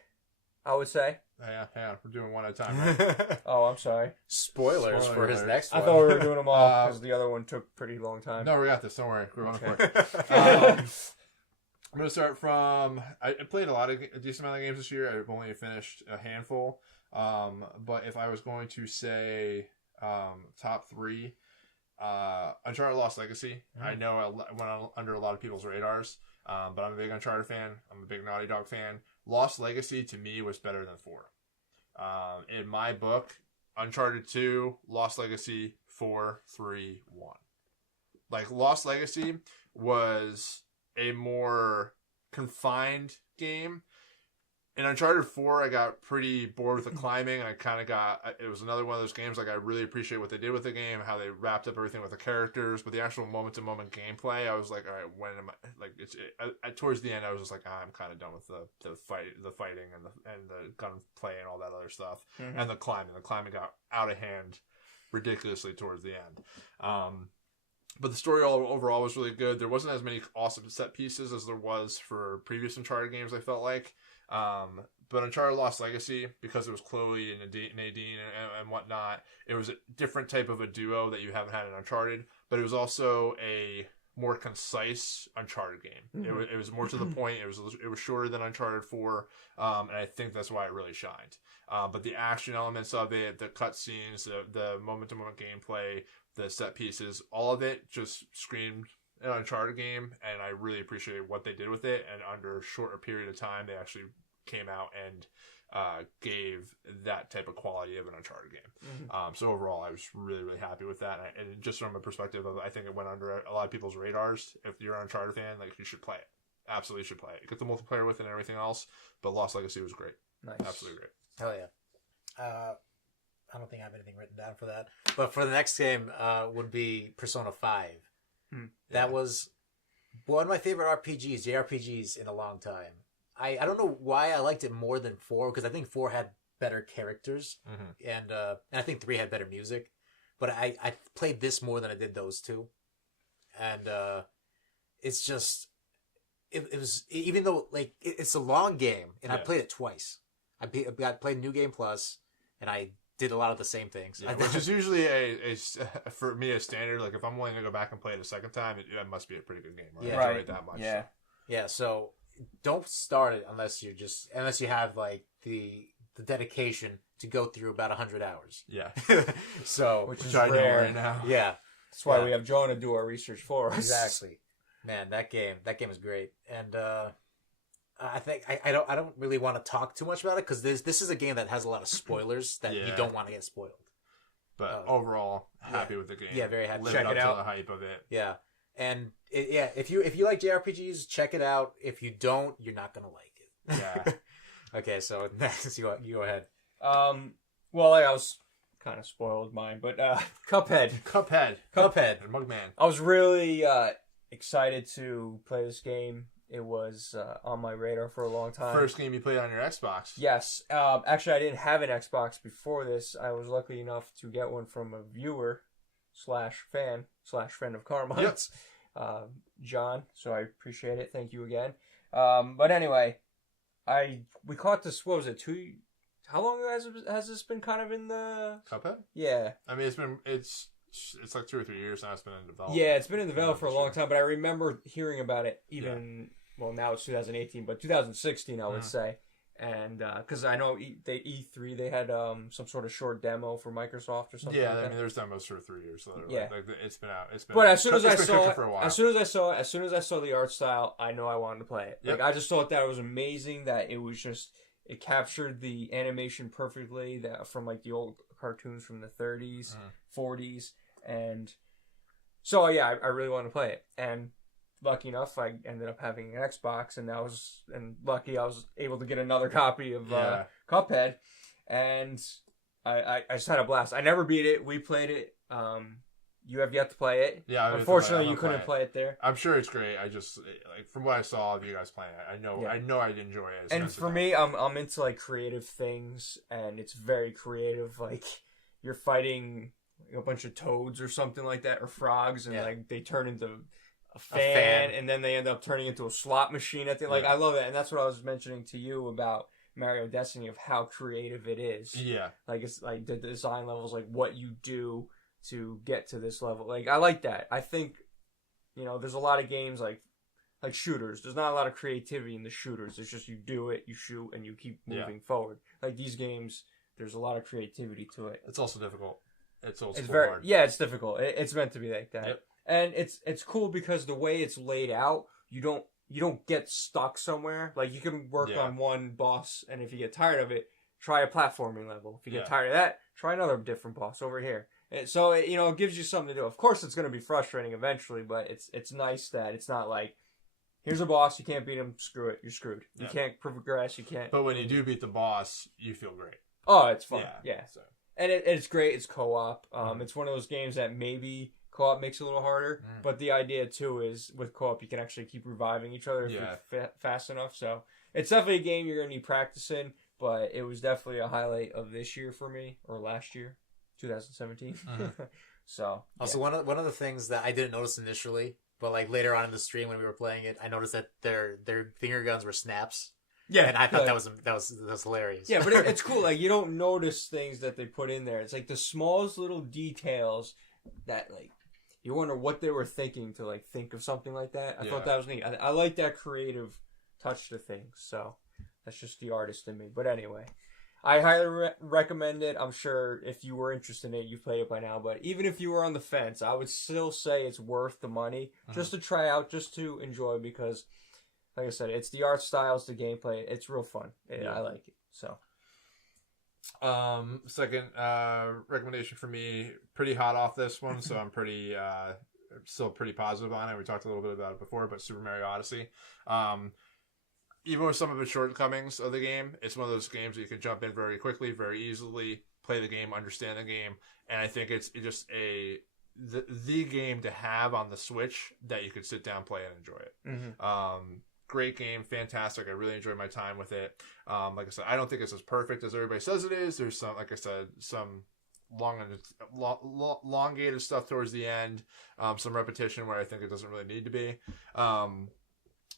I would say. Yeah, we're doing one at a time, right? Oh, I'm sorry. Spoilers for his next one. I thought we were doing them all because the other one took a pretty long time. No, we got this. Don't worry. We're on for it. I'm going to start from... I played a decent amount of games this year. I've only finished a handful. But if I was going to say top 3, Uncharted Lost Legacy. I know it went under a lot of people's radars, but I'm a big Uncharted fan. I'm a big Naughty Dog fan. Lost Legacy, to me, was better than 4. In my book, Uncharted 2, Lost Legacy, 4, 3, 1. Like, Lost Legacy was a more confined game. In Uncharted 4, I got pretty bored with the climbing. I kind of it was another one of those games, like, I really appreciate what they did with the game, how they wrapped up everything with the characters, but the actual moment-to-moment gameplay, I was like, all right, when am I, like, towards the end, I was just like, I'm kind of done with the fighting and the gunplay and all that other stuff, and the climbing. The climbing got out of hand ridiculously towards the end. But the story overall was really good. There wasn't as many awesome set pieces as there was for previous Uncharted games, I felt like. But Uncharted Lost Legacy, because it was Chloe and Nadine and whatnot, it was a different type of a duo that you haven't had in Uncharted, but it was also a more concise Uncharted game. It was more to the point. It was shorter than Uncharted 4, and I think that's why it really shined. But the action elements of it, the cutscenes, the moment-to-moment gameplay, the set pieces, all of it just screamed an Uncharted game, and I really appreciated what they did with it, and under a shorter period of time, they actually came out and gave that type of quality of an Uncharted game. So overall, I was really, really happy with that, and just from a perspective of, I think it went under a lot of people's radars. If you're an Uncharted fan, like, you should play it. Absolutely should play it. Get the multiplayer with it and everything else, but Lost Legacy was great. Nice. Absolutely great. Hell yeah. I don't think I have anything written down for that. But for the next game would be Persona 5. That was one of my favorite JRPGs in a long time. I don't know why I liked it more than 4, because I think 4 had better characters, and I think 3 had better music. But I played this more than I did those two. And it's just... It was... Even though, like, it's a long game, and I played it twice. I played New Game Plus, and I did a lot of the same things. Yeah, which is usually for me a standard. Like, if I'm willing to go back and play it a second time, it must be a pretty good game. Right? I enjoy it that much. Yeah. Yeah. So don't start it unless you have like the the dedication to go through about 100 hours. Yeah. So, which is I know rare right now. yeah. That's why we have John to do our research for us. Exactly. Man, that game is great. And I think I don't really want to talk too much about it because this is a game that has a lot of spoilers that you don't want to get spoiled. But overall, happy with the game. Yeah, very happy. Living up to the hype of it. Yeah. And if you like JRPGs, check it out. If you don't, you're not gonna like it. Yeah. Okay, so next you go ahead. Well, I was kind of spoiled with mine, but Cuphead. Cuphead. Cuphead. Mugman. I was really excited to play this game. It was on my radar for a long time. First game you played on your Xbox. Yes. Actually, I didn't have an Xbox before this. I was lucky enough to get one from a viewer / fan / friend of Carmine's, John. So I appreciate it. Thank you again. But anyway, we caught this. What was it? How long has this been kind of in the Cuphead? Yeah. I mean, it's like 2 or 3 years now. It's been in development. Yeah, it's been in development for a long time. But I remember hearing about it even. Well, now it's 2018, but 2016, I would say. And because I know E3, they had some sort of short demo for Microsoft or something. Yeah, like that. I mean, there's demos for 3 years. So yeah, like, it's been out. But as soon as I saw the art style, I know I wanted to play it. Yep. Like I just thought that it was amazing. That it captured the animation perfectly. That from like the old cartoons from the 30s, 40s, and so yeah, I really wanted to play it. And lucky enough, I ended up having an Xbox, and I was able to get another copy of Cuphead, and I just had a blast. I never beat it. We played it. You have yet to play it. Yeah, unfortunately, you couldn't play it there. I'm sure it's great. I just like from what I saw of you guys playing it, I know I'd enjoy it. And for me, I'm into like creative things, and it's very creative. Like you're fighting a bunch of toads or something like that, or frogs, and like they turn into a fan, and then they end up turning into a slot machine at the like. I love it, and that's what I was mentioning to you about Mario Destiny, of how creative it is. Yeah, like it's like the design levels, like what you do to get to this level. Like I like that. I think there's a lot of games like shooters. There's not a lot of creativity in the shooters. It's just you do it, you shoot, and you keep moving forward. Like these games, there's a lot of creativity to it. It's also difficult. It's very hard. Yeah, it's difficult. It's meant to be like that. Yep. And it's cool because the way it's laid out, you don't get stuck somewhere. Like you can work on one boss, and if you get tired of it, try a platforming level. If you get tired of that, try another different boss over here. And so it gives you something to do. Of course, it's going to be frustrating eventually, but it's nice that it's not like, here's a boss, you can't beat him, screw it, you're screwed. You can't progress, you can't. But when you do beat the boss, you feel great. Oh, it's fun. Yeah. So. And it's great. It's co-op. It's one of those games that maybe co-op makes it a little harder, but the idea too is with co-op you can actually keep reviving each other if you're fast enough. So it's definitely a game you're going to need practicing, but it was definitely a highlight of this year for me, or last year, 2017. So also one of the things that I didn't notice initially, but like later on in the stream when we were playing it, I noticed that their finger guns were snaps. Yeah, and I thought that was hilarious. Yeah, but it's cool. Like you don't notice things that they put in there. It's like the smallest little details that like you wonder what they were thinking to like think of something like that. I thought that was neat. I like that creative touch to things. So that's just the artist in me. But anyway, I highly recommend it. I'm sure if you were interested in it, you've played it by now. But even if you were on the fence, I would still say it's worth the money just to try out, just to enjoy, because like I said, it's the art style, it's the gameplay. It's real fun. I like it. So, second recommendation for me, pretty hot off this one, so I'm pretty still pretty positive on it. We talked a little bit about it before, but Super Mario Odyssey. Even with some of the shortcomings of the game, it's one of those games that you can jump in very quickly, very easily, play the game, understand the game, and I think it's just the game to have on the Switch that you could sit down, play, and enjoy it. Great game, fantastic. I really enjoyed my time with it. Like I said, I don't think it's as perfect as everybody says it is. There's some, like I said, some elongated stuff towards the end, some repetition where I think it doesn't really need to be.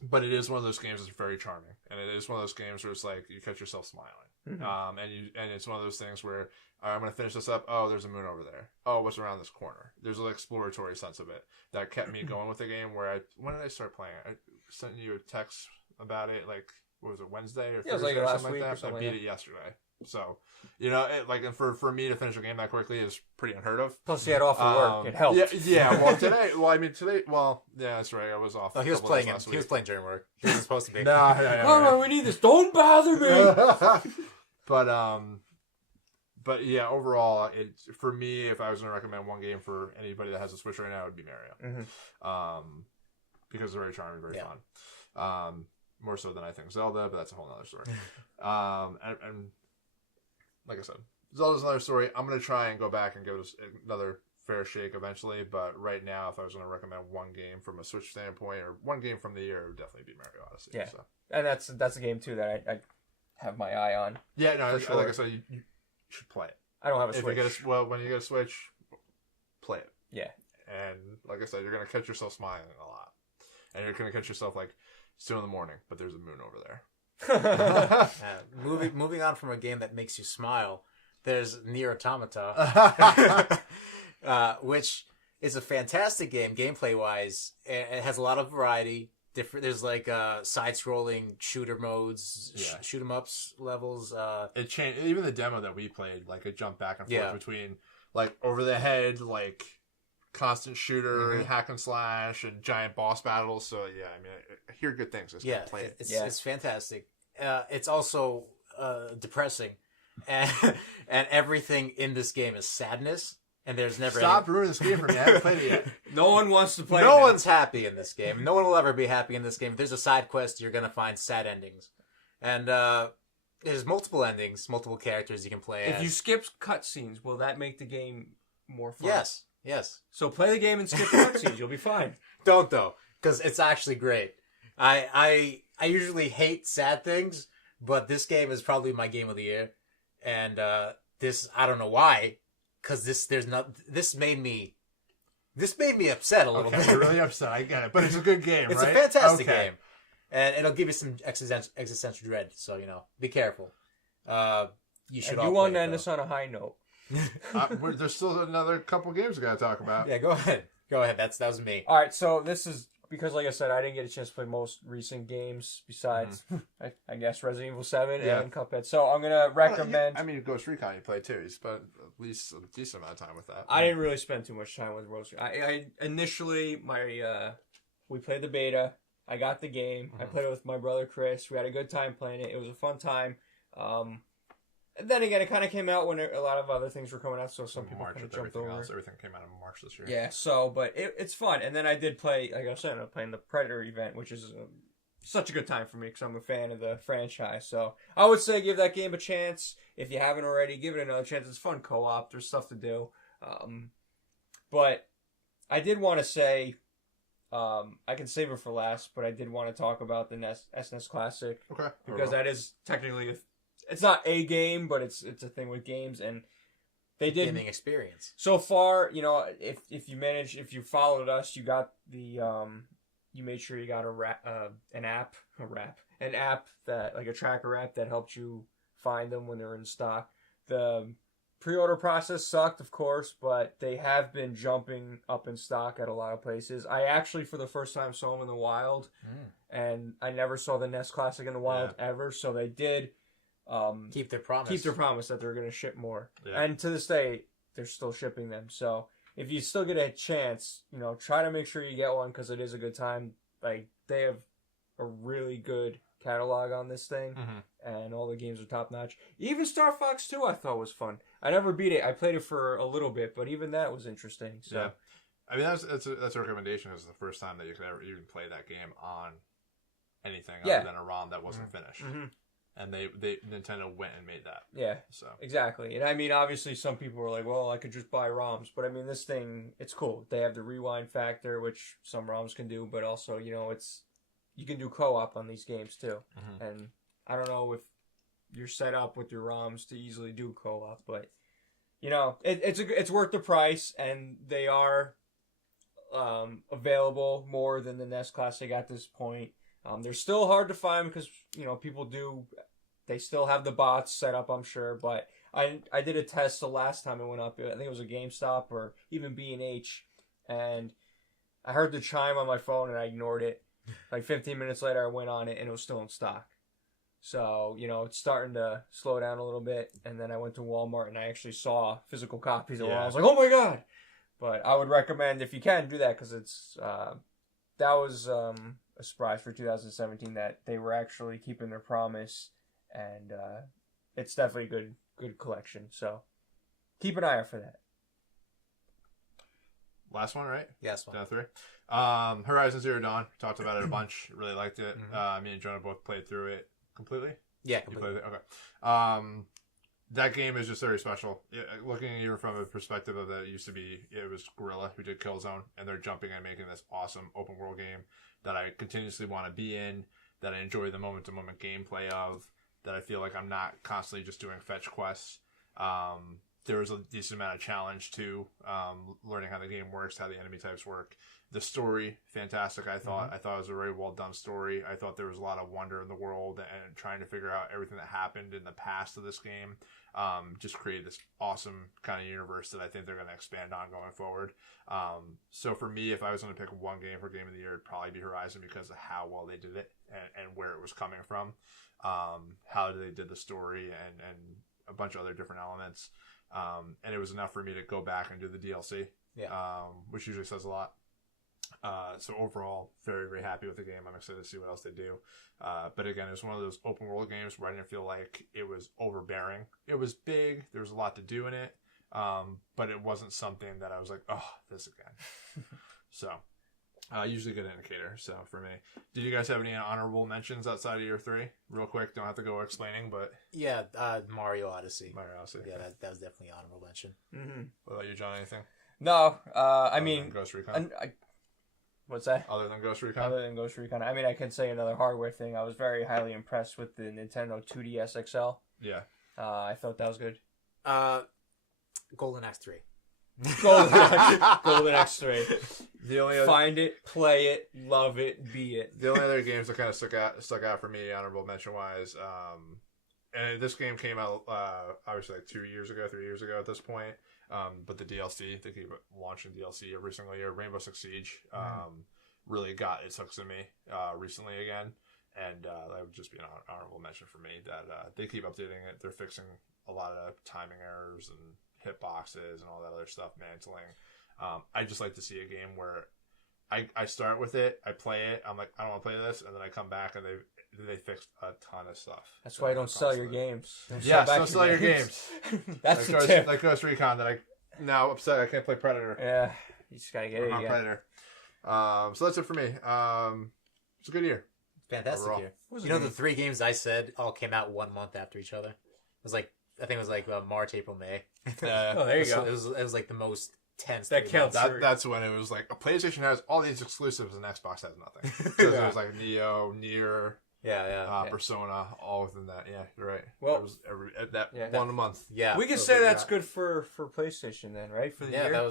But it is one of those games that's very charming, and it is one of those games where it's like you catch yourself smiling. And it's one of those things where I'm going to finish this up. Oh, there's a moon over there. Oh, what's around this corner? There's an exploratory sense of it that kept me going with the game. When did I start playing it? I sent you a text about it, like, what was it, Wednesday or Thursday it was like or last something week like or that? something I beat like it yesterday. So, and for me to finish a game that quickly is pretty unheard of. Plus, he had off of work. It helped. Yeah. Well, today. Well, yeah, that's right. I was off. Oh, he was playing. He was playing during work. He wasn't supposed to be. No, we need this. Don't bother me. But yeah, overall, for me, if I was going to recommend one game for anybody that has a Switch right now, it would be Mario. Because it's very charming, very fun. More so than I think Zelda, but that's a whole other story. And like I said, Zelda's another story. I'm going to try and go back and give it another fair shake eventually. But right now, if I was going to recommend one game from a Switch standpoint or one game from the year, it would definitely be Mario Odyssey. Yeah, so. And that's a game too that I have my eye on. Yeah, no, sure. Like I said, you should play it. I don't have a Switch. When you get a Switch, play it. Yeah. And like I said, you're going to catch yourself smiling a lot. And you're going to catch yourself like, it's 2 a.m, but there's a moon over there. Moving on from a game that makes you smile, there's Nier Automata, which is a fantastic game, gameplay-wise. It has a lot of variety. There's like side-scrolling shooter modes, shoot 'em ups levels. It changed. Even the demo that we played, like it jumped back and forth between like over the head, like constant shooter, hack and slash, and giant boss battles. So yeah, I mean, I hear good things. Play it. It's fantastic. It's also depressing, and everything in this game is sadness. And there's never Stop ruining this game for me. I haven't played it yet. No one wants to play. No one's happy in this game. No one will ever be happy in this game. If there's a side quest, you're gonna find sad endings, and there's multiple endings, multiple characters you can play as. If you skip cutscenes, will that make the game more fun? Yes. So play the game and skip cutscenes. You'll be fine. Don't though, because it's actually great. I usually hate sad things, but this game is probably my game of the year, and this I don't know why. Because this made me upset a little bit. You're really upset. I get it, but it's a good game. It's right? a fantastic game, and it'll give you some existential dread. So be careful. You should. And you want to end this on a high note. There's still another couple games we got to talk about. Yeah, go ahead. That was me. All right, so this is because, like I said, I didn't get a chance to play most recent games besides, I guess, Resident Evil 7 and Cuphead. So I'm going to recommend... I mean, Ghost Recon you played too. You spent at least a decent amount of time with that. I didn't really spend too much time with Ghost Recon. I initially, we played the beta. I got the game. I played it with my brother Chris. We had a good time playing it. It was a fun time. And then again, it kind of came out when a lot of other things were coming out, so some people kind of jumped over. Everything came out in March this year. Yeah, but it's fun. And then I did play, like I was saying, I'm playing the Predator event, which is such a good time for me because I'm a fan of the franchise. So I would say give that game a chance. If you haven't already, give it another chance. It's fun co-op. There's stuff to do. But I did want to say, I can save it for last, but I did want to talk about the SNES Classic. Okay. Because that is technically it's not a game, but it's a thing with games, and they did gaming experience. So far, if you followed us, you got the you made sure you got an app that like a tracker app that helped you find them when they're in stock. The pre-order process sucked, of course, but they have been jumping up in stock at a lot of places. I actually, for the first time, saw them in the wild, and I never saw the NES Classic in the wild ever. So they did. Keep their promise. Keep their promise that they're going to ship more. Yeah. And to this day, they're still shipping them. So if you still get a chance, try to make sure you get one because it is a good time. Like, they have a really good catalog on this thing, and all the games are top notch. Even Star Fox 2 I thought was fun. I never beat it. I played it for a little bit, but even that was interesting. So. Yeah. I mean, that's a recommendation. It's the first time that you could ever even play that game on anything other than a ROM that wasn't finished. And Nintendo went and made that. Yeah, so exactly. And I mean, obviously, some people were like, "Well, I could just buy ROMs," but I mean, this thing, it's cool. They have the rewind factor, which some ROMs can do, but also, you can do co-op on these games too. And I don't know if you're set up with your ROMs to easily do co-op, but it's worth the price, and they are available more than the NES Classic at this point. They're still hard to find because, people they still have the bots set up, I'm sure, but I did a test the last time it went up. I think it was a GameStop or even B&H, and I heard the chime on my phone and I ignored it. Like 15 minutes later, I went on it and it was still in stock. So, it's starting to slow down a little bit. And then I went to Walmart and I actually saw physical copies of it. I was like, oh my God. But I would recommend, if you can, do that because it's, that was a surprise for 2017 that they were actually keeping their promise. And it's definitely a good collection. So keep an eye out for that. Last one, right? Yes, one. Down 3. Horizon Zero Dawn. Talked about it a bunch. Really liked it. Me and Jonah both played through it completely. Yeah, completely. You played it? Okay. That game is just very special. Looking at it from a perspective of that, it was Guerrilla who did Killzone, and they're jumping and making this awesome open world game that I continuously want to be in, that I enjoy the moment to moment gameplay of, that I feel like I'm not constantly just doing fetch quests. There was a decent amount of challenge to learning how the game works, how the enemy types work. The story, fantastic. I thought it was a very well done story. I thought there was a lot of wonder in the world and trying to figure out everything that happened in the past of this game. Just created this awesome kind of universe that I think they're going to expand on going forward. So for me, if I was going to pick one game for Game of the Year, it'd probably be Horizon because of how well they did it and where it was coming from, how they did the story and a bunch of other different elements. And it was enough for me to go back and do the DLC, which usually says a lot. So overall, very, very happy with the game. I'm excited to see what else they do. But again, it was one of those open world games where I didn't feel like it was overbearing. It was big. There was a lot to do in it. But it wasn't something that I was like, oh, this again. So, usually a good indicator. So for me, did you guys have any honorable mentions outside of your 3? Real quick, don't have to go explaining, but yeah, Mario Odyssey. Yeah, that was definitely an honorable mention. What about you, John? Anything? No, I mean, Ghost Recon. What's that? Other than Ghost Recon? Other than Ghost Recon. I mean, I can say another hardware thing. I was very highly impressed with the Nintendo 2DS XL. Yeah. I thought that was good. Golden Axe 3. Golden X3. The only other, find it, play it, love it, be it. The only other games that kind of stuck out for me, honorable mention wise, and this game came out obviously like 3 years ago at this point. But the DLC, they keep launching DLC every single year. Rainbow Six Siege really got its hooks in me recently again, and that would just be an honorable mention for me that they keep updating it. They're fixing a lot of timing errors and hitboxes and all that other stuff, mantling. I just like to see a game where I start with it, I play it, I'm like, I don't want to play this, and then I come back and they fixed a ton of stuff. That's why you don't sell your games. Don't sell your games. That's the tip. Like Ghost Recon that I now upset I can't play Predator. Yeah, you just gotta get it. Not Predator. So that's it for me. It's a good year. Fantastic overall. year. The 3 games I said all came out 1 month after each other. It was like, I think it was like March, April, May. Oh, there you go. It was like the most tense. That counts. That's when it was like a PlayStation has all these exclusives and Xbox has nothing. So there was like Neo, Nier, Persona, all within that. Yeah, you're right. Well, it was one a month. Yeah, we can say that's good for PlayStation then, right? For the year. that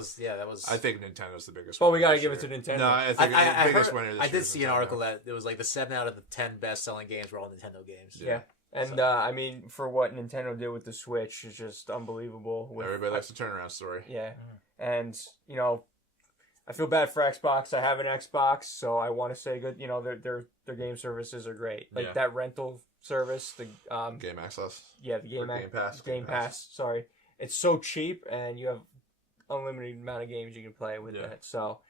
was. I think Nintendo's the biggest. Well, we gotta give it to Nintendo. No, I think the biggest winner. I did see an article that it was like the 7 out of the 10 best-selling games were all Nintendo games. Yeah. And I mean, for what Nintendo did with the Switch is just unbelievable. Everybody likes a turnaround story. Yeah, and I feel bad for Xbox. I have an Xbox, so I want to say good. Their game services are great. Like that rental service, the Game Access. Yeah, the Game Pass. Game Pass. Sorry, it's so cheap, and you have unlimited amount of games you can play with that. So,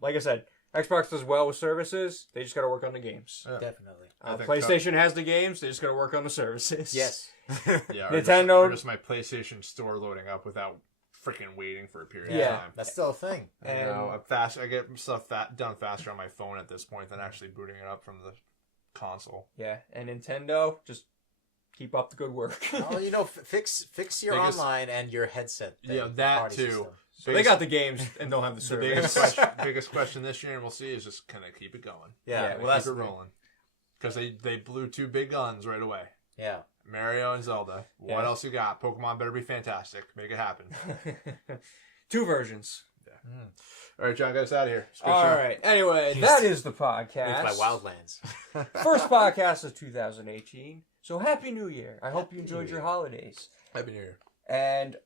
like I said, Xbox does well with services. They just got to work on the games. Yeah. Definitely. PlayStation has the games. They just got to work on the services. Yes. Yeah. Nintendo. Or just my PlayStation Store loading up without freaking waiting for a period of time. That's still a thing. I get stuff done faster on my phone at this point than actually booting it up from the console. Yeah, and Nintendo, just keep up the good work. Well, fix your online and your headset. That too. System. So they got the games and don't have the service. Biggest question this year, and we'll see, is just can they keep it going? Yeah, well, that's keep it rolling. Because they blew 2 big guns right away. Yeah. Mario and Zelda. What else you got? Pokemon better be fantastic. Make it happen. 2 versions. Yeah. All right, John, get us out of here. All right. Anyway, that is the podcast. My Wildlands. First podcast of 2018. So Happy New Year. I hope you enjoyed your holidays. Happy New Year. And,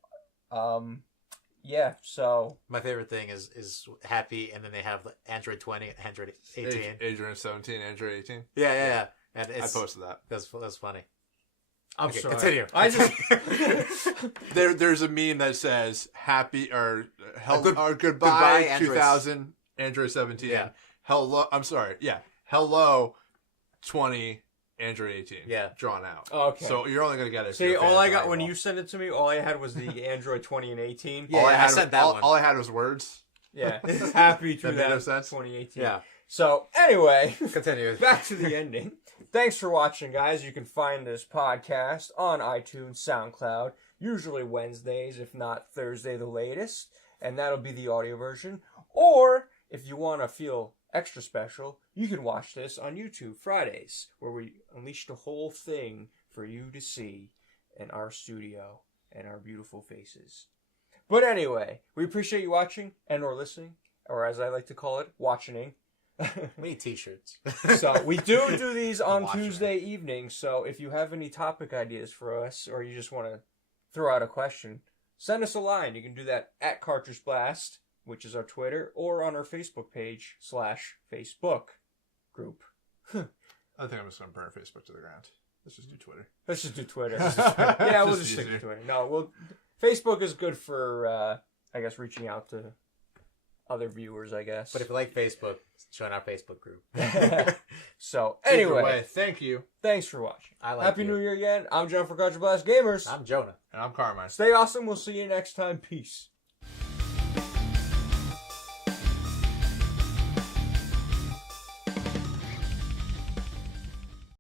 so... My favorite thing is Happy, and then they have Android 20, Android 18. Android 17, Android 18. Yeah. And I posted that. That's funny. I'm okay, sorry. Continue. I just There's a meme that says happy or goodbye goodbye 2000 Android 17. Yeah. Hello. I'm sorry. Yeah. Hello 20 Android 18. Yeah. Drawn out. Okay. So you're only gonna get it. if see. you're a fan All I of got Dragon when Ball. you sent it to me, all I had was the Android 20 and 18. Yeah, all I had, sent that one. all I had was words. Yeah. Happy That made no 2000 sense? 2018. Yeah. So anyway, Continue. back to the ending. Thanks for watching, guys. You can find this podcast on iTunes, SoundCloud, usually Wednesdays, if not Thursday the latest, and that'll be the audio version. Or, if you want to feel extra special, you can watch this on YouTube Fridays, where we unleash the whole thing for you to see in our studio and our beautiful faces. But anyway, we appreciate you watching and or listening, or as I like to call it, watching. We need t-shirts. So we do these on Watching. Tuesday evenings. So if you have any topic ideas for us, or you just want to throw out a question, send us a line. You can do that at Cartridge Blast, which is our Twitter, or on our Facebook page /Facebook group. I think I'm just gonna burn Facebook to the ground. Let's just do Twitter. Let's just do Twitter. Yeah, we'll Just just stick easier. to Twitter. No, Facebook is good for, I guess, reaching out to other viewers, I guess. But if you like Facebook, join our Facebook group. So, Either anyway, way, thank you. thanks for watching. I like Happy you. New Year again. I'm John for Cartridge Blast Gamers. I'm Jonah. And I'm Carmine. Stay awesome. We'll see you next time. Peace.